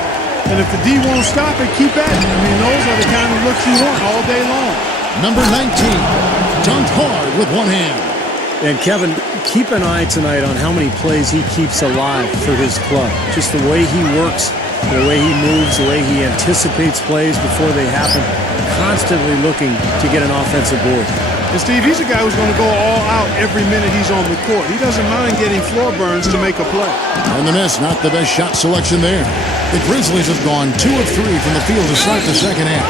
And if the D won't stop it, keep at it. I mean, those are the kind of looks you want all day long. Number 19, dunked hard with one hand. And Kevin, keep an eye tonight on how many plays he keeps alive for his club. Just the way he works, the way he moves, the way he anticipates plays before they happen, constantly looking to get an offensive board. And Steve, he's a guy who's going to go all out every minute he's on the court. He doesn't mind getting floor burns to make a play. And the miss, not the best shot selection there. The Grizzlies have gone 2 of 3 from the field to start the second half.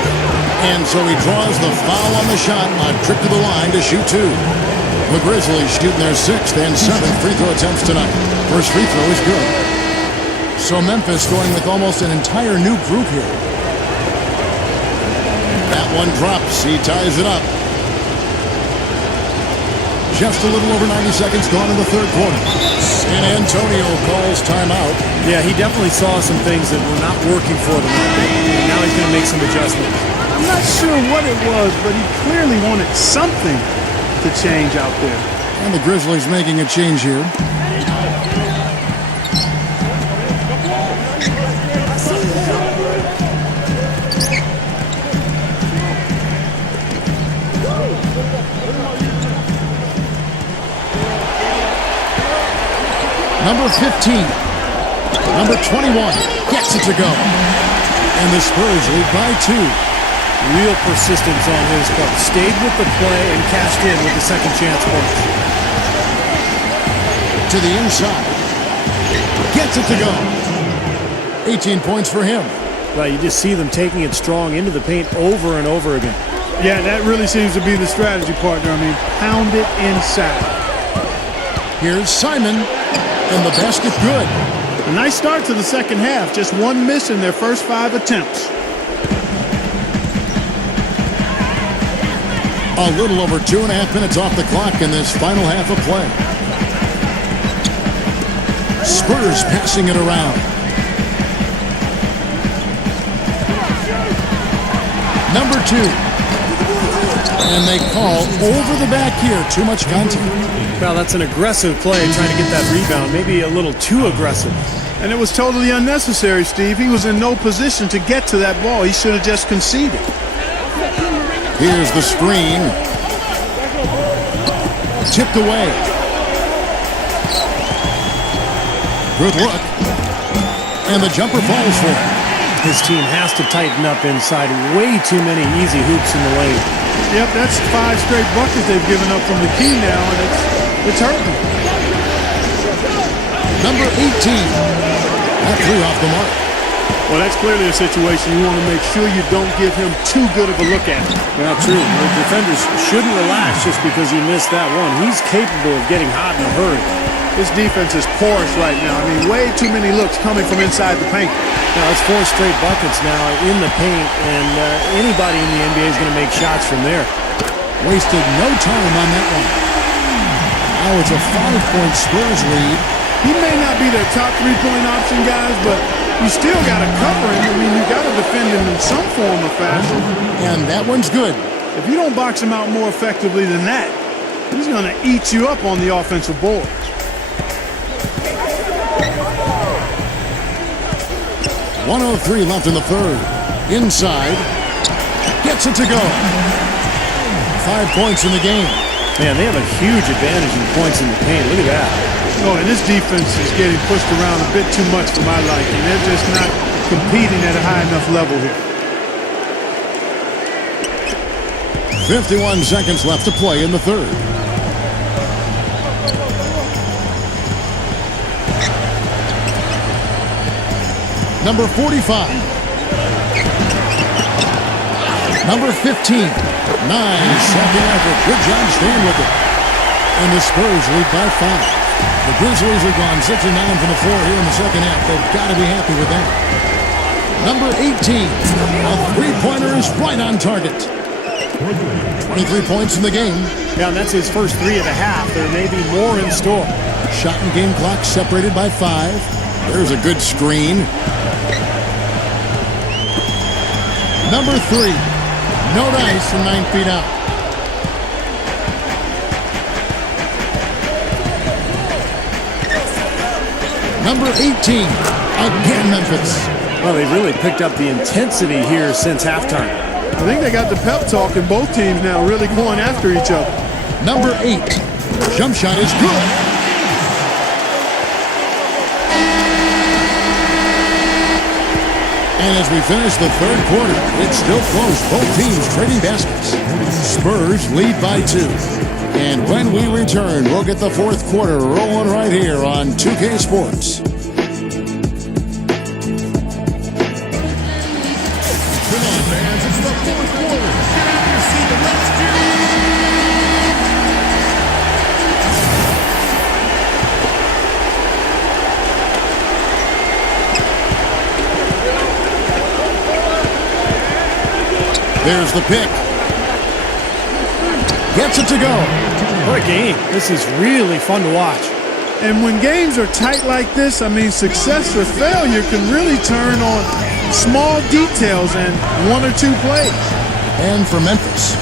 And so he draws the foul on the shot on a trip to the line to shoot 2. The Grizzlies shooting their 6th and 7th free throw attempts tonight. First free throw is good. So Memphis going with almost an entire new group here. That one drops. He ties it up. Just a little over 90 seconds gone in the third quarter. And Antonio calls timeout. Yeah, he definitely saw some things that were not working for them. And now he's going to make some adjustments. I'm not sure what it was, but he clearly wanted something to change out there. And the Grizzlies making a change here. Number 15, number 21, gets it to go. And the Spurs lead by 2. Real persistence on his part. Stayed with the play and cashed in with the second chance points. To the inside. Gets it to go. 18 points for him. Well, you just see them taking it strong into the paint over and over again. Yeah, that really seems to be the strategy, partner. I mean, pound it inside. Here's Simon. And the basket good. A nice start to the second half. Just one miss in their first 5 attempts. A little over 2.5 minutes off the clock in this final half of play. Spurs passing it around. Number 2. And they call over the back here. Too much contact. Well, that's an aggressive play, trying to get that rebound. Maybe a little too aggressive. And it was totally unnecessary, Steve. He was in no position to get to that ball. He should have just conceded. Here's the screen. Tipped away. Good look. And the jumper falls for him. His team has to tighten up inside. Way too many easy hoops in the lane. Yep, that's 5 straight buckets they've given up from the key now, and it's hurting. Number 18. That 3 off the mark. Well, that's clearly a situation you want to make sure you don't give him too good of a look at. Well, true. The defenders shouldn't relax just because he missed that one. He's capable of getting hot in a hurry. This defense is porous right now. I mean, way too many looks coming from inside the paint. Now, it's 4 straight buckets now in the paint, and anybody in the NBA is going to make shots from there. Wasted no time on that one. Now it's a 5-point Spurs lead. He may not be their top 3-point option, guys, but you still got to cover him. I mean, you got to defend him in some form or fashion. And that one's good. If you don't box him out more effectively than that, he's going to eat you up on the offensive boards. .103 left in the third. Inside. Gets it to go. 5 points in the game. Man, they have a huge advantage in points in the paint. Look at that. Oh, and this defense is getting pushed around a bit too much for my liking. They're just not competing at a high enough level here. 51 seconds left to play in the third. Number 45. Number 15. Nice second effort. Good job staying with it. And the Spurs lead by 5. The Grizzlies have gone 6 of 9 from the floor here in the second half. They've got to be happy with that. Number 18. A three-pointer is right on target. 23 points in the game. Yeah, and that's his first 3 of the half. There may be more in store. Shot and game clock separated by 5. There's a good screen. Number 3. No dice from 9 feet out. Number 18. Again, Memphis. Well, they really picked up the intensity here since halftime. I think they got the pep talk in both teams now, really going after each other. Number 8. Jump shot is good. And as we finish the third quarter, it's still close. Both teams trading baskets. Spurs lead by 2. And when we return, we'll get the fourth quarter rolling right here on 2K Sports. Come on, fans, it's the fourth quarter. Get out your seat and let's get it. There's the pick. Gets it to go. What a game. This is really fun to watch. And when games are tight like this, I mean, success or failure can really turn on small details and 1 or 2 plays. And for Memphis.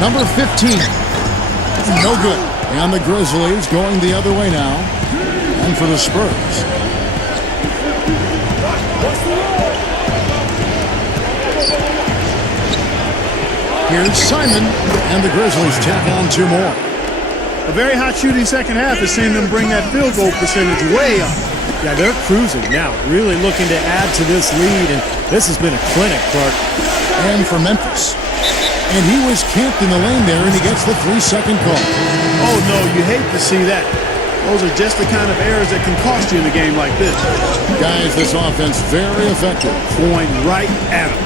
Number 15. No good. And the Grizzlies going the other way now. And for the Spurs. Here's Simon, and the Grizzlies tack on 2 more. A very hot shooting second half has seen them bring that field goal percentage way up. Yeah, they're cruising now, really looking to add to this lead, and this has been a clinic, Clark. And for Memphis. And he was camped in the lane there, and he gets the 3-second call. Oh, no, you hate to see that. Those are just the kind of errors that can cost you in a game like this. Guys, this offense very effective. Going right at them.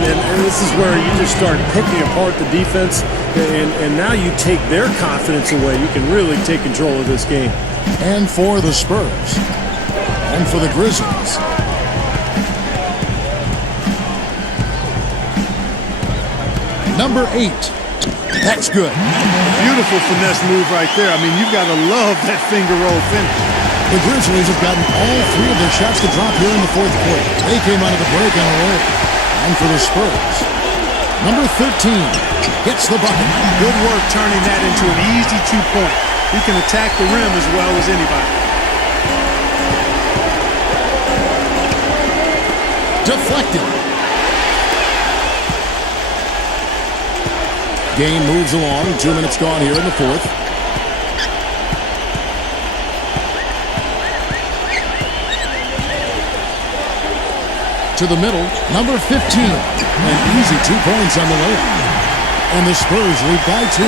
And this is where you just start picking apart the defense, and now you take their confidence away. You can really take control of this game. And for the Spurs. And for the Grizzlies. Number 8. That's good. Beautiful finesse move right there. I mean, you've got to love that finger roll finish. The Grizzlies have gotten all 3 of their shots to drop here in the fourth quarter. They came out of the break on a roll. And for the Spurs, number 13 gets the bucket. Good work turning that into an easy 2-point. He can attack the rim as well as anybody. Deflected. Game moves along. 2 minutes gone here in the fourth. To the middle, number 15. An easy 2 points on the layup. And the Spurs lead by 2.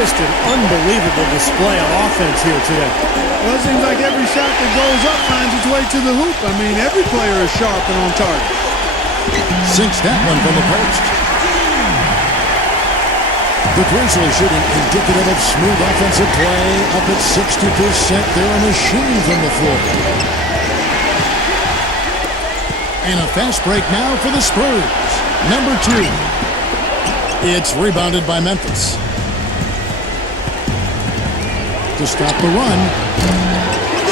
Just an unbelievable display of offense here today. Well, it seems like every shot that goes up finds its way to the hoop. I mean, every player is sharp and on target. Sinks that one from the post. The Grizzlies shooting indicative of smooth offensive play. Up at 60%. They're a machine from the floor. And a fast break now for the Spurs. Number 2. It's rebounded by Memphis. To stop the run.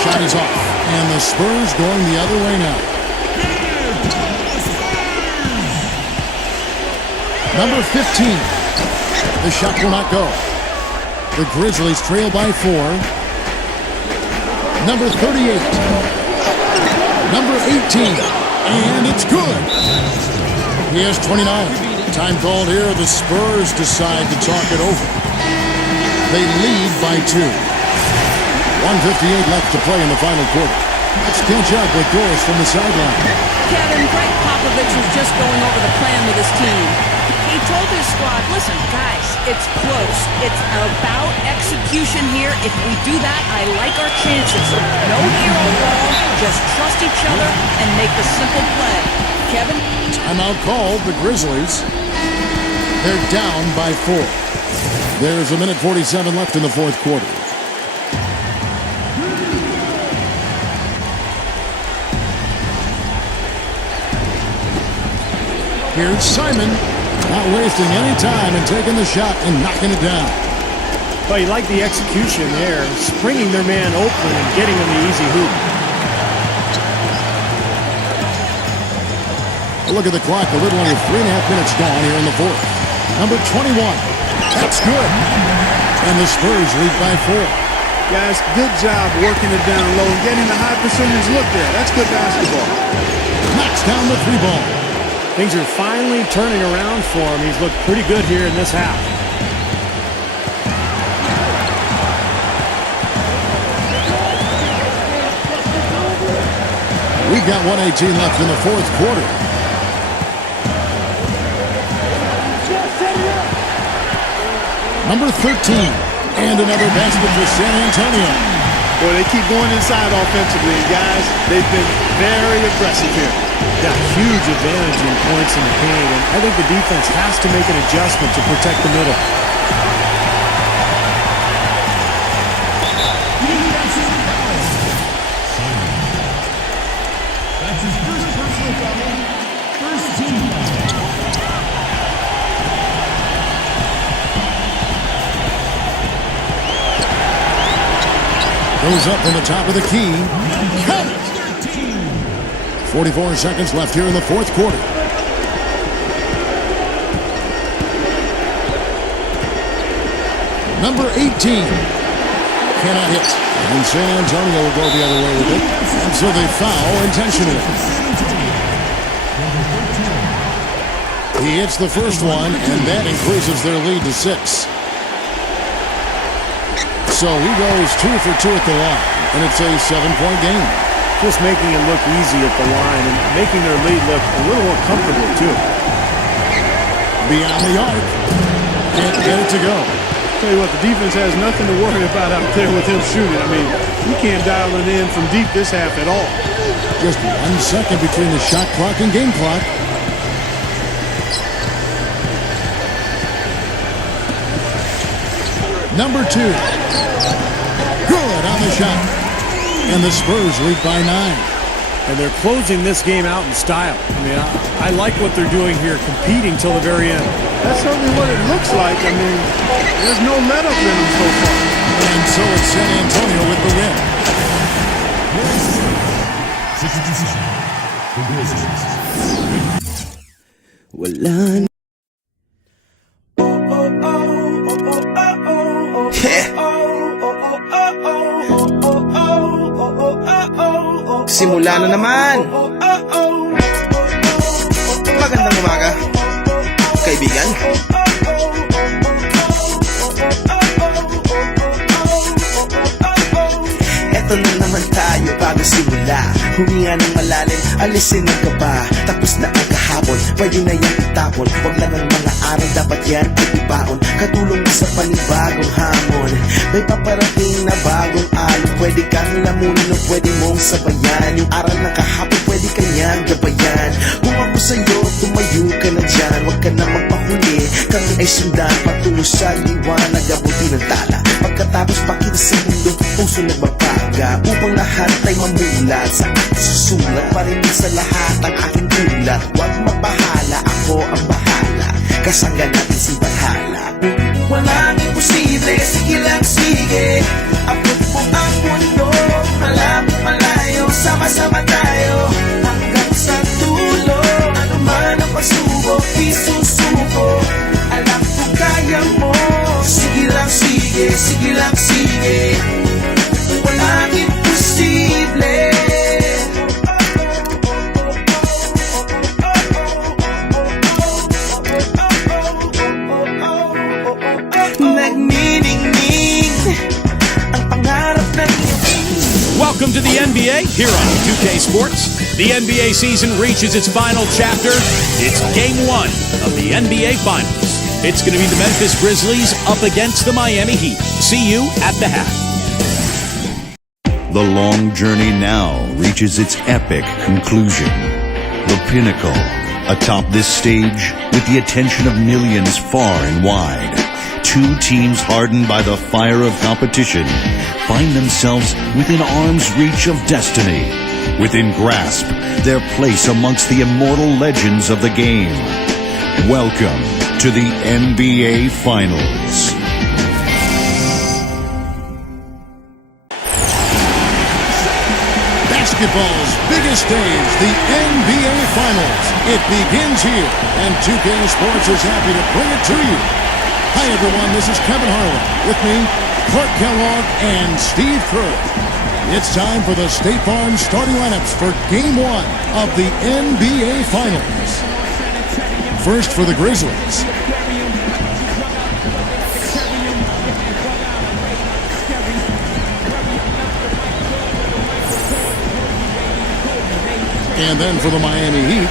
Shot is off. And the Spurs going the other way now. Number 15. The shot will not go. The Grizzlies trail by 4. Number 38. Number 18. And it's good. He has 29. Time called here. The Spurs decide to talk it over. They lead by 2. 1:58 left to play in the final quarter. Let's catch up with Doris from the sideline. Kevin, Greg Popovich was just going over the plan with his team. He he told his squad, listen, guys, it's close. It's about execution here. If we do that, I like our chances. No hero ball, just trust each other and make the simple play. Kevin? Timeout called, the Grizzlies. They're down by 4. There's a minute 47 left in the fourth quarter. Here's Simon, not wasting any time and taking the shot and knocking it down. Well, you like the execution there, springing their man open and getting him the easy hoop. A look at the clock, a little under 3.5 minutes gone here in the fourth. Number 21, that's good. And the Spurs lead by 4. Guys, good job working it down low and getting the high percentage look there. That's good basketball. Knocks down the 3 ball. Things are finally turning around for him. He's looked pretty good here in this half. We've got 1:18 left in the fourth quarter. Number 13, and another basket for San Antonio. Boy, they keep going inside offensively, and guys, they've been very aggressive here. Got huge advantage in points in the paint, and I think the defense has to make an adjustment to protect the middle. That's his first personal foul. First team foul. Goes up from the top of the key. Count it! 44 seconds left here in the fourth quarter. Number 18 cannot hit. And San Antonio will go the other way with it. And so they foul intentionally. He hits the first one, and that increases their lead to 6. So he goes 2 for 2 at the line, and it's a 7-point game. Just making it look easy at the line and making their lead look a little more comfortable, too. Beyond the arc. Can't get it to go. Tell you what, the defense has nothing to worry about out there with him shooting. I mean, you can't dial it in from deep this half at all. Just 1 second between the shot clock and game clock. Number 2. Good on the shot. And the Spurs lead by 9. And they're closing this game out in style. I mean, I like what they're doing here, competing till the very end. That's certainly what it looks like. I mean, there's no let-up in them so far. And so it's San Antonio with the win. Wala na. Simula na naman. Magandang umaga, kaibigan. Eto na naman tayo bago simula. Huminga ng malalim, alisin ang kaba. Tapos na ang kahapon, pwede na yan itapon. Huwag lang ang mga araw, dapat yan ibaon. Katulong mo sa panibagong hamon. May paparating na bagong alon. Pwede kang lamunin o pwede mong sabayan. Yung aral ng kahapon, pwede kanyang gabayan. Kung ako sa'yo, tumayo ka na dyan. Huwag ka na magpahuli, kami ay sundan patungo sa liwanag, abutin ng tala. Pagkatapos pakita sa mundo, puso nagbabaga. Upang lahat ay mamulat sa aking susulat. Parinig sa lahat ang aking ulat. Huwag mabahala, ako ang bahala. Kasangga natin si Valhalla. Walang imposible, sige lang sige. Abot mo ang mundo, malaming malayo. Sama-sama tayo, hanggang sa dulo. Ano man ang pasubok, isusuko. Alam ko kaya mo. Sige lang sige, sige lang sige. Walang imposible. Welcome to the NBA NBA here on 2K Sports. The NBA season reaches its final chapter. It's Game 1 of the NBA Finals. It's going to be the Memphis Grizzlies up against the Miami Heat. See you at the half. The long journey now reaches its epic conclusion. The pinnacle, atop this stage, with the attention of millions far and wide. Two teams hardened by the fire of competition find themselves within arm's reach of destiny, within grasp their place amongst the immortal legends of the game. Welcome to the NBA Finals. Basketball's biggest stage, the NBA Finals. It begins here, and 2K Sports is happy to bring it to you. Hi, everyone. This is Kevin Harlan. With me, Clark Kellogg and Steve Kerr. It's time for the State Farm starting lineups for Game 1 of the NBA Finals. First for the Grizzlies. And then for the Miami Heat.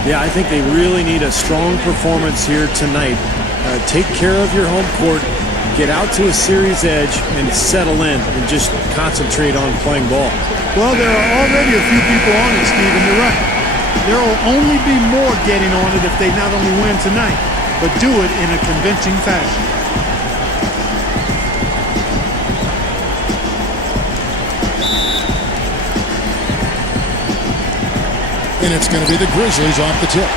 Yeah, I think they really need a strong performance here tonight. Take care of your home court, get out to a series edge, and settle in and just concentrate on playing ball. Well, there are already a few people on it, Steve, and you're right. There will only be more getting on it if they not only win tonight, but do it in a convincing fashion. And it's going to be the Grizzlies off the tip.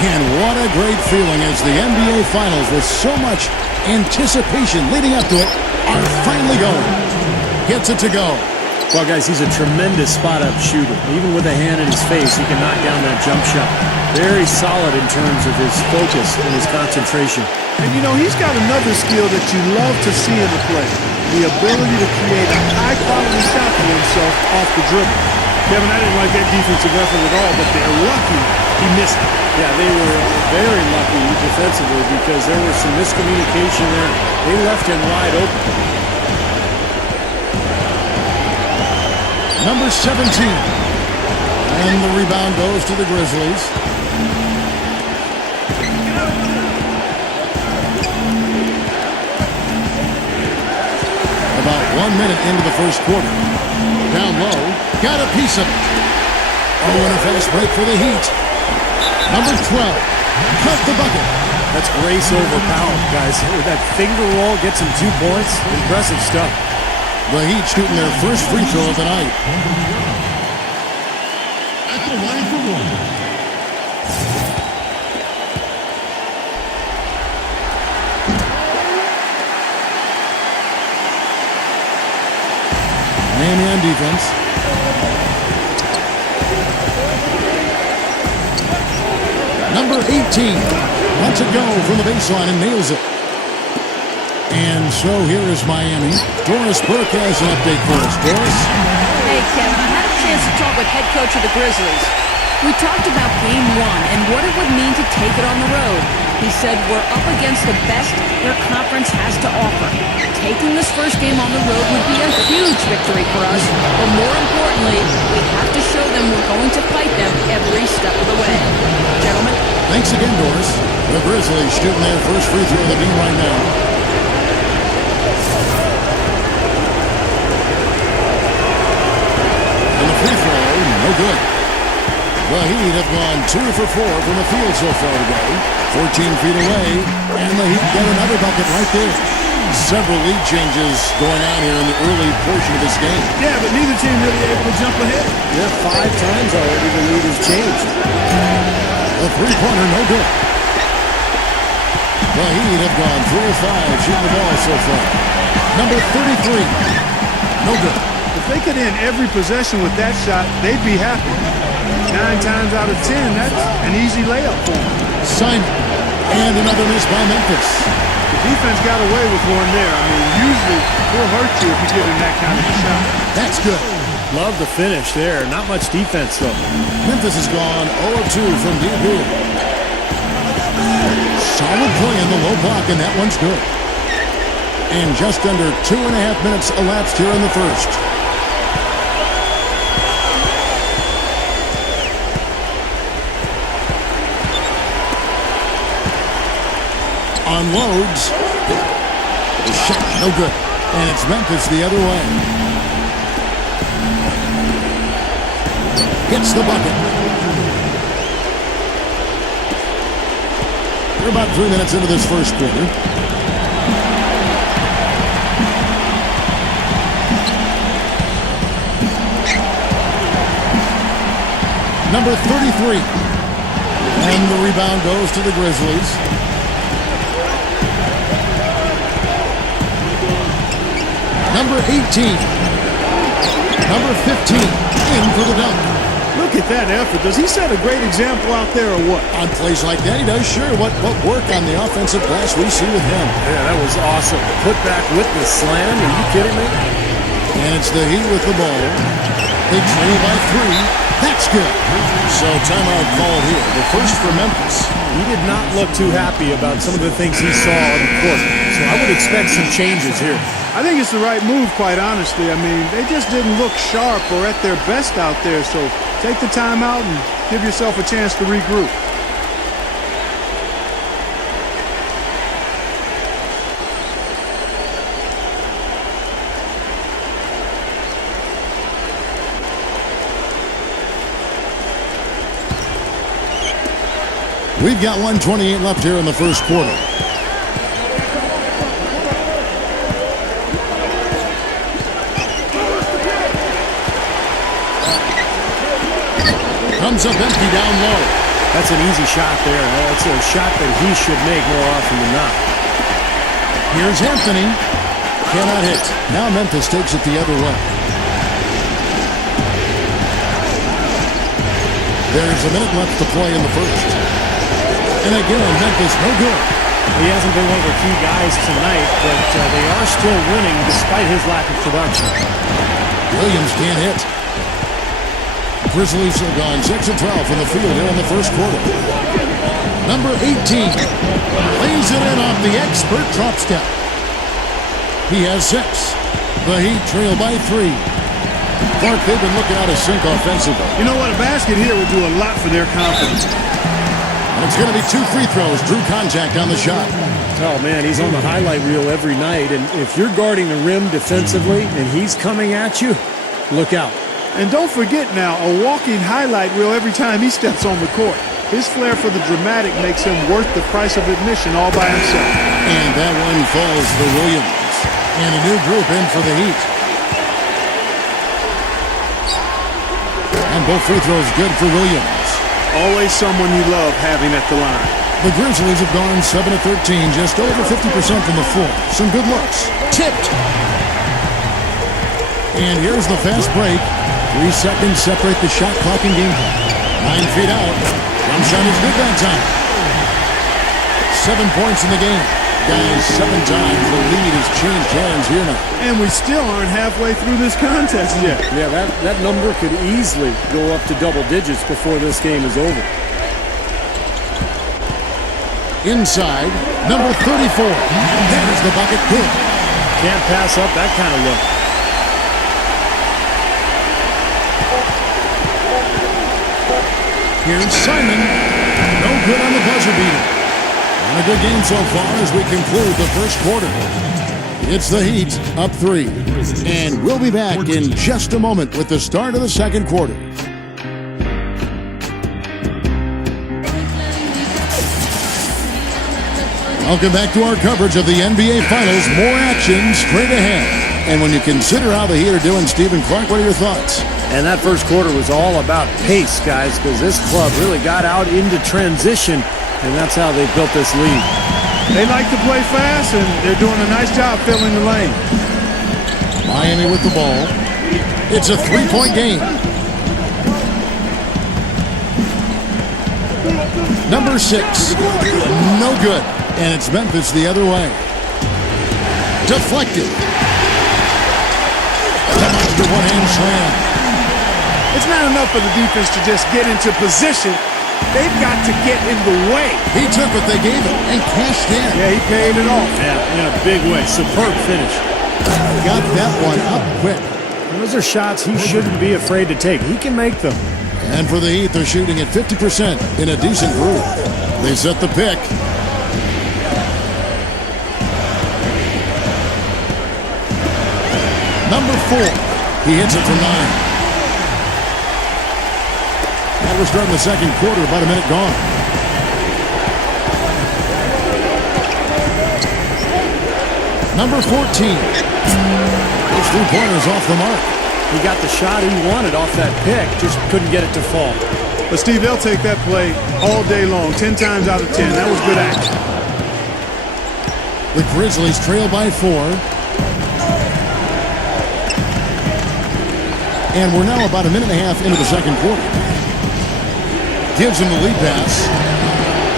And what a great feeling as the NBA Finals, with so much anticipation leading up to it, are finally going. Gets it to go. Well, guys, he's a tremendous spot-up shooter. Even with a hand in his face, he can knock down that jump shot. Very solid in terms of his focus and his concentration. And, you know, he's got another skill that you love to see in the play. The ability to create a high-quality shot for himself off the dribble. Kevin, I didn't like that defensive effort at all, but they're lucky he missed it. Yeah, they were very lucky defensively because there was some miscommunication there. They left him wide open. Number 17. And the rebound goes to the Grizzlies. About 1 minute into the first quarter. Down low. Got a piece of it. Oh, and a fast break for the Heat. Number 12. Cut the bucket. That's grace over power, guys. With that finger roll, gets him 2 points. Impressive stuff. The Heat shooting their first free throw of the night. At the line for one. Miami on defense. Number 18 lets it go from the baseline and nails it. And so here is Miami. Doris Burke has an update for us. Doris? Hey, Kevin, I had a chance to talk with head coach of the Grizzlies. We talked about Game 1 and what it would mean to take it on the road. He said we're up against the best their conference has to offer. Taking this first game on the road would be a huge victory for us, but more importantly, we have to show them we're going to fight them every step of the way. Gentlemen? Thanks again, Doris. The Grizzlies shooting their first free throw of the game right now. And the free throw, no good. The Heat have gone 2 for 4 from the field so far today. 14 feet away, and the Heat get another bucket right there. Several lead changes going on here in the early portion of this game. Yeah, but neither team really able to jump ahead. Yeah, 5 times already the lead has changed. The three-pointer, no good. The Heat have gone 3 of 5 shooting the ball so far. Number 33, no good. If they could end every possession with that shot, they'd be happy. 9 times out of 10, that's an easy layup for them. Simon, and another miss by Memphis. The defense got away with one there. I mean, usually he'll hurt you if you give him that kind of a shot. That's good. Love the finish there. Not much defense, though. Memphis has gone 0-2 from deep. Solid play in the low block, and that one's good. And just under 2.5 minutes elapsed here in the first. Unloads. The shot, no good. And it's Memphis the other way. Hits the bucket. We're about 3 minutes into this first quarter. Number 33. And the rebound goes to the Grizzlies. Number 18. Number 15. In for the dunk. Look at that effort. Does he set a great example out there or what? On plays like that, he does. Sure, what work on the offensive glass we see with him. Yeah, that was awesome. Put back with the slam. Are you kidding me? And it's the Heat with the ball. They trail by 3. That's good. So timeout called here. The first for Memphis. He did not look too happy about some of the things he saw on the court. So I would expect some changes here. I think it's the right move, quite honestly. I mean, they just didn't look sharp or at their best out there. So take the timeout and give yourself a chance to regroup. We've got 1:28 left here in the first quarter. Comes up empty down low. That's an easy shot there. That's a shot that he should make more often than not. Here's Anthony. Cannot hit. Now Memphis takes it the other way. There's a minute left to play in the first. And again, Memphis no good. He hasn't been one of the key guys tonight, but they are still winning despite his lack of production. Williams can't hit. Grizzlies have gone 6 of 12 from the field here in the first quarter. Number 18 lays it in off the expert drop step. He has 6. The Heat trail by 3. Clark, they've been looking out of sync offensively. You know what? A basket here would do a lot for their confidence. And it's going to be 2 free throws. Drew contact on the shot. Oh, man, he's on the highlight reel every night. And if you're guarding the rim defensively and he's coming at you, look out. And don't forget now, a walking highlight reel every time he steps on the court. His flair for the dramatic makes him worth the price of admission all by himself. And that one falls for Williams. And a new group in for the Heat. And both free throws good for Williams. Always someone you love having at the line. The Grizzlies have gone 7 of 13, just over 50% from the floor. Some good looks. Tipped. And here's the fast break. 3 seconds separate the shot clock and game clock. 9 feet out. Jump shot is good that time. 7 points in the game. Guys, 7 times the lead has changed hands here now. And we still aren't halfway through this contest yet. Yeah, that number could easily go up to double digits before this game is over. Inside, number 34. There's the bucket. Good. Can't pass up that kind of look. Here's Simon. No good on the buzzer beater. And a good game so far as we conclude the first quarter. It's the Heat up 3. And we'll be back in just a moment with the start of the second quarter. Welcome back to our coverage of the NBA Finals. More action straight ahead. And when you consider how the Heat are doing, Stephen Clark, what are your thoughts? And that first quarter was all about pace, guys, because this club really got out into transition, and that's how they built this lead. They like to play fast, and they're doing a nice job filling the lane. Miami with the ball. It's a 3-point game. Number 6. No good. And it's Memphis the other way. Deflected. The one-hand slam. It's not enough for the defense to just get into position. They've got to get in the way. He took what they gave him and cashed in. Yeah, he paid it off. Yeah, in a big way. Superb finish. Got that one up quick. And those are shots he shouldn't be afraid to take. He can make them. And for the Heat, they're shooting at 50% in a decent groove. They set the pick. Number 4. He hits it from 9. And we're starting the second quarter, about a minute gone. Number 14. Those 3-pointers off the mark. He got the shot he wanted off that pick, just couldn't get it to fall. But Steve, they'll take that play all day long, 10 times out of 10. That was good action. The Grizzlies trail by 4. And we're now about a minute and a half into the second quarter. Gives him the lead pass.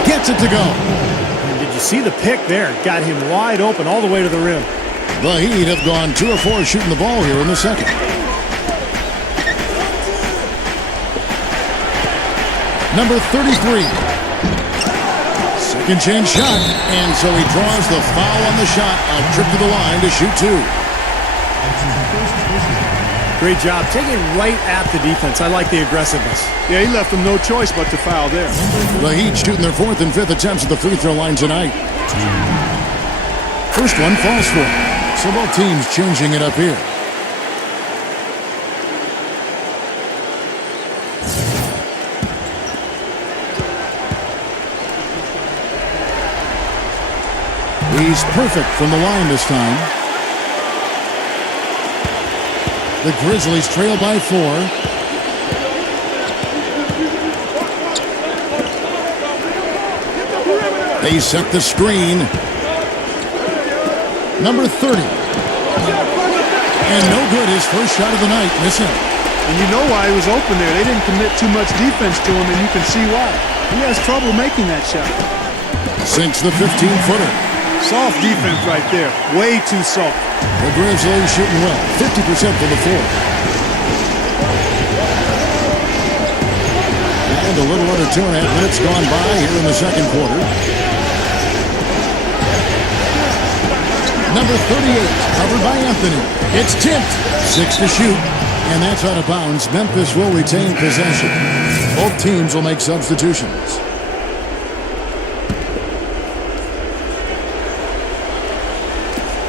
Gets it to go. And did you see the pick there? Got him wide open all the way to the rim. The Heat have gone 2 of 4 shooting the ball here in the second. Number 33. Second chance shot. And so he draws the foul on the shot. A trip to the line to shoot 2. Great job taking right at the defense. I like the aggressiveness. Yeah, he left them no choice but to foul there. The Heat shooting their 4th and 5th attempts at the free throw line tonight. First one falls for him. So both teams changing it up here. He's perfect from the line this time. The Grizzlies trail by 4. They set the screen. Number 30. And no good, his first shot of the night, missing. And you know why he was open there. They didn't commit too much defense to him, and you can see why. He has trouble making that shot. Sinks the 15-footer. Soft defense right there. Way too soft. The Grizzlies shooting well. 50% from the floor. And a little under 2.5 minutes gone by here in the second quarter. Number 38, covered by Anthony. It's tipped. 6 to shoot. And that's out of bounds. Memphis will retain possession. Both teams will make substitutions.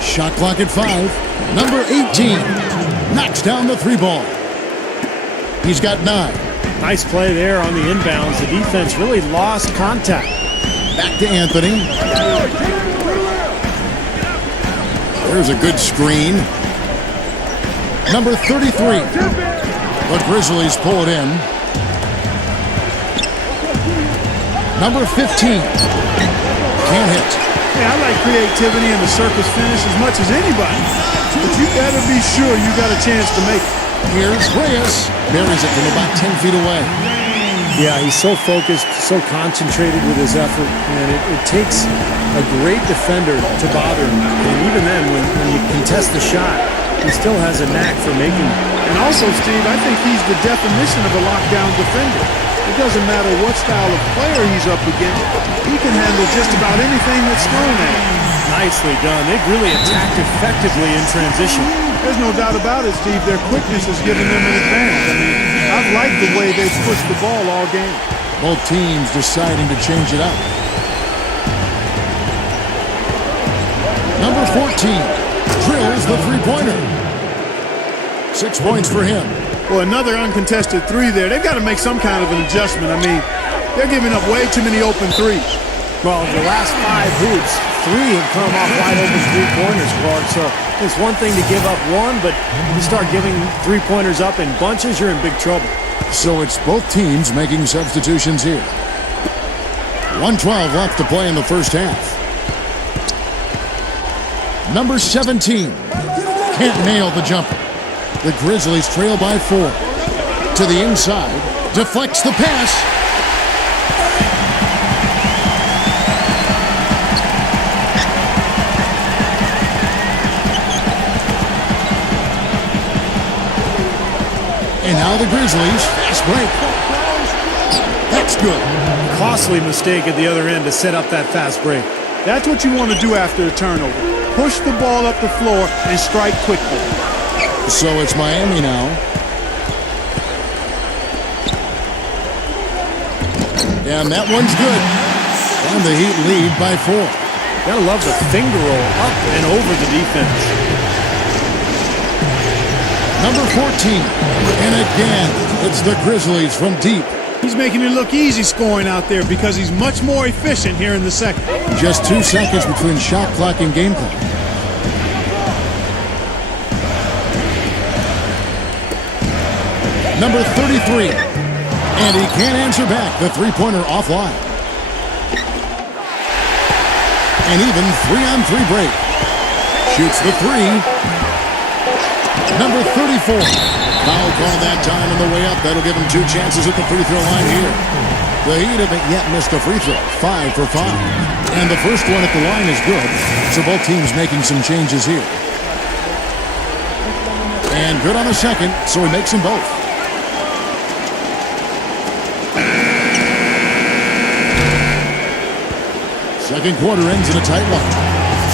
Shot clock at 5. Number 18 knocks down the 3-ball. He's got 9. Nice play there on the inbounds. The defense really lost contact. Back to Anthony. There's a good screen. Number 33. The Grizzlies pull it in. Number 15. Can't hit. Yeah, I like creativity in the circus finish as much as anybody. But you better be sure you got a chance to make it. Here's Reyes. Buries it from about 10 feet away. Yeah, he's so focused, so concentrated with his effort, and it takes a great defender to bother him. And even then, when you contest the shot, he still has a knack for making it. And also, Steve, I think he's the definition of a lockdown defender. It doesn't matter what style of player he's up against. He can handle just about anything that's thrown at him. Nicely done. They've really attacked effectively in transition. There's no doubt about it, Steve. Their quickness has given them an advantage. I mean, I've liked the way they've pushed the ball all game. Both teams deciding to change it up. Number 14 drills the 3-pointer. 6 points for him. Well, another uncontested 3 there. They've got to make some kind of an adjustment. I mean, they're giving up way too many open 3s. Well, the last 5 hoops, 3 have come off wide open 3-pointers, Clark. So it's one thing to give up 1, but if you start giving 3-pointers up in bunches, you're in big trouble. So it's both teams making substitutions here. 1:12 left to play in the first half. Number 17 can't nail the jumper. The Grizzlies trail by 4. To the inside, deflects the pass. And now Now the Grizzlies, fast break. That's good. Costly mistake at the other end to set up that fast break. That's what you want to do after a turnover. Push the ball up the floor and strike quickly. So it's Miami now. And that one's good. And the Heat lead by 4. Gotta love the finger roll up and over the defense. Number 14. And again, it's the Grizzlies from deep. He's making it look easy scoring out there because he's much more efficient here in the second. Just 2 seconds between shot clock and game clock. Number 33. And he can't answer back. The three-pointer offline. And even 3-on-3 break. Shoots the 3. Number 34. Foul call that time on the way up. That'll give him 2 chances at the free throw line here. The Heat haven't yet missed a free throw. 5 for 5. And the first one at the line is good. So both teams making some changes here. And good on the second, so he makes them both. Second quarter ends in a tight one.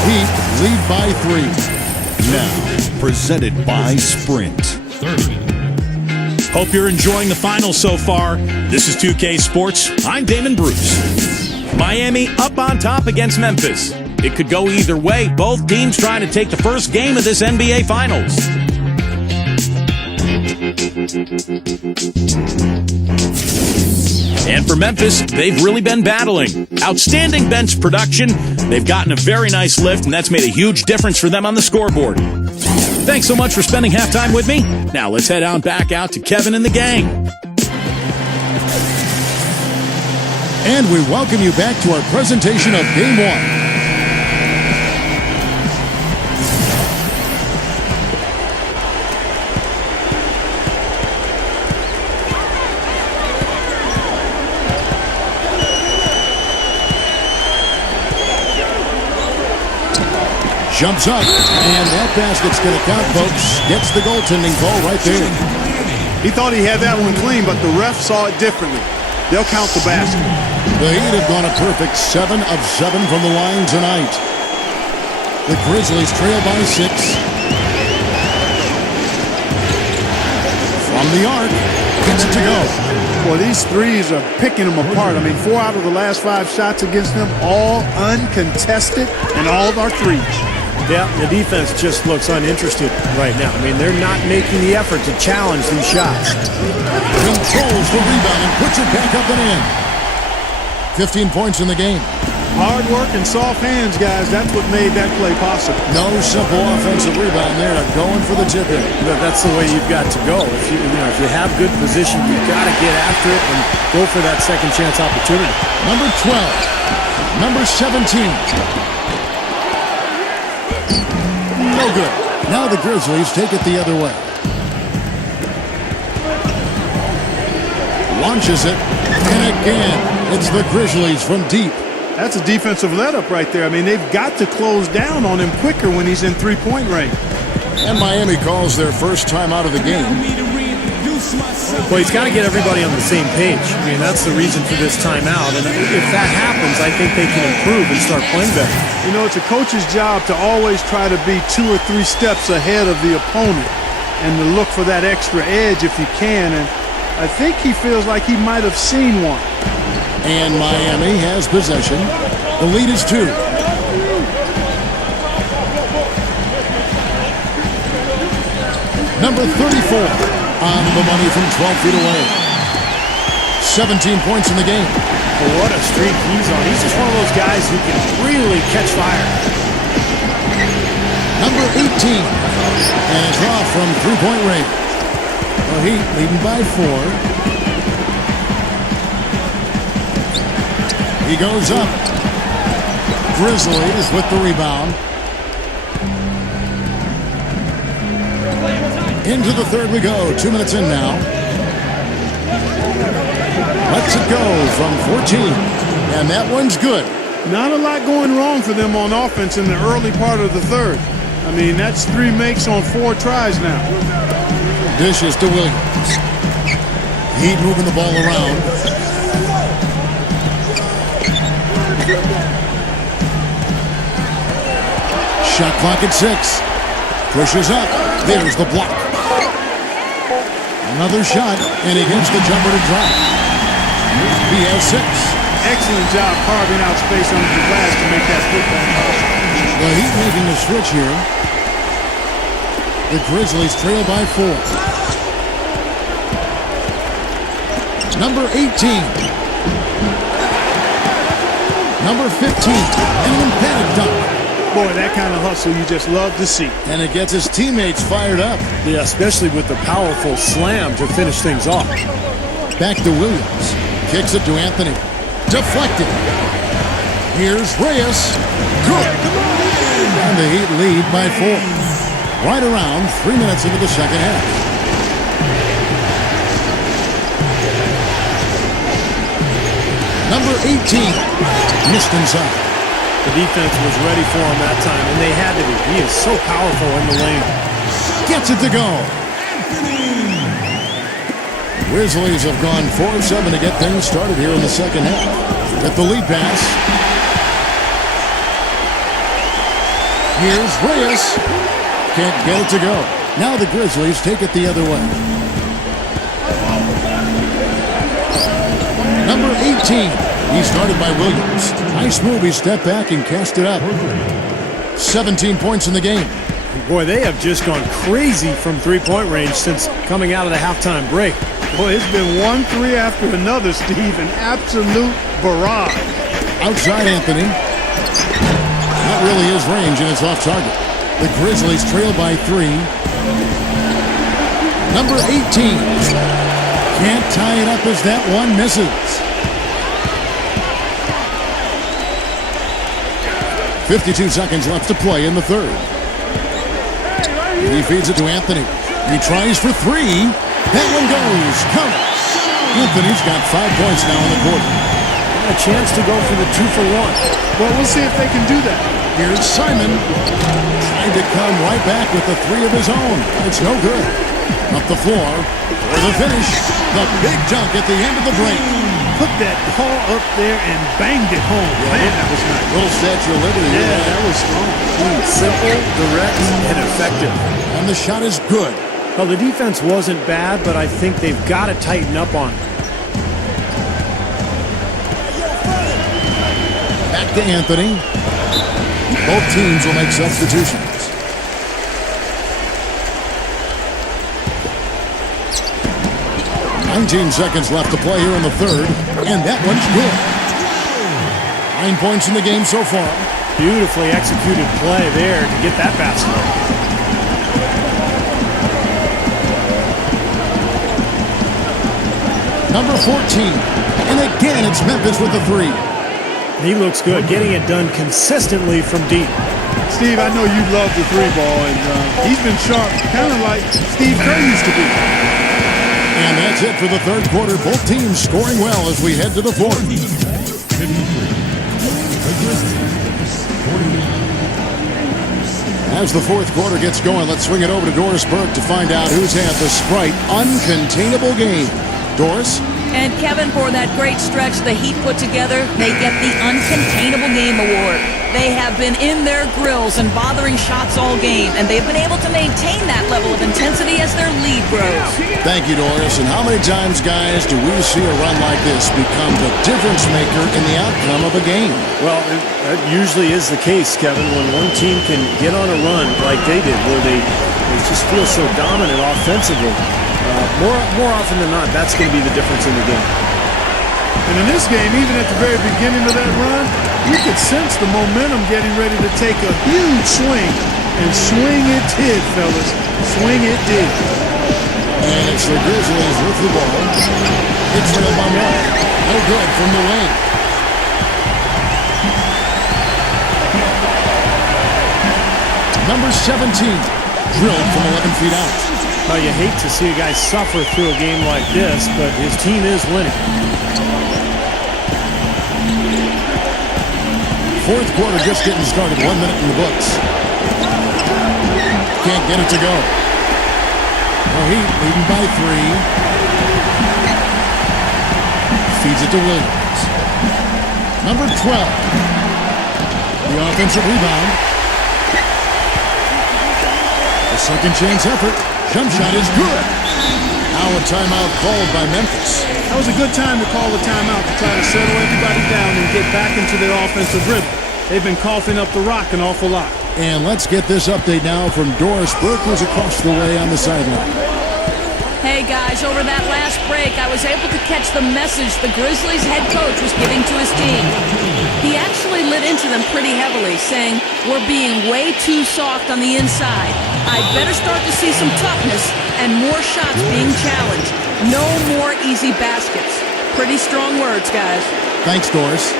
Heat lead by 3. Now, presented by Sprint. Hope you're enjoying the finals so far. This is 2K Sports. I'm Damon Bruce. Miami up on top against Memphis. It could go either way. Both teams trying to take the first game of this NBA Finals. And for Memphis, they've really been battling. Outstanding bench production. They've gotten a very nice lift, and that's made a huge difference for them on the scoreboard. Thanks so much for spending halftime with me. Now let's head on back out to Kevin and the gang. And we welcome you back to our presentation of Game 1. Jumps up, and that basket's going to count, folks. Gets the goaltending call right there. He thought he had that one clean, but the ref saw it differently. They'll count the basket. The Heat have gone a perfect 7 of 7 from the line tonight. The Grizzlies trail by 6. From the arc, gets it to go. Well, these threes are picking them apart. I mean, 4 out of the last 5 shots against them, all uncontested, and all of our threes. Yeah, the defense just looks uninterested right now. I mean, they're not making the effort to challenge these shots. Controls the rebound and puts it back up and in. 15 points in the game. Hard work and soft hands, guys. That's what made that play possible. No simple offensive rebound there. Going for the tip-in. But that's the way you've got to go. If you have good position, you've got to get after it and go for that second chance opportunity. Number 12. Number 17. No good. Now the Grizzlies take it the other way. Launches it. And again, it's the Grizzlies from deep. That's a defensive let-up right there. I mean, they've got to close down on him quicker when he's in three-point range. And Miami calls their first time out of the game. Well, he's got to get everybody on the same page. I mean, that's the reason for this timeout. And if that happens, I think they can improve and start playing better. You know, it's a coach's job to always try to be 2 or 3 steps ahead of the opponent and to look for that extra edge if you can. And I think he feels like he might have seen one. And Miami has possession. The lead is 2. Number 34 on the money from 12 feet away. 17 points in the game. Well, what a streak he's on. He's just one of those guys who can really catch fire. Number 18. And a draw from three-point range. The Heat leading by 4. He goes up. Grizzlies with the rebound. Into the third we go. 2 minutes in now. Lets it go from 14. And that one's good. Not a lot going wrong for them on offense in the early part of the third. I mean, that's 3 makes on 4 tries now. Dishes to Williams. Heat moving the ball around. Shot clock at 6. Pushes up. There's the block. Another shot, and he gets the jumper to drop. He has 6. Excellent job carving out space under the glass to make that putback possible. The Heat making the switch here. The Grizzlies trail by 4. Number 18. Number 15. And an emphatic dunk. Boy, that kind of hustle you just love to see. And it gets his teammates fired up. Yeah, especially with the powerful slam to finish things off. Back to Williams. Kicks it to Anthony. Deflected. Here's Reyes. Good. And the Heat lead by 4. Right around 3 minutes into the second half. Number 18. Missed inside. The defense was ready for him that time, and they had to be. He is so powerful in the lane. Gets it to go. Grizzlies have gone 4 of 7 to get things started here in the second half. With the lead pass. Here's Reyes. Can't get it to go. Now the Grizzlies take it the other way. Number 18. He started by Williams. Nice move. He stepped back and cast it up. 17 points in the game. Boy, they have just gone crazy from three-point range since coming out of the halftime break. Boy, it's been one 3 after another, Steve. An absolute barrage. Outside Anthony. Not really his range, and it's off target. The Grizzlies trail by 3. Number 18. Can't tie it up as that one misses. 52 seconds left to play in the third. He feeds it to Anthony. He tries for 3. That one goes. Count it. Anthony's got 5 points now in the quarter. A chance to go for the 2 for 1. Well, we'll see if they can do that. Here's Simon. Trying to come right back with the 3 of his own. It's no good. Up the floor for the finish. The big dunk at the end of the break. Put that paw up there and banged it home. Yeah, man, that was nice. Little Statue of Liberty. Yeah, that was strong. Simple, direct, and effective. And the shot is good. Well, the defense wasn't bad, but I think they've got to tighten up on it. Back to Anthony. Both teams will make substitutions. $19 seconds left to play here in the third, and that one's good. 9 points in the game so far. Beautifully executed play there to get that basket. Number 14, and again it's Memphis with the 3. He looks good, getting it done consistently from deep. Steve, I know you love the 3 ball, and he's been sharp, kind of like Steve Kerr used to be. And that's it for the third quarter. Both teams scoring well as we head to the fourth. As the fourth quarter gets going, let's swing it over to Doris Burke to find out who's had the Sprite uncontainable game. Doris? And Kevin, for that great stretch the Heat put together, they get the Uncontainable Game Award. They have been in their grills and bothering shots all game, and they've been able to maintain that level of intensity as their lead grows. Thank you, Doris. And how many times, guys, do we see a run like this become the difference maker in the outcome of a game? Well, that usually is the case, Kevin, when one team can get on a run like they did, where they just feel so dominant offensively. More often than not, that's going to be the difference in the game. And in this game, even at the very beginning of that run, you could sense the momentum getting ready to take a huge swing. And swing it did, fellas. Swing it did. And it's the Grizzlies with the ball. It's trailed by 1. No good from the lane. Number 17, drilled from 11 feet out. Well, you hate to see a guy suffer through a game like this, but his team is winning. Fourth quarter just getting started. 1 minute in the books. Can't get it to go. Well, Heat leading by 3. feeds it to Williams. Number 12. The offensive rebound. The second chance effort. Jump shot is good. Now a timeout called by Memphis. That was a good time to call the timeout to try to settle everybody down and get back into their offensive rhythm. They've been coughing up the rock an awful lot. And let's get this update now from Doris Burke, who's across the way on the sideline. Hey guys, over that last break, I was able to catch the message the Grizzlies head coach was giving to his team. He actually lit into them pretty heavily, saying, "We're being way too soft on the inside. I'd better start to see some toughness and more shots being challenged. No more easy baskets." Pretty strong words, guys. Thanks, Doris.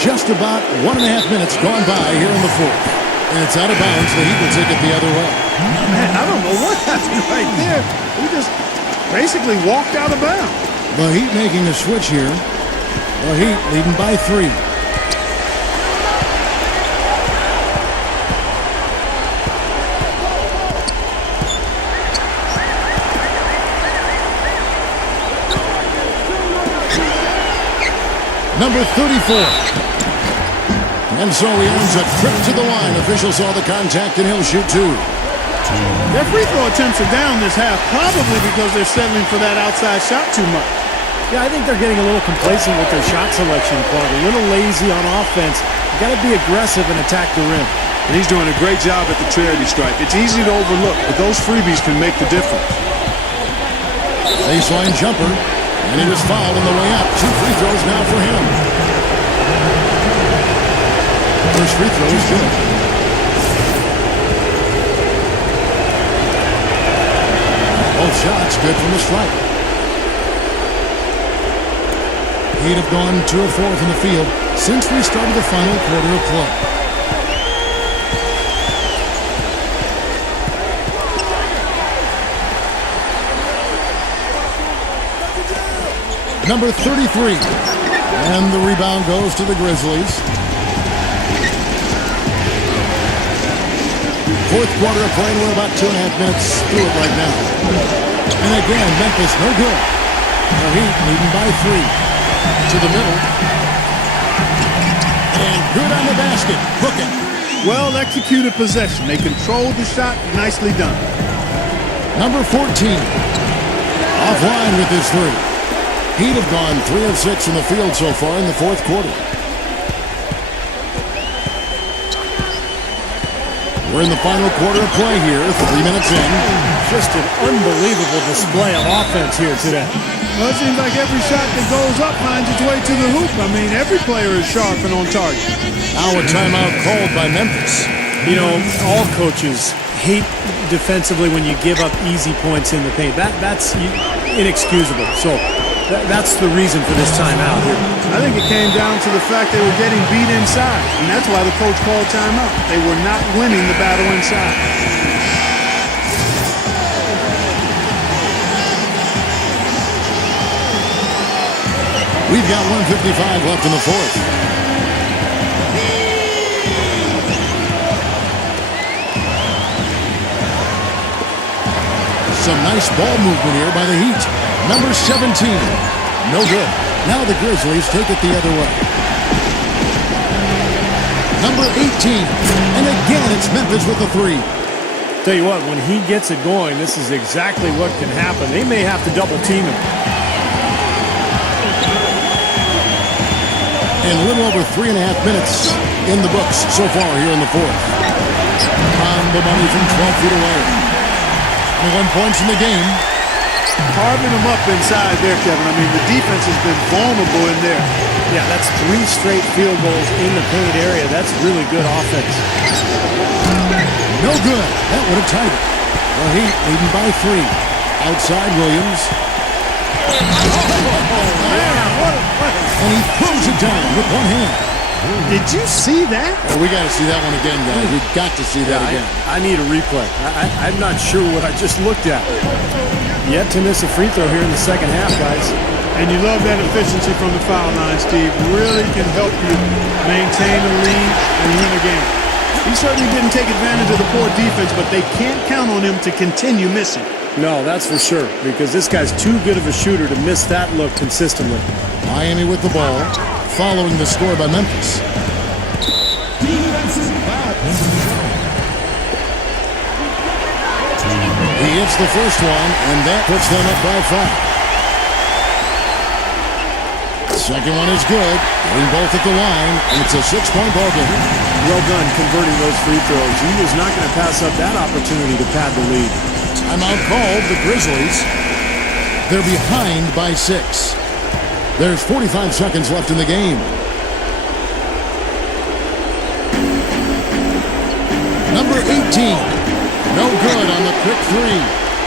Just about 1.5 minutes gone by here in the fourth. And it's out of bounds. The Heat will take it the other way. Man, I don't know what happened right there. He just basically walked out of bounds. The Heat making a switch here. The Heat leading by 3. Number 34. And so he earns a trip to the line. Officials saw the contact and he'll shoot 2. Their free throw attempts are down this half, probably because they're settling for that outside shot too much. Yeah, I think they're getting a little complacent with their shot selection, Clark. A little lazy on offense. You got to be aggressive and attack the rim. And he's doing a great job at the charity stripe. It's easy to overlook, but those freebies can make the difference. Baseline jumper. And he was fouled on the way up. 2 free throws now for him. First free throw is good. Both shots good from the stripe. He'd have gone 2 of 4 from the field since we started the final quarter of play. Number 33. And the rebound goes to the Grizzlies. Fourth quarter of play, we're about 2.5 minutes through it right now. And again, Memphis no good. The Heat leading by 3. To the middle. And good on the basket. Book it. Well executed possession. They controlled the shot. Nicely done. Number 14. Offline with his 3. Heat have gone 3 of 6 from the field so far in the fourth quarter. We're in the final quarter of play here, 3 minutes in. Just an unbelievable display of offense here today. Well, it seems like every shot that goes up finds its way to the hoop. I mean, every player is sharp and on target. Now a timeout called by Memphis. You know, all coaches hate defensively when you give up easy points in the paint. That's inexcusable. So that's the reason for this timeout here. I think it came down to the fact they were getting beat inside, and that's why the coach called timeout. They were not winning the battle inside. We've got 1:55 left in the fourth. Some nice ball movement here by the Heat. Number 17. No good. Now the Grizzlies take it the other way. Number 18. And again, it's Memphis with the 3. Tell you what, when he gets it going, this is exactly what can happen. They may have to double team him. And a little over 3.5 minutes in the books so far here in the fourth. On the money from 12 feet away. 21 points in the game. Carving them up inside there, Kevin. I mean, the defense has been vulnerable in there. Yeah, that's 3 straight field goals in the paint area. That's really good offense. No good. That would have tied it. The Heat leading by 3. Outside Williams. Man, what a play. And he throws it down with one hand. Did you see that? Oh, we got to see that one again, guys. We've got to see that again. I need a replay. I'm not sure what I just looked at. Yet to miss a free throw here in the second half, guys. And you love that efficiency from the foul line, Steve. Really can help you maintain a lead and win a game. He certainly didn't take advantage of the poor defense, but they can't count on him to continue missing. No, that's for sure, because this guy's too good of a shooter to miss that look consistently. Miami with the ball, following the score by Memphis. He hits the first one, and that puts them up by 5. Second one is good. Getting both at the line, and it's a 6-point ball game. Well done converting those free throws. He was not going to pass up that opportunity to pad the lead. Timeout called, the Grizzlies. They're behind by 6. There's 45 seconds left in the game. Number 18. No good on the quick three.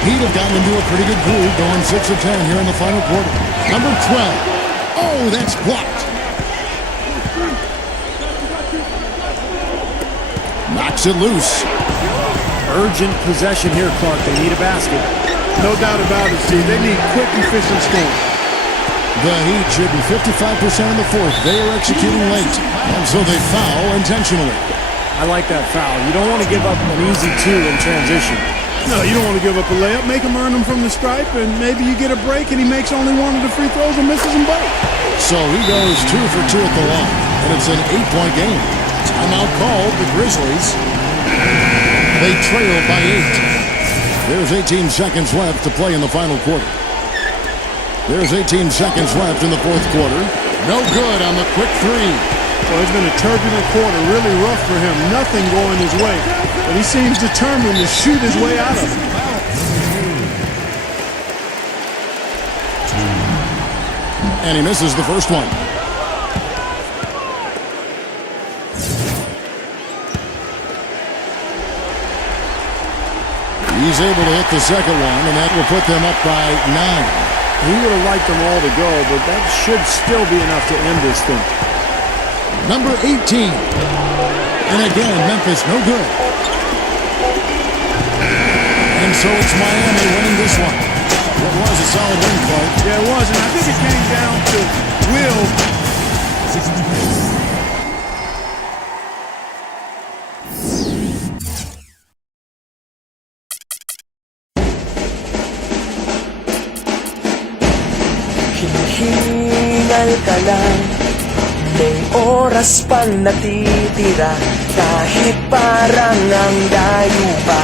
He'd have gotten into a pretty good groove going 6 of 10 here in the final quarter. Number 12. Oh, that's blocked. Knocks it loose. Urgent possession here, Clark. They need a basket. No doubt about it, Steve. They need quick, efficient scoring. The Heat should be 55% in the fourth. They are executing late, and so they foul intentionally. I like that foul. You don't want to give up an easy 2 in transition. No, you don't want to give up a layup. Make him earn them from the stripe, and maybe you get a break and he makes only one of the free throws and misses them both. So he goes 2 for 2 at the line, and it's an 8-point game. Timeout called, the Grizzlies. They trail by 8. There's 18 seconds left to play in the final quarter. There's 18 seconds left in the fourth quarter. No good on the quick three. Well, it's been a turbulent quarter, really rough for him. Nothing going his way. But he seems determined to shoot his way out of it. And he misses the first one. He's able to hit the second one, and that will put them up by 9. He would have liked them all to go, but that should still be enough to end this thing. Number 18. And again, Memphis no good. And so it's Miami winning this one. It was a solid win, Clark. Yeah, it was, and I think it came down to will. Hingal ka lang, may oras pang natitira, kahit parang ang layo pa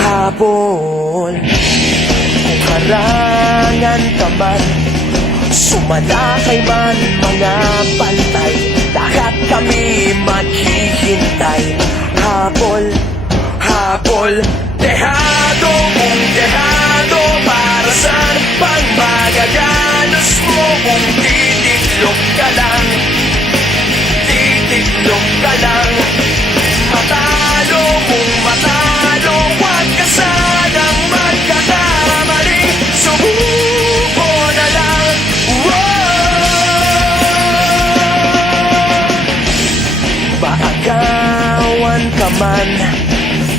habol. Kung harangan ka man, sumalakay man mga pantay, lahat kami maghihintay. Habol, habol, dehado kung dehado, para saan pang magagalos mo kung titiklop ka lang, titiklop ka lang. Matalo kung matalo, huwag ka sanang magkakamali, subuko na lang. Maagawan ka man,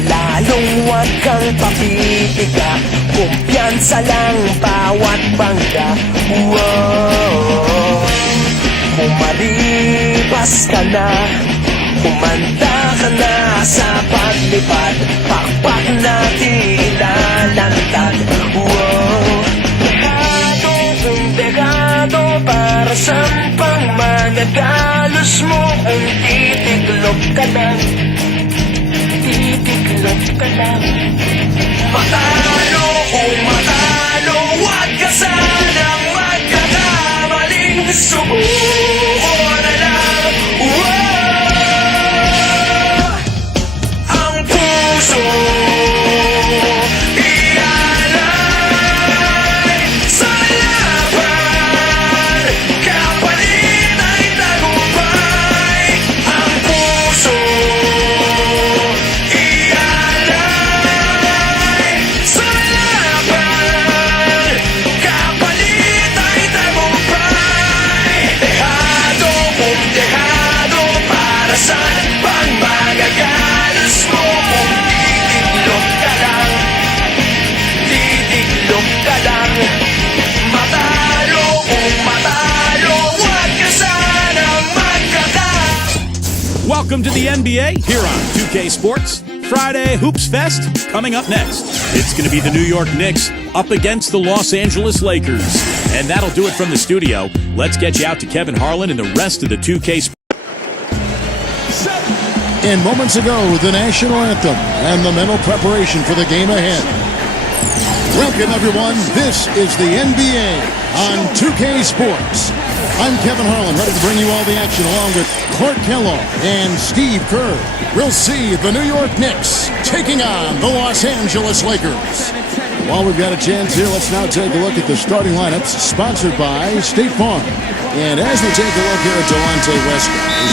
lalong huwag kang papipiga, kumpiyansa lang bawat bangga. Kung maribas ka na, kumanta ka na sa paglipad, pakpak natin ilalantad. Dehado kung dehado, para saan pang magagalos mo kung titiklop ka lang, titiklop ka lang. Matalo kung matalo, huwag ka sanang magkakamaling, subuko na lang. Ang puso ialay sa laban, kapalit ay tagumpay. Ang puso ialay sa laban, kapalit ay tagumpay. Dehado kung dehado, para saan pang magagalos mo kung titiklop ka lang, titiklop ka lang. Matalo kung matalo, huwag ka sanang magkaka. Welcome to the NBA here on 2K Sports. Friday Hoops Fest coming up next. It's going to be the New York Knicks up against the Los Angeles Lakers. And that'll do it from the studio. Let's get you out to Kevin Harlan and the rest of the 2K Sports. And moments ago, the national anthem and the mental preparation for the game ahead. Welcome, everyone. This is the NBA on 2K Sports. I'm Kevin Harlan, ready to bring you all the action along with Clark Kellogg and Steve Kerr. We'll see the New York Knicks taking on the Los Angeles Lakers. While we've got a chance here, let's now take a look at the starting lineups sponsored by State Farm. And as we take a look here at Delonte West,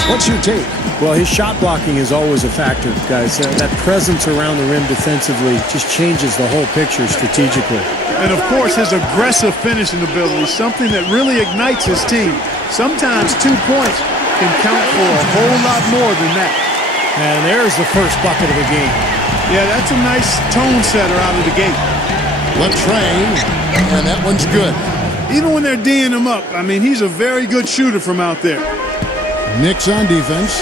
what's your take? Well, his shot blocking is always a factor, guys. That presence around the rim defensively just changes the whole picture strategically. And, of course, his aggressive finishing ability, something that really ignites his team. Sometimes 2 points can count for a whole lot more than that. And there's the first bucket of the game. Yeah, that's a nice tone setter out of the gate. Latrain, and that one's good. Even when they're D'ing him up, I mean, he's a very good shooter from out there. Knicks on defense.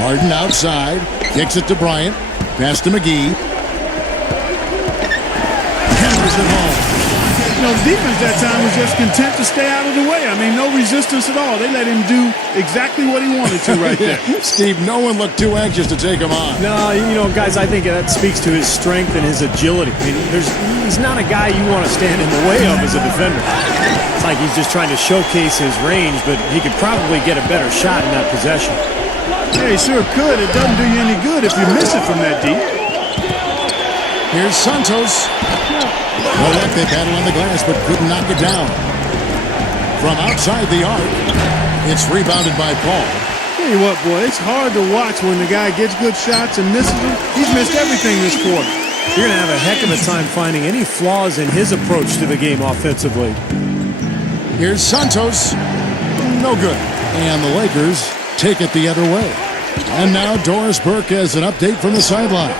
Harden outside, kicks it to Bryant, pass to McGee. Hammers it home. You know, defense that time was just content to stay out of the way. I mean, no resistance at all. They let him do exactly what he wanted to right there. Steve, no one looked too anxious to take him on. No, you know, guys, I think that speaks to his strength and his agility. I mean, he's not a guy you want to stand in the way of as a defender. It's like he's just trying to showcase his range, but he could probably get a better shot in that possession. Yeah, he sure could. It doesn't do you any good if you miss it from that deep. Here's Santos. Well, they battled on the glass, but couldn't knock it down. From outside the arc, it's rebounded by Paul. Tell you what, boy, it's hard to watch when the guy gets good shots and misses them. He's missed everything this quarter. You're going to have a heck of a time finding any flaws in his approach to the game offensively. Here's Santos. No good. And the Lakers take it the other way. And now Doris Burke has an update from the sidelines.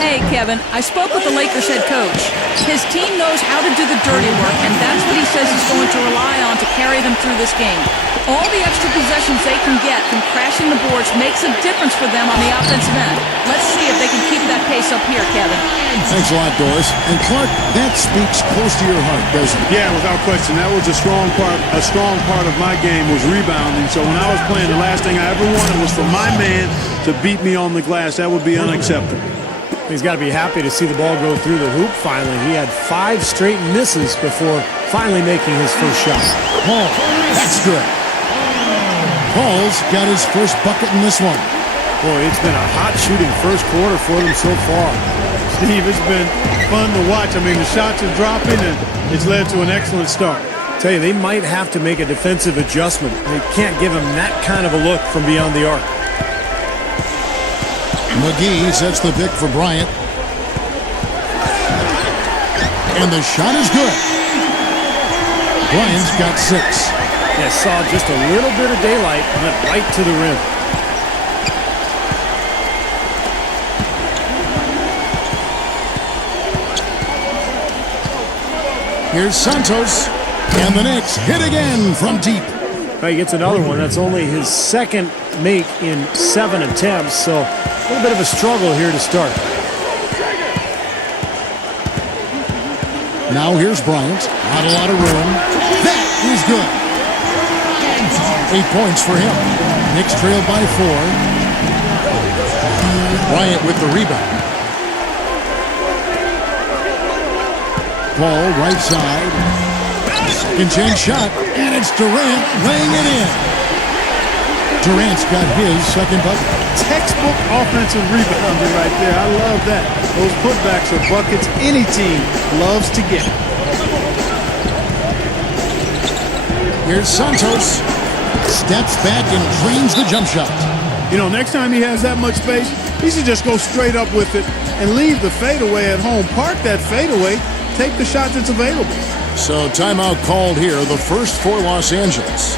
Hey, Kevin, I spoke with the Lakers head coach. His team knows how to do the dirty work, and that's what he says he's going to rely on to carry them through this game. All the extra possessions they can get from crashing the boards makes a difference for them on the offensive end. Let's see if they can keep that pace up here, Kevin. Thanks a lot, Doris. And Clark, that speaks close to your heart, doesn't it? Yeah, without question. That was a strong part of my game was rebounding. So when I was playing, the last thing I ever wanted was for my man to beat me on the glass. That would be unacceptable. He's got to be happy to see the ball go through the hoop finally. He had 5 straight misses before finally making his first shot. Paul, that's good. Paul's got his first bucket in this one. Boy, it's been a hot shooting first quarter for them so far. Steve, it's been fun to watch. I mean, the shots are dropping, and it's led to an excellent start. Tell you, they might have to make a defensive adjustment. They can't give him that kind of a look from beyond the arc. McGee sets the pick for Bryant. And the shot is good. Bryant's got 6. Yeah, saw just a little bit of daylight and went right to the rim. Here's Santos. And the Knicks hit again from deep. He gets another one. That's only his second make in 7 attempts, so a little bit of a struggle here to start. Now here's Bryant. Not a lot of room. That is good. 8 points for him. Knicks trailed by 4. Bryant with the rebound. Paul right side. Second chance shot, and it's Durant laying it in. Durant's got his second bucket. Textbook offensive rebounder right there. I love that. Those putbacks are buckets any team loves to get. Here's Santos. Steps back and drains the jump shot. You know, next time he has that much space, he should just go straight up with it and leave the fadeaway at home. Park that fadeaway, take the shot that's available. So timeout called here, the first for Los Angeles.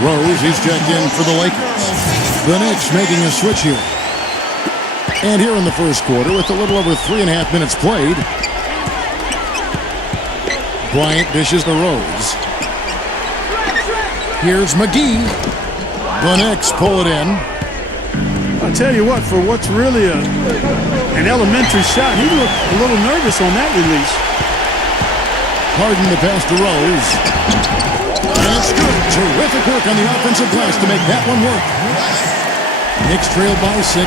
Rose, he's checked in for the Lakers. The Knicks making a switch here. And here in the first quarter, with a little over 3.5 minutes played, Bryant dishes to Rose. Here's McGee. The Knicks pull it in. I'll tell you what, for what's really an elementary shot, he looked a little nervous on that release. Harden the pass to Rose. And it's good. Terrific work on the offensive glass to make that one work. Knicks trailed by 6.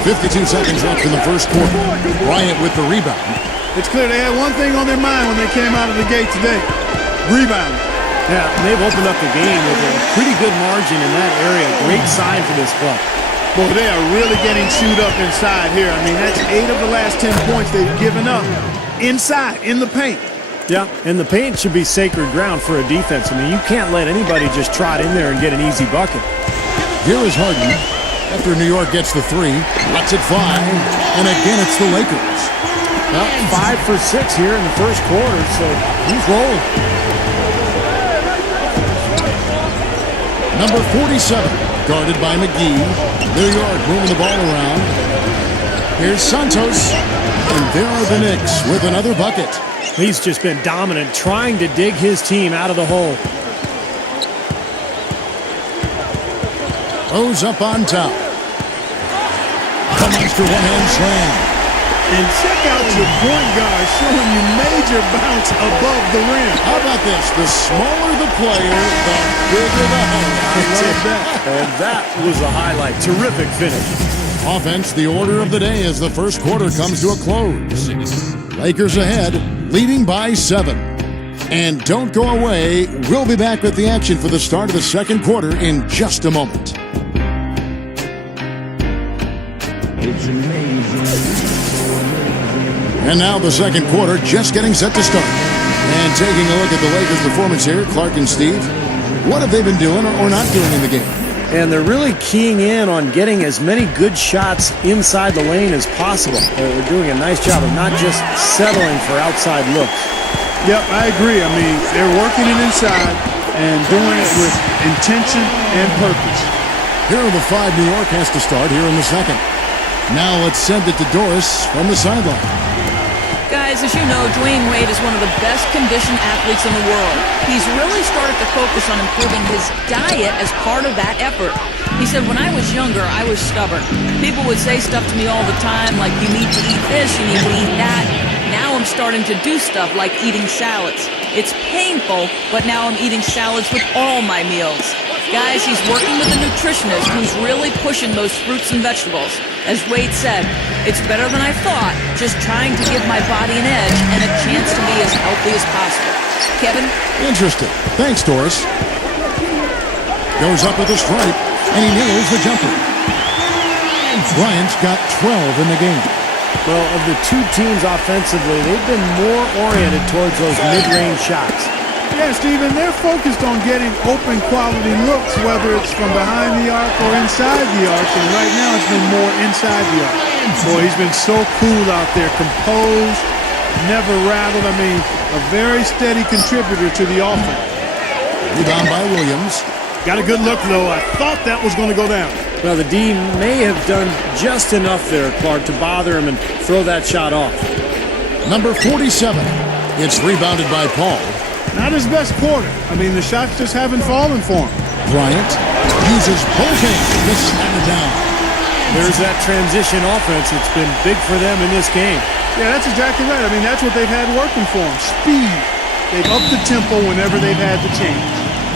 52 seconds left in the first quarter. Bryant with the rebound. It's clear they had one thing on their mind when they came out of the gate today. Rebound. Yeah, they've opened up the game with a pretty good margin in that area. Great sign for this club. Boy, they are really getting chewed up inside here. I mean, that's 8 of the last 10 points they've given up inside, in the paint. Yeah, and the paint should be sacred ground for a defense. I mean, you can't let anybody just trot in there and get an easy bucket. Here is Harden. After New York gets the 3, lets it fly, and again it's the Lakers. Well, 5 for 6 here in the first quarter, so he's rolling. Number 47, guarded by McGee. New York moving the ball around. Here's Santos, and there are the Knicks with another bucket. He's just been dominant, trying to dig his team out of the hole. Rose up on top. The monster one-hand slam. And check out your point guard showing you major bounce above the rim. How about this? The smaller the player, the bigger the highlight. I love that. And that was a highlight. Terrific finish. Offense, the order of the day as the first quarter comes to a close. Lakers ahead, leading by 7. And don't go away. We'll be back with the action for the start of the second quarter in just a moment. It's amazing. And now the second quarter just getting set to start. And taking a look at the Lakers' performance here, Clark and Steve, what have they been doing or not doing in the game? And they're really keying in on getting as many good shots inside the lane as possible. They're doing a nice job of not just settling for outside looks. Yep, I agree. I mean, they're working it inside and doing it with intention and purpose. Here are the 5 New York has to start here in the second. Now let's send it to Doris from the sideline. Guys, as you know, Dwayne Wade is one of the best conditioned athletes in the world. He's really started to focus on improving his diet as part of that effort. He said, when I was younger, I was stubborn. People would say stuff to me all the time, like, you need to eat this, you need to eat that. Now I'm starting to do stuff like eating salads. It's painful, but now I'm eating salads with all my meals. Guys, he's working with a nutritionist who's really pushing those fruits and vegetables. As Wade said, it's better than I thought, just trying to give my body an edge and a chance to be as healthy as possible. Kevin? Interesting. Thanks, Doris. Goes up with a stripe, and he nails the jumper. Bryant's got 12 in the game. Well, of the two teams offensively, they've been more oriented towards those mid-range shots. Yeah, Steven, they're focused on getting open quality looks, whether it's from behind the arc or inside the arc, and right now it's been more inside the arc. Boy, he's been so cool out there, composed, never rattled. I mean, a very steady contributor to the offense. Rebound by Williams. Got a good look, though. I thought that was going to go down. Well, the D may have done just enough there, Clark, to bother him and throw that shot off. Number 47. It's rebounded by Paul. Not his best quarter. I mean, the shots just haven't fallen for him. Bryant uses both hands to slam it down. There's that transition offense. It's been big for them in this game. Yeah, that's exactly right. I mean, that's what they've had working for them. Speed. They've upped the tempo whenever they've had the chance.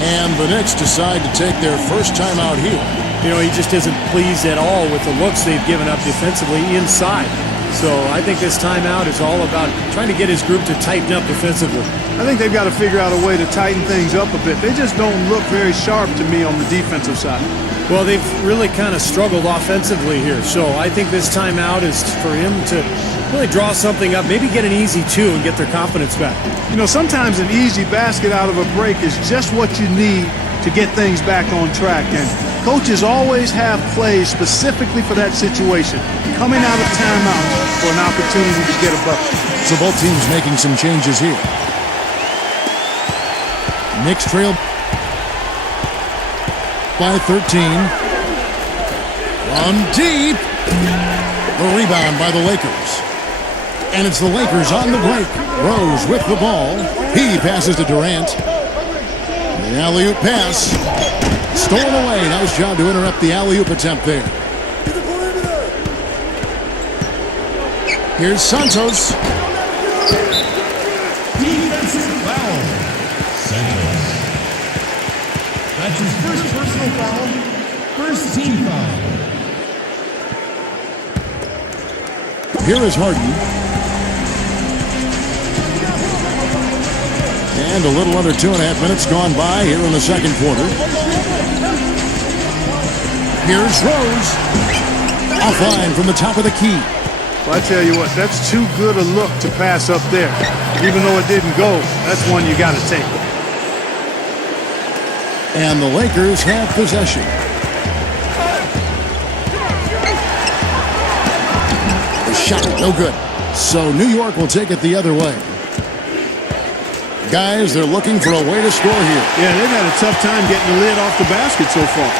And the Knicks decide to take their first time out here. You know, he just isn't pleased at all with the looks they've given up defensively inside. So I think this timeout is all about trying to get his group to tighten up defensively. I think they've got to figure out a way to tighten things up a bit. They just don't look very sharp to me on the defensive side. Well, they've really kind of struggled offensively here. So I think this timeout is for him to really draw something up, maybe get an easy 2 and get their confidence back. You know, sometimes an easy basket out of a break is just what you need to get things back on track. And coaches always have plays specifically for that situation, coming out of timeout for an opportunity to get a bucket. So both teams making some changes here. Knicks trail by 13. From deep. The rebound by the Lakers. And it's the Lakers on the break. Rose with the ball. He passes to Durant. The alley-oop pass. Stolen away. Nice job to interrupt the alley-oop attempt there. Here's Santos. Defensive foul. Santos. That's his first personal foul. First team foul. Here is Harden. And a little under 2.5 minutes gone by here in the second quarter. Here's Rose. Offline from the top of the key. Well, I tell you what, that's too good a look to pass up there. Even though it didn't go, that's one you got to take. And the Lakers have possession. The shot, no good. So New York will take it the other way. Guys, they're looking for a way to score here. Yeah, they've had a tough time getting the lid off the basket so far.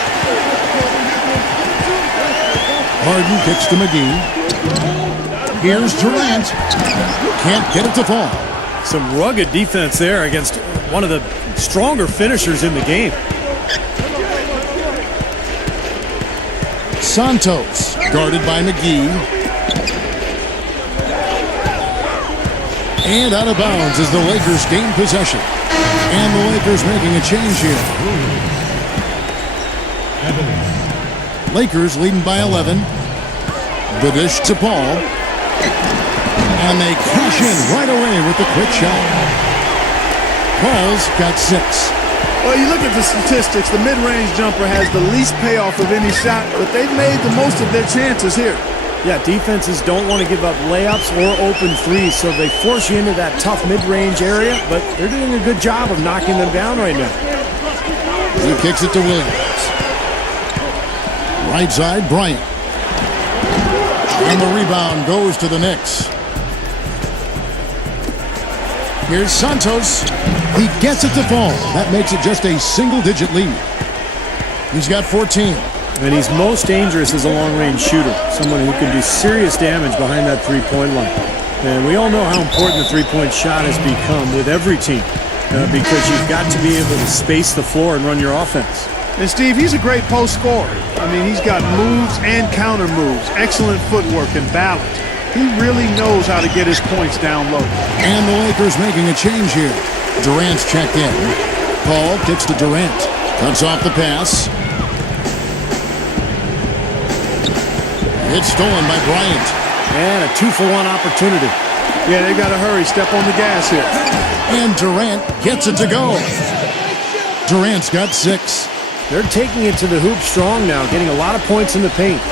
Harden kicks to McGee. Here's Durant. Can't get it to fall. Some rugged defense there against one of the stronger finishers in the game. Santos, guarded by McGee. And out of bounds as the Lakers gain possession. And the Lakers making a change here. Lakers leading by 11. The dish to Paul. And they cash in right away with the quick shot. Paul's got 6. Well, you look at the statistics, the mid-range jumper has the least payoff of any shot, but they've made the most of their chances here. Yeah, defenses don't want to give up layups or open threes, so they force you into that tough mid-range area, but they're doing a good job of knocking them down right now. He kicks it to Williams. Right side, Bryant. And the rebound goes to the Knicks. Here's Santos. He gets it to fall. That makes it just a single-digit lead. He's got 14. And he's most dangerous as a long-range shooter, someone who can do serious damage behind that three-point line. And we all know how important the three-point shot has become with every team because you've got to be able to space the floor and run your offense. And Steve, he's a great post scorer. I mean, he's got moves and counter moves, excellent footwork and balance. He really knows how to get his points down low. And the Lakers making a change here. Durant's checked in. Paul kicks to Durant. Cuts off the pass. It's stolen by Bryant. And a 2-for-1 opportunity. Yeah, they got to hurry. Step on the gas here. And Durant gets it to go. Durant's got 6. They're taking it to the hoop strong now, getting a lot of points in the paint.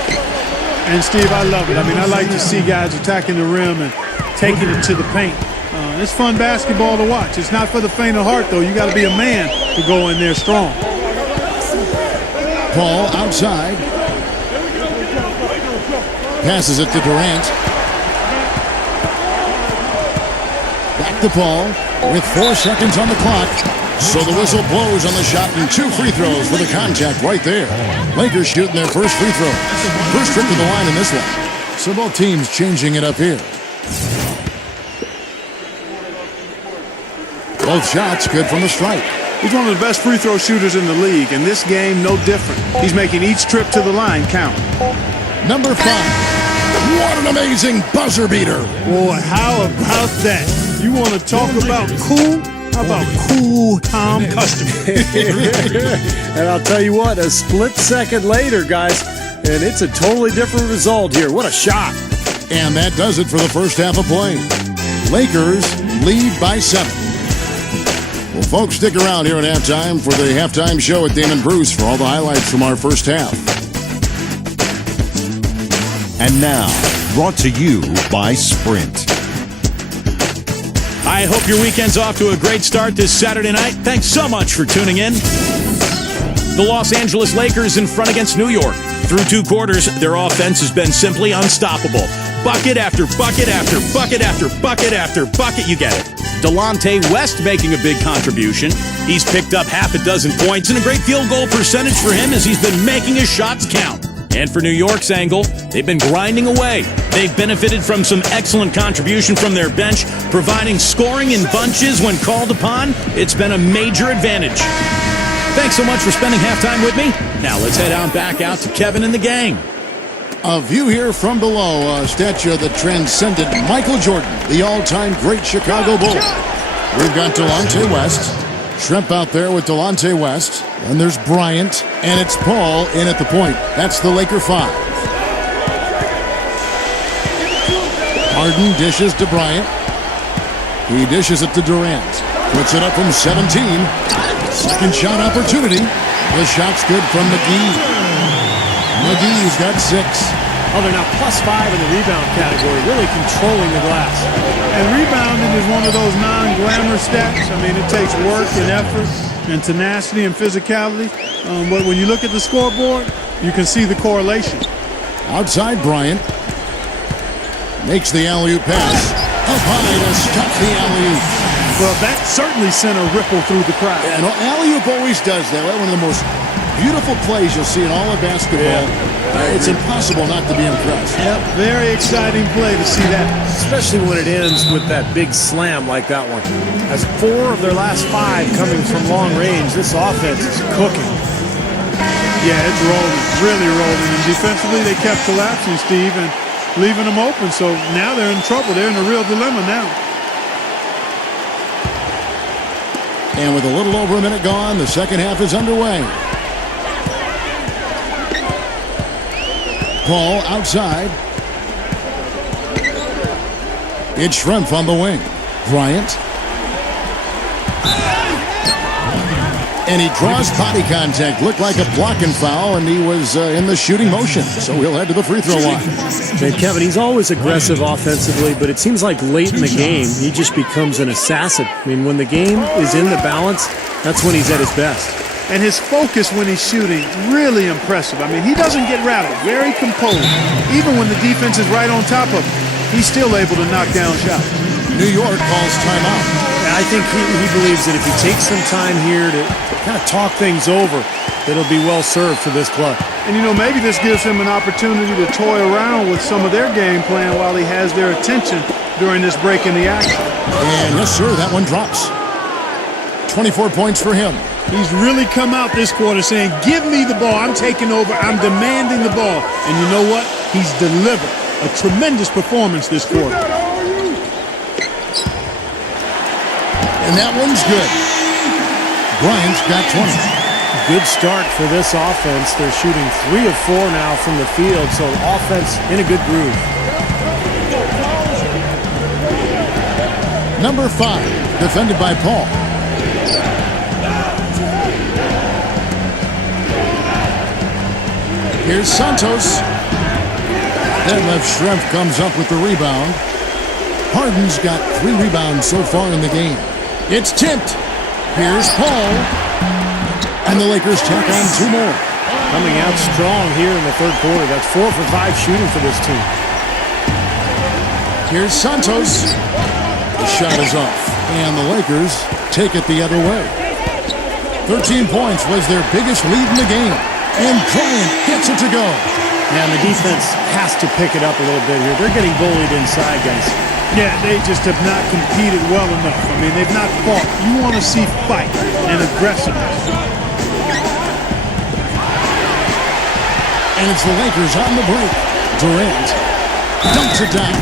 And, Steve, I love it. I mean, I like to see guys attacking the rim and taking it to the paint. It's fun basketball to watch. It's not for the faint of heart, though. You got to be a man to go in there strong. Paul outside. Passes it to Durant. Back to Paul with 4 seconds on the clock. So the whistle blows on the shot and 2 free throws for the contact right there. Lakers shooting their first free throw. First trip to the line in this one. So both teams changing it up here. Both shots good from the stripe. He's one of the best free throw shooters in the league, and this game no different. He's making each trip to the line count. Number 5. What an amazing buzzer beater. Boy, how about that? You want to talk about cool? How about cool Tom Customer? And I'll tell you what, a split second later, guys, and it's a totally different result here. What a shot. And that does it for the first half of play. Lakers lead by 7. Well, folks, stick around here at halftime for the halftime show with Damon Bruce for all the highlights from our first half. And now, brought to you by Sprint. I hope your weekend's off to a great start this Saturday night. Thanks so much for tuning in. The Los Angeles Lakers in front against New York. Through 2 quarters, their offense has been simply unstoppable. bucket after bucket after bucket after bucket after bucket. You get it. Delonte West making a big contribution. He's picked up half a dozen points and a great field goal percentage for him as he's been making his shots count. And for New York's angle, they've been grinding away. They've benefited from some excellent contribution from their bench, providing scoring in bunches when called upon. It's been a major advantage. Thanks so much for spending halftime with me. Now let's head on back out to Kevin and the gang. A view here from below, a statue that transcended Michael Jordan, the all-time great Chicago Bull. We've got Delonte West. Shrimp out there with Delonte West. And there's Bryant, and it's Paul in at the point. That's the Laker 5. Harden dishes to Bryant. He dishes it to Durant. Puts it up from 17. Second shot opportunity. The shot's good from McGee. McGee's got 6. Oh, they're now +5 in the rebound category, really controlling the glass. And rebounding is one of those non-glamour stats. I mean, it takes work and effort and tenacity and physicality. But when you look at the scoreboard, you can see the correlation. Outside Bryant. Makes the alley-oop pass. Up high to stop the alley-oop. Well, that certainly sent a ripple through the crowd. And alley-oop always does that. One of the most beautiful plays you'll see in all of basketball. It's impossible not to be impressed. Yep, very exciting play to see that. Especially when it ends with that big slam like that one. Has 4 of their last 5 coming from long range. This offense is cooking. Yeah, it's rolling, really rolling. And defensively, they kept collapsing, Steve, and leaving them open. So now they're in trouble. They're in a real dilemma now. And with a little over a minute gone, the second half is underway. Paul outside. It's Shrimp on the wing. Bryant. And he draws body contact. Looked like a blocking foul, and he was in the shooting motion. So he'll head to the free throw line. And Kevin, he's always aggressive offensively, but it seems like late in the game, he just becomes an assassin. I mean, when the game is in the balance, that's when he's at his best. And his focus when he's shooting, really impressive. I mean, he doesn't get rattled, very composed. Even when the defense is right on top of him, he's still able to knock down shots. New York calls timeout. I think he believes that if he takes some time here to kind of talk things over, that it'll be well served for this club. And, you know, maybe this gives him an opportunity to toy around with some of their game plan while he has their attention during this break in the action. And yes, sir, that one drops. 24 points for him. He's really come out this quarter saying, give me the ball. I'm taking over. I'm demanding the ball. And you know what? He's delivered a tremendous performance this quarter. And that one's good. Bryant's got 20. Good start for this offense. They're shooting 3 of 4 now from the field, so offense in a good groove. Number 5, defended by Paul. Here's Santos. That left Shrimp comes up with the rebound. Harden's got 3 rebounds so far in the game. It's tipped. Here's Paul. And the Lakers tack on 2 more. Coming out strong here in the third quarter. That's 4 for 5 shooting for this team. Here's Santos. The shot is off. And the Lakers take it the other way. 13 points was their biggest lead in the game. And Bryant gets it to go. And the defense has to pick it up a little bit here. They're getting bullied inside, guys. Yeah, they just have not competed well enough. I mean, they've not fought. You want to see fight and aggressiveness. And it's the Lakers on the break. Durant dumps it down.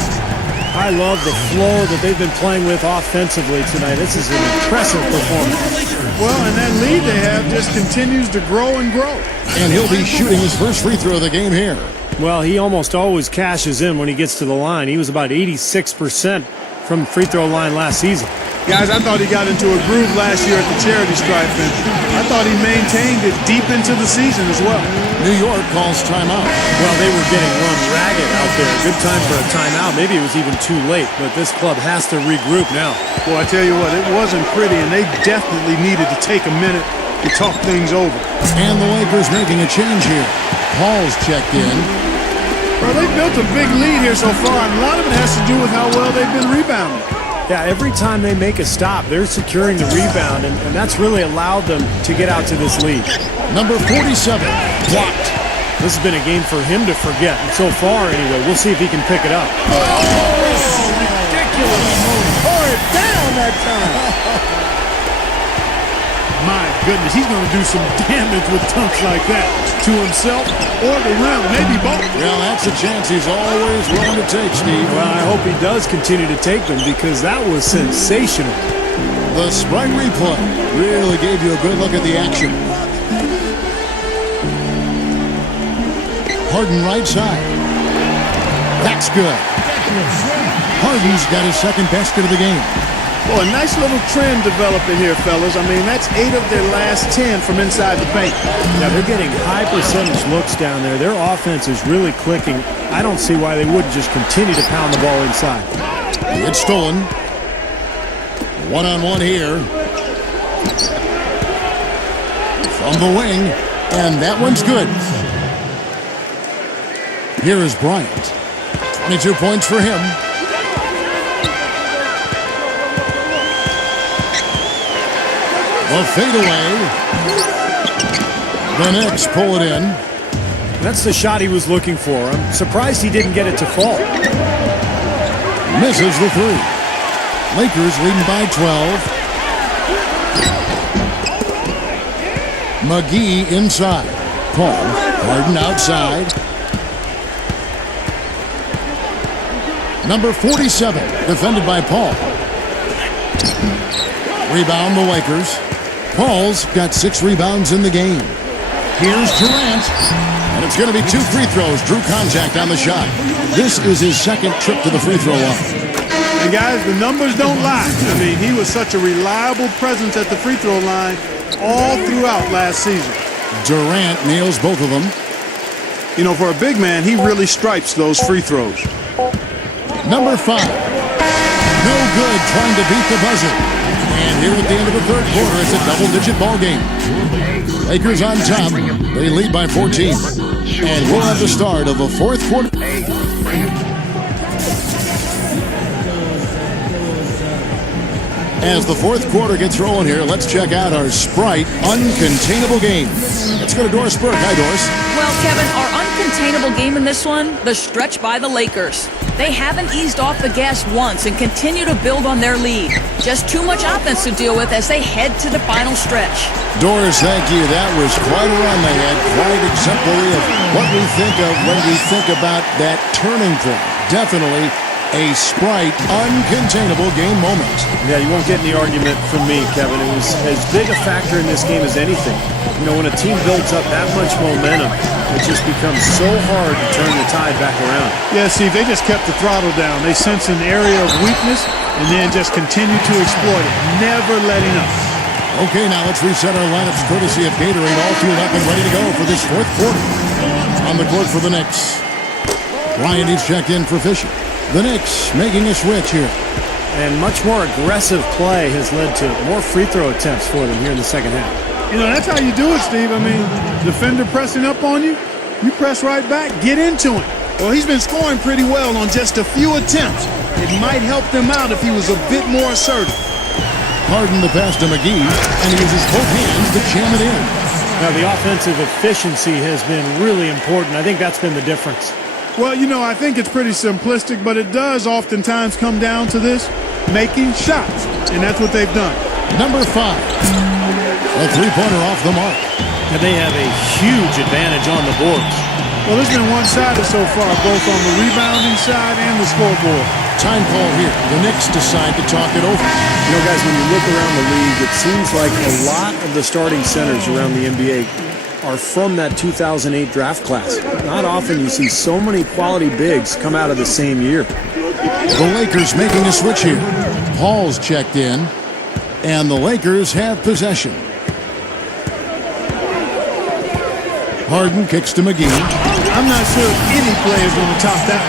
I love the flow that they've been playing with offensively tonight. This is an impressive performance. Well, and that lead they have just continues to grow and grow. And he'll be shooting his first free throw of the game here. Well, he almost always cashes in when he gets to the line. He was about 86% from the free throw line last season. Guys, I thought he got into a groove last year at the charity stripe, and I thought he maintained it deep into the season as well. New York calls timeout. Well, they were getting run ragged out there. Good time for a timeout. Maybe it was even too late, but this club has to regroup now. Well, I tell you what, it wasn't pretty, and they definitely needed to take a minute to talk things over. And the Lakers making a change here. Paul's checked in. Well, they've built a big lead here so far, and a lot of it has to do with how well they've been rebounding. Yeah, every time they make a stop, they're securing the rebound, and that's really allowed them to get out to this lead. Number 47, blocked. This has been a game for him to forget, and so far, anyway, we'll see if he can pick it up. Ridiculous. Tore it down that time. My goodness, he's going to do some damage with dunks like that to himself or the rim, maybe both. Well, that's a chance he's always willing to take, Steve. Well, I hope he does continue to take them because that was sensational. The Sprite replay really gave you a good look at the action. Harden right side. That's good. Harden's got his second basket of the game. Well, a nice little trend developing here, fellas. I mean, that's 8 of their last 10 from inside the paint. Yeah, they're getting high percentage looks down there. Their offense is really clicking. I don't see why they wouldn't just continue to pound the ball inside. It's stolen. One-on-one here. From the wing. And that one's good. Here is Bryant. 22 points for him. The fadeaway. The Knicks pull it in. That's the shot he was looking for. I'm surprised he didn't get it to fall. Misses the three. Lakers leading by 12. McGee inside. Paul. Harden outside. Number 47, defended by Paul. Rebound the Lakers. Paul's got 6 rebounds in the game. Here's Durant. And it's going to be 2 free throws. Drew contact on the shot. This is his second trip to the free throw line. And guys, the numbers don't lie. I mean, he was such a reliable presence at the free throw line all throughout last season. Durant nails both of them. You know, for a big man, he really stripes those free throws. Number 5. No good trying to beat the buzzer. And here at the end of the third quarter, it's a double-digit ball game. Lakers on top. They lead by 14. And we'll have the start of the fourth quarter. As the fourth quarter gets rolling here, let's check out our Sprite Uncontainable Game. Let's go to Doris Burke. Hi, Doris. Well, Kevin, our uncontainable game in this one, the stretch by the Lakers. They haven't eased off the gas once and continue to build on their lead. Just too much offense to deal with as they head to the final stretch. Doris, thank you. That was quite a run they had. Quite exemplary of what we think of when we think about that turning point. Definitely a Sprite Uncontainable Game moment. Yeah, you won't get any argument from me, Kevin. It was as big a factor in this game as anything. You know, when a team builds up that much momentum, it just becomes so hard to turn the tide back around. Yeah, Steve, they just kept the throttle down. They sensed an area of weakness and then just continued to exploit it, never letting up. Okay, now let's reset our lineups courtesy of Gatorade, all fueled up and ready to go for this fourth quarter. On the court for the Knicks. Bryant is checked in for Fisher. The Knicks making a switch here. And much more aggressive play has led to more free throw attempts for them here in the second half. You know, that's how you do it, Steve. I mean, defender pressing up on you, you press right back, get into him. Well, he's been scoring pretty well on just a few attempts. It might help them out if he was a bit more assertive. Harden the pass to McGee, and he uses both hands to jam it in. Now, the offensive efficiency has been really important. I think that's been the difference. Well, you know, I think it's pretty simplistic, but it does oftentimes come down to this, making shots, and that's what they've done. Number 5, a three-pointer off the mark. And they have a huge advantage on the boards. Well, it's been one-sided so far, both on the rebounding side and the scoreboard. Time call here. The Knicks decide to talk it over. You know, guys, when you look around the league, it seems like a lot of the starting centers around the NBA are from that 2008 draft class. Not often you see so many quality bigs come out of the same year. The Lakers making a switch here. Paul's checked in, and the Lakers have possession. Harden kicks to McGee. I'm not sure if any player is going to top that.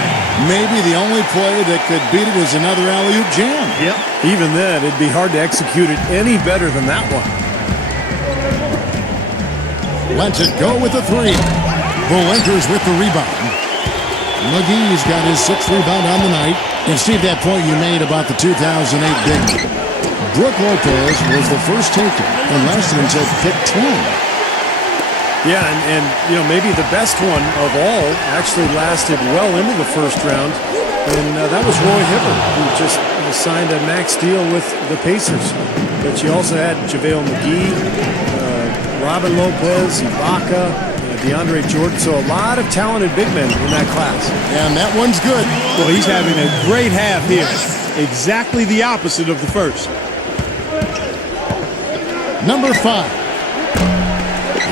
Maybe the only play that could beat it is another alley-oop jam. Yep. Even then, it'd be hard to execute it any better than that one. Lets it go with the three. The Lakers with the rebound. McGee's got his 6th rebound on the night. And Steve, that point you made about the 2008 big man. Brooke Lopez was the first taker and lasted until pick 10. Yeah, and you know, maybe the best one of all actually lasted well into the first round. And that was Roy Hibbert, who just signed a max deal with the Pacers. But you also had JaVale McGee, Robin Lopez, Ibaka, DeAndre Jordan. So a lot of talented big men in that class. And that one's good. Well, he's having a great half here. Exactly the opposite of the first. Number 5.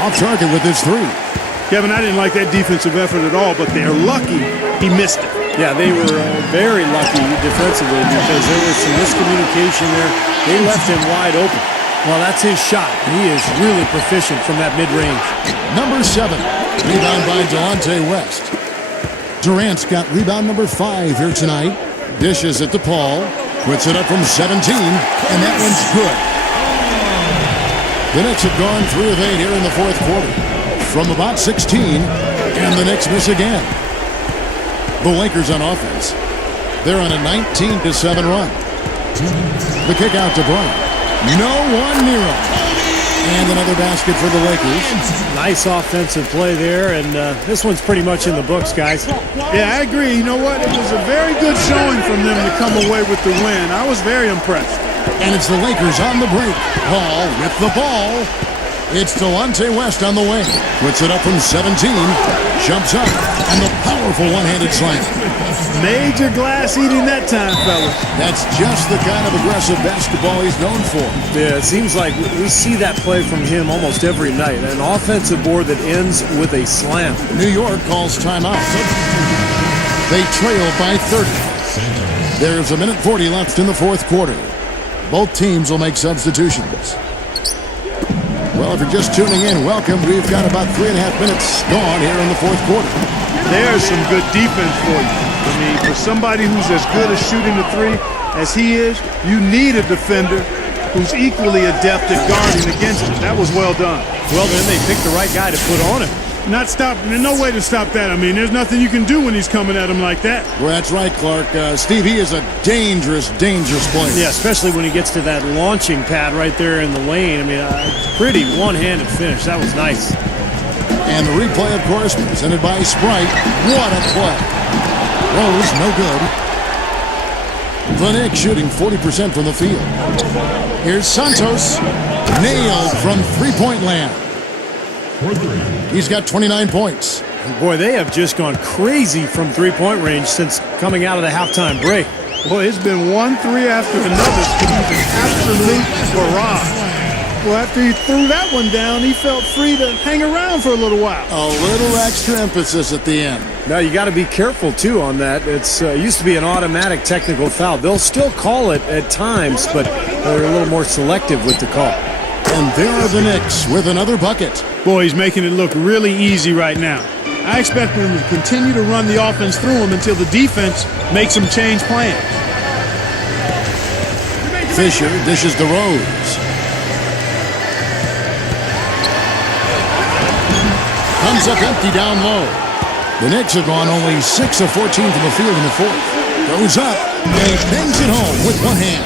Off target with his 3. Kevin, I didn't like that defensive effort at all, but they're lucky he missed it. Yeah, they were very lucky defensively because there was some miscommunication there. They left him wide open. Well, that's his shot. He is really proficient from that mid-range. Number 7. Rebound by Delonte West. Durant's got rebound number 5 here tonight. Dishes it to Paul. Puts it up from 17, and that one's good. The Knicks have gone 3 of 8 here in the fourth quarter. From about 16, and the Knicks miss again. The Lakers on offense. They're on a 19-7 run. The kick out to Bryant. No one near him. And another basket for the Lakers. Nice offensive play there, and this one's pretty much in the books, guys. Yeah, I agree. You know what? It was a very good showing from them to come away with the win. I was very impressed. And it's the Lakers on the break. Paul with the ball. It's Delonte West on the wing. Puts it up from 17. Jumps up. And the powerful one-handed slam. Major glass eating that time, fellas. That's just the kind of aggressive basketball he's known for. Yeah, it seems like we see that play from him almost every night. An offensive board that ends with a slam. New York calls timeout. They trail by 30. There's 1:40 left in the fourth quarter. Both teams will make substitutions. Well, if you're just tuning in, welcome. We've got about 3.5 minutes gone here in the fourth quarter. There's some good defense for you. I mean, for somebody who's as good at shooting the three as he is, you need a defender who's equally adept at guarding against him. That was well done. Well, then they picked the right guy to put on him. There's no way to stop that. I mean, there's nothing you can do when he's coming at him like that. Well, that's right, Clark. Steve, he is a dangerous, dangerous player. Yeah, especially when he gets to that launching pad right there in the lane. I mean, pretty one-handed finish. That was nice. And the replay, of course, presented by Sprite. What a play. Rose, no good. The Knicks shooting 40% from the field. Here's Santos. Nailed from three-point land. He's got 29 points. Boy, they have just gone crazy from three-point range since coming out of the halftime break. Well, it's been 1 3 after another. It's an absolute barrage. Well, after he threw that one down, he felt free to hang around for a little while. A little extra emphasis at the end. Now, you got to be careful, too, on that. It's used to be an automatic technical foul. They'll still call it at times, but they're a little more selective with the call. And there are the Knicks with another bucket. Boy, he's making it look really easy right now. I expect him to continue to run the offense through him until the defense makes him change plans. Fisher dishes to Rose. Comes up empty down low. The Knicks have gone only 6 of 14 from the field in the fourth. Goes up and bangs it home with one hand.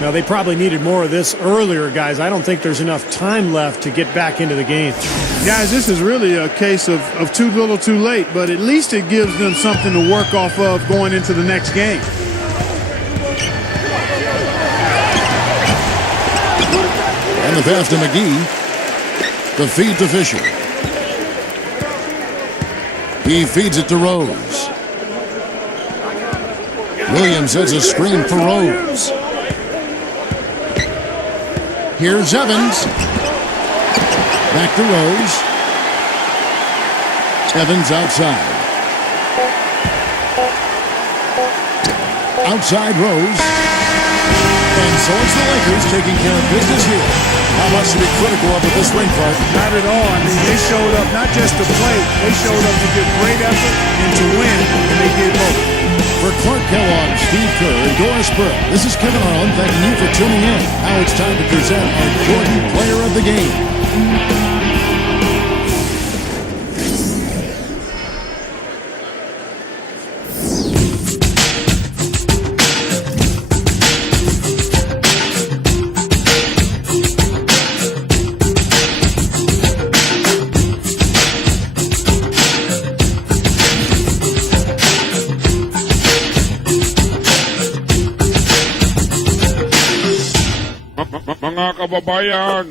Now, they probably needed more of this earlier, guys. I don't think there's enough time left to get back into the game. Guys, this is really a case of too little too late, but at least it gives them something to work off of going into the next game. And the pass to McGee. The feed to Fisher. He feeds it to Rose. Williams has a screen for Rose. Here's Evans. Back to Rose. Evans outside. Outside Rose. And so it's the Lakers taking care of business here. How much to be critical of with this ring, Clark? Not at all. I mean, they showed up not just to play. They showed up to give great effort and to win, and they did both. For Clark Kellogg, Steve Kerr, and Doris Burke, this is Kevin Arnold thanking you for tuning in. Now it's time to present our Jordan Player of the Game. Mga kababayan,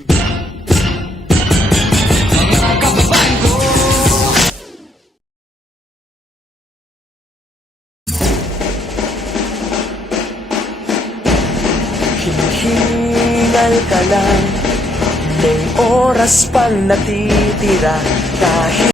Hingal ka lang, may oras pang natitira kahit